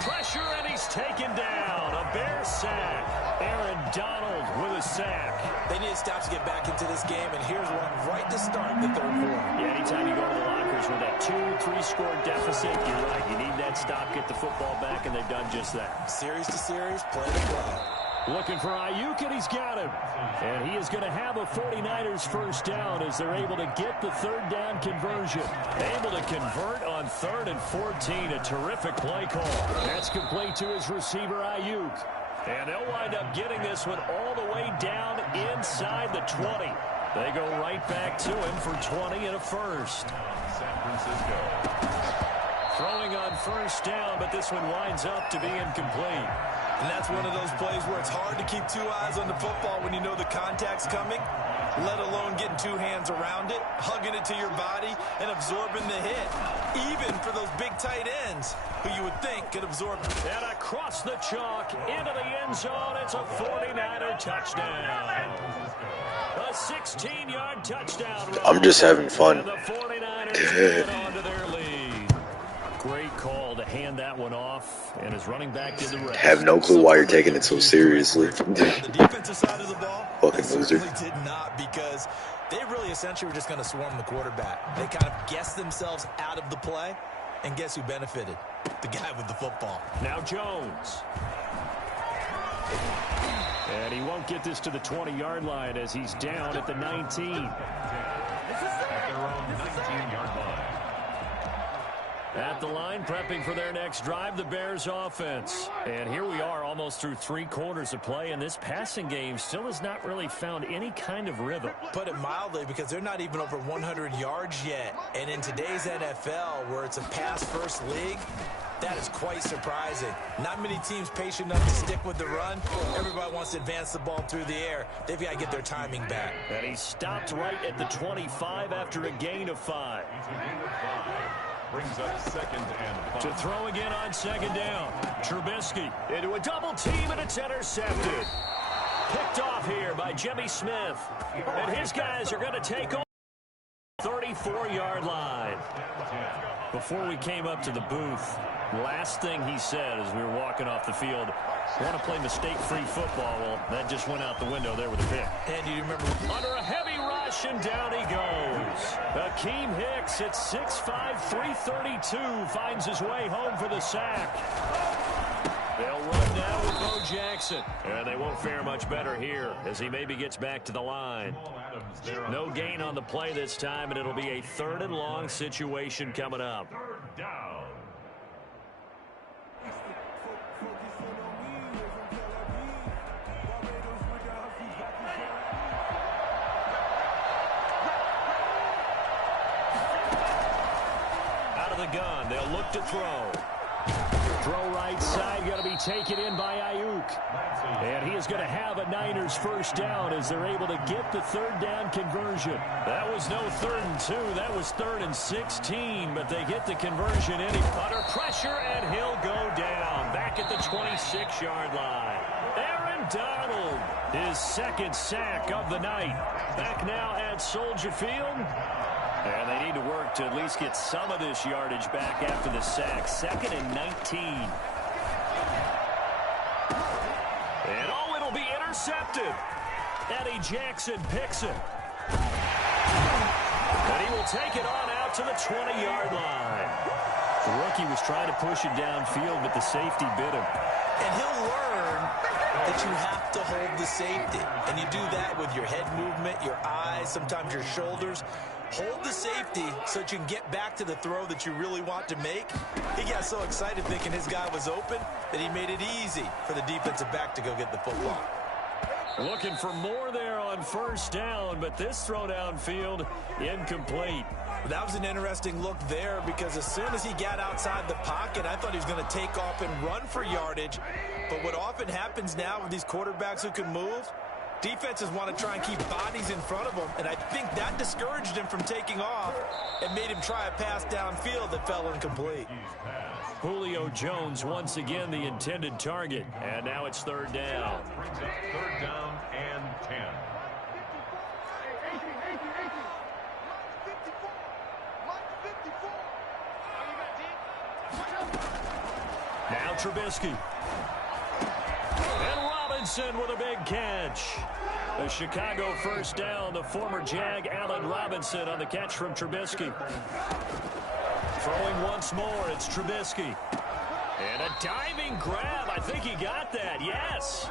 Pressure, and he's taken down. A Bears sack. Aaron Donald with a sack. They need to stop to get back into this game, and here's one right to start the third quarter. Yeah, anytime you go to the lockers with that 2-3 score deficit, you're right. You need that stop, get the football back, and they've done just that. Series to series, play to play. Looking for Ayuk, and he's got him. And he is going to have a 49ers first down as they're able to get the third down conversion. Able to convert on 3rd and 14. A terrific play call. That's complete to his receiver, Ayuk. And they'll wind up getting this one all the way down inside the 20. They go right back to him for 20 and a first. San Francisco. Throwing on first down, but this one winds up to be incomplete. And that's one of those plays where it's hard to keep 2 eyes on the football when you know the contact's coming, let alone getting 2 hands around it, hugging it to your body, and absorbing the hit. Even for those big tight ends who you would think could absorb. And across the chalk, into the end zone, it's a 49er touchdown. A 16-yard touchdown run. I'm just having fun. And the 49ers get onto their lead. Great call to hand that one off, and his running back did the rest. Have no clue why you're taking it so seriously. The defensive side of the ball, Fucking loser. They did not, because they really essentially were just going to swarm the quarterback. They kind of guessed themselves out of the play, and guess who benefited? The guy with the football. Now Jones. And he won't get this to the 20-yard line as he's down at the 19. At their own 19-yard line. At the line, prepping for their next drive, the Bears offense. And here we are almost through 3 quarters of play, and this passing game still has not really found any kind of rhythm. Put it mildly, because they're not even over 100 yards yet. And in today's NFL, where it's a pass-first league, that is quite surprising. Not many teams patient enough to stick with the run. Everybody wants to advance the ball through the air. They've got to get their timing back. And he stopped right at the 25 after a gain of 5. Brings up 2nd and 5. To throw again on 2nd down. Trubisky into a double team, and it's intercepted. Picked off here by Jimmy Smith. And his guys are going to take on 34-yard line. Before we came up to the booth, last thing he said as we were walking off the field, want to play mistake-free football. Well, that just went out the window there with a pick. And you remember, under a heavy rush, and down he goes. Akeem Hicks at 6'5", 332 finds his way home for the sack. They'll run now with Bo Jackson. And they won't fare much better here as he maybe gets back to the line. No gain on the play this time, and it'll be a 3rd and long situation coming up. 3rd down. Out of the gun, they'll look to throw. Throw right side, going to be taken in by Ayuk. And he is going to have a Niners first down as they're able to get the 3rd down conversion. That was no 3rd and 2. That was 3rd and 16, but they get the conversion in. Under pressure, and he'll go down. Back at the 26-yard line. Aaron Donald, his 2nd sack of the night. Back now at Soldier Field. And they need to work to at least get some of this yardage back after the sack. 2nd and 19. And oh, it'll be intercepted. Eddie Jackson picks it. And he will take it on out to the 20-yard line. The rookie was trying to push it downfield, but the safety bit him. and he'll learn that you have to hold the safety. And you do that with your head movement, your eyes, sometimes your shoulders. Hold the safety so that you can get back to the throw that you really want to make. He got so excited thinking his guy was open that he made it easy for the defensive back to go get the football. Looking for more there on first down, but this throw downfield incomplete. That was an interesting look there because as soon as he got outside the pocket, I thought he was going to take off and run for yardage. But what often happens now with these quarterbacks who can move, defenses want to try and keep bodies in front of them, and I think that discouraged him from taking off and made him try a pass downfield that fell incomplete. Julio Jones once again the intended target, and now it's third down. Brings up third down and 10. Now Trubisky. And Robinson with a big catch. The Chicago first down. The former Jag, Allen Robinson, on the catch from Trubisky. Throwing once more, it's Trubisky. And a diving grab. I think he got that. Yes.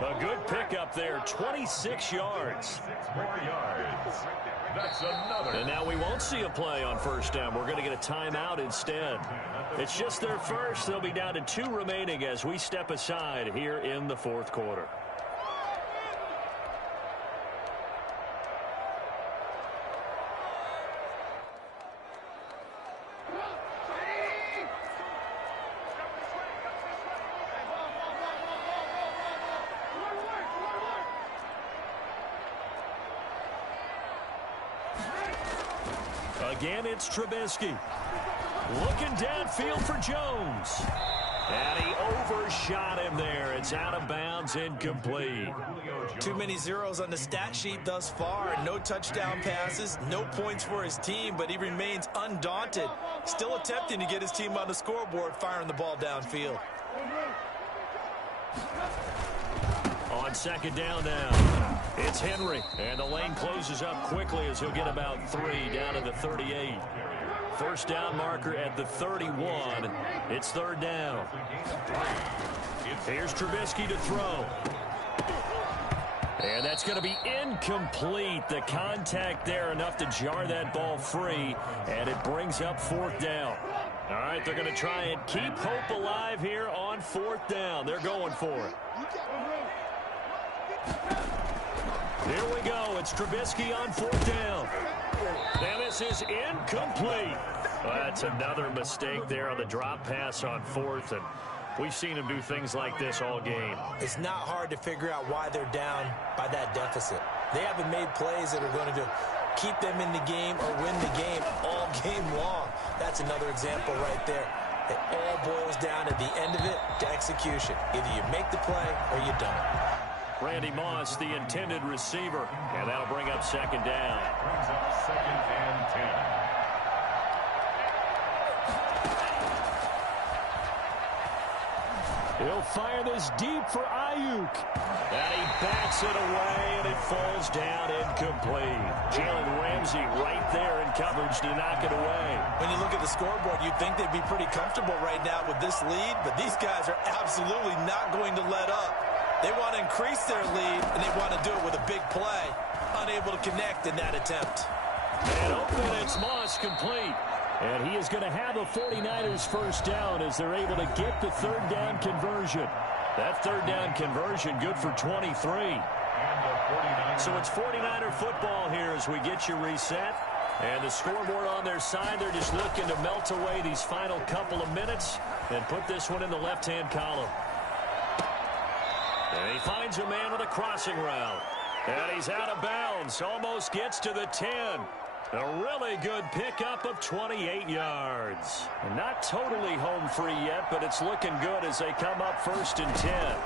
A good pickup there. 26 yards. 6 more yards. That's another. And now we won't see a play on first down. We're going to get a timeout instead. It's just their first. They'll be down to 2 remaining as we step aside here in the fourth quarter. Again, it's Trubisky. Looking downfield for Jones. And he overshot him there. It's out of bounds, incomplete. Too many zeros on the stat sheet thus far. No touchdown passes, no points for his team, but he remains undaunted. Still attempting to get his team on the scoreboard, firing the ball downfield. On second down now, it's Henry. And the lane closes up quickly as he'll get about 3 down to the 38. First down marker at the 31. It's third down. Here's Trubisky to throw. And that's going to be incomplete. The contact there enough to jar that ball free. And it brings up fourth down. All right, they're going to try and keep hope alive here on fourth down. They're going for it. Here we go. It's Trubisky on fourth down. And this is incomplete. Well, that's another mistake there on the drop pass on fourth. And we've seen him do things like this all game. It's not hard to figure out why they're down by that deficit. They haven't made plays that are going to keep them in the game or win the game all game long. That's another example right there. It all boils down at the end of it to execution. Either you make the play or you don't. Randy Moss, the intended receiver, and that'll bring up second down. Brings up second and 10. He'll fire this deep for Ayuk. And he bats it away, and it falls down incomplete. Jalen Ramsey right there in coverage to knock it away. When you look at the scoreboard, you'd think they'd be pretty comfortable right now with this lead, but these guys are absolutely not going to let up. They want to increase their lead, and they want to do it with a big play. Unable to connect in that attempt. And open, it's Moss complete. And he is going to have a 49ers first down as they're able to get the third down conversion. That third down conversion good for 23. So it's 49er football here as we get you reset. And the scoreboard on their side, they're just looking to melt away these final couple of minutes and put this one in the left-hand column. And he finds a man with a crossing route. And he's out of bounds. Almost gets to the 10. A really good pickup of 28 yards. Not totally home free yet, but it's looking good as they come up first and 10.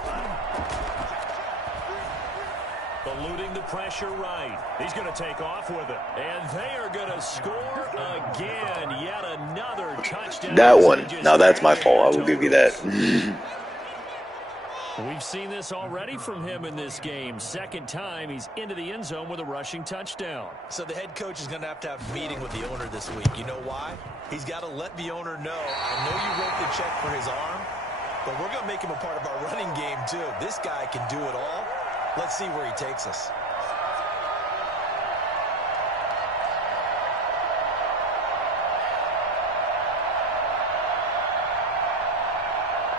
Eluding the pressure right. He's going to take off with it. And they are going to score again. Yet another touchdown. That one. Now that's my fault. I will give you that. We've seen this already from him in this game. Second time he's into the end zone with a rushing touchdown. So the head coach is going to have a meeting with the owner this week. You know why? He's got to let the owner know, I know you wrote the check for his arm, but we're going to make him a part of our running game too. This guy can do it all. Let's see where he takes us.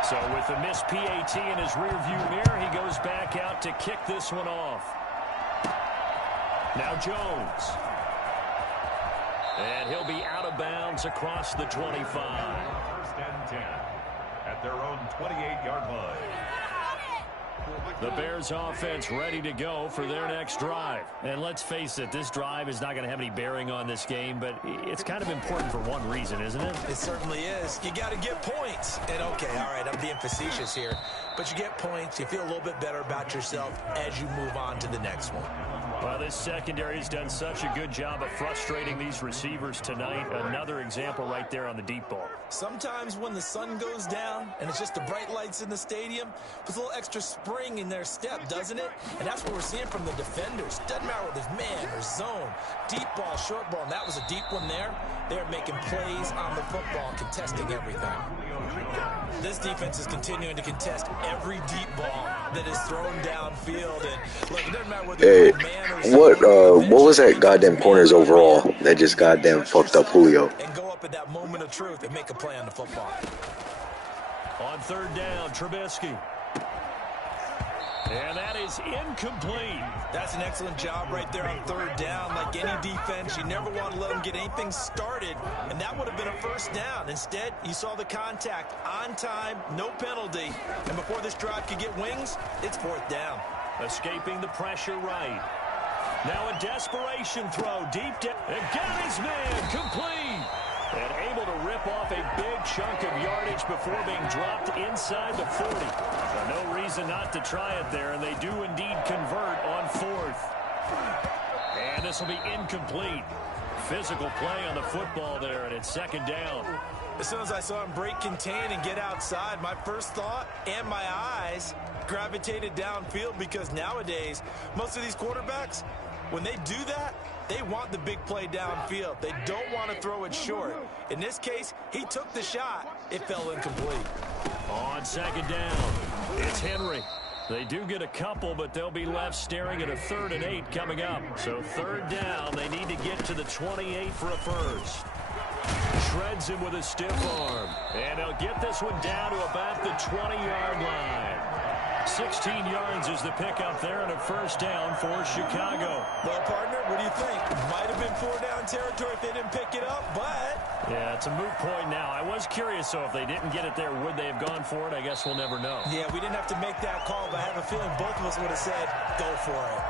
So with the missed PAT in his rearview mirror, he goes back out to kick this one off. Now Jones. And he'll be out of bounds across the 25. First and 10 at their own 28-yard line. The Bears offense ready to go for their next drive. And let's face it, this drive is not going to have any bearing on this game, but it's kind of important for one reason, isn't it? It certainly is. You got to get points. And okay, all right, I'm being facetious here, but you get points, you feel a little bit better about yourself as you move on to the next one. Well, this secondary has done such a good job of frustrating these receivers tonight. Another example right there on the deep ball. Sometimes when the sun goes down and it's just the bright lights in the stadium, there's a little extra spring in their step, doesn't it? And that's what we're seeing from the defenders. Doesn't matter whether it's man or zone, deep ball, short ball, and that was a deep one there. They're making plays on the football, contesting everything. This defense is continuing to contest every deep ball that is thrown downfield. And look, it doesn't matter whether it's man or zone. What was that goddamn corners overall that just goddamn fucked up Julio? And go up at that moment of truth and make a play on the football. On third down, Trubisky. And that is incomplete. That's an excellent job right there on third down. Like any defense, you never want to let them get anything started, and that would have been a first down. Instead, you saw the contact on time, no penalty, and before this drive could get wings, it's fourth down. Escaping the pressure right. Now a desperation throw deep down. And got his man complete. And able to rip off a big chunk of yardage before being dropped inside the 40. So no reason not to try it there, and they do indeed convert on fourth. And this will be incomplete. Physical play on the football there, and it's second down. As soon as I saw him break contain and get outside, my first thought and my eyes gravitated downfield, because nowadays, most of these quarterbacks, when they do that, they want the big play downfield. They don't want to throw it short. In this case, he took the shot. It fell incomplete. On second down, it's Henry. They do get a couple, but they'll be left staring at a 3rd and 8 coming up. So third down, they need to get to the 28 for a first. Shreds him with a stiff arm. And they'll get this one down to about the 20-yard line. 16 yards is the pickup there, and a first down for Chicago. Well, partner, what do you think? Might have been 4-down territory if they didn't pick it up, but... Yeah, it's a moot point now. I was curious, so if they didn't get it there, would they have gone for it? I guess we'll never know. Yeah, we didn't have to make that call, but I have a feeling both of us would have said, go for it.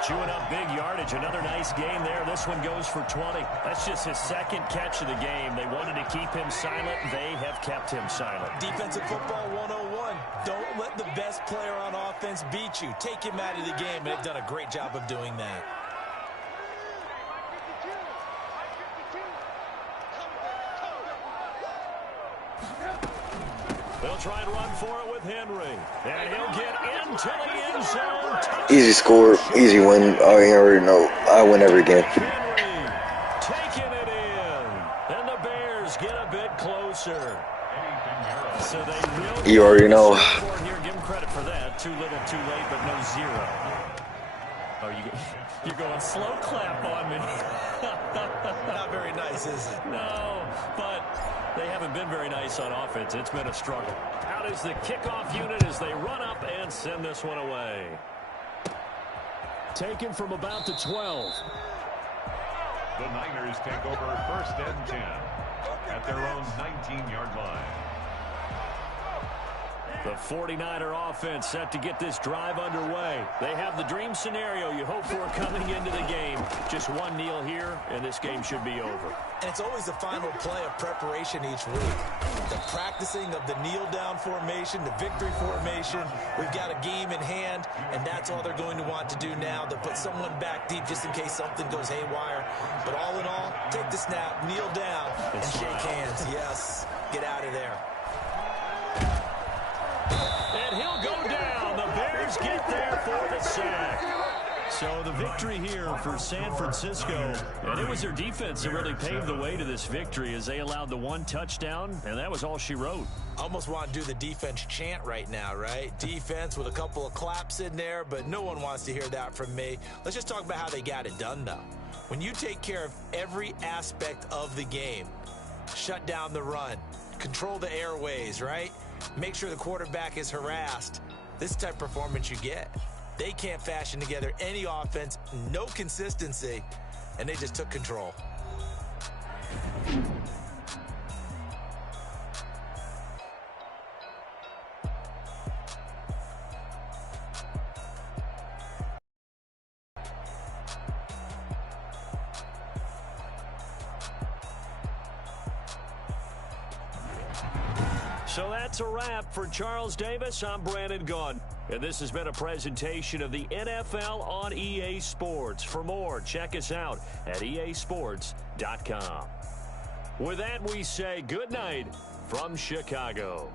Chewing up big yardage. Another nice gain there. This one goes for 20. That's just his second catch of the game. They wanted to keep him silent. They have kept him silent. Defensive football 101. Don't let the best player on offense beat you. Take him out of the game, and they've done a great job of doing that. They'll try and run for it with Henry. And he'll get into the end zone. Easy score, easy win. I already know. I win every game. Henry taking it in. And the Bears get a bit closer. So they really You already know. Here, give him credit for that. Too little, too late, but no zero. Oh, you're going slow clap on me. Not very nice, is it? No, but they haven't been very nice on offense. It's been a struggle. Out is the kickoff unit as they run up and send this one away. Taken from about the 12. The Niners take over first and 10 at their own 19-yard line. The 49er offense set to get this drive underway. They have the dream scenario you hope for coming into the game. Just one kneel here, and this game should be over. And it's always the final play of preparation each week. The practicing of the kneel-down formation, the victory formation. We've got a game in hand, and that's all they're going to want to do now. They'll put someone back deep just in case something goes haywire. But all in all, take the snap, kneel down, and shake hands. Yes, get out of there. And he'll go down. The Bears get there for the sack. So the victory here for San Francisco. And it was their defense that really paved the way to this victory as they allowed the one touchdown, and that was all she wrote. Almost want to do the defense chant right now, right? Defense with a couple of claps in there, but no one wants to hear that from me. Let's just talk about how they got it done, though. When you take care of every aspect of the game, shut down the run, control the airways, right? Make sure the quarterback is harassed. This type of performance you get. They can't fashion together any offense, no consistency, and they just took control. So that's a wrap. For Charles Davis, I'm Brandon Gaudin. And this has been a presentation of the NFL on EA Sports. For more, check us out at easports.com. With that, we say good night from Chicago.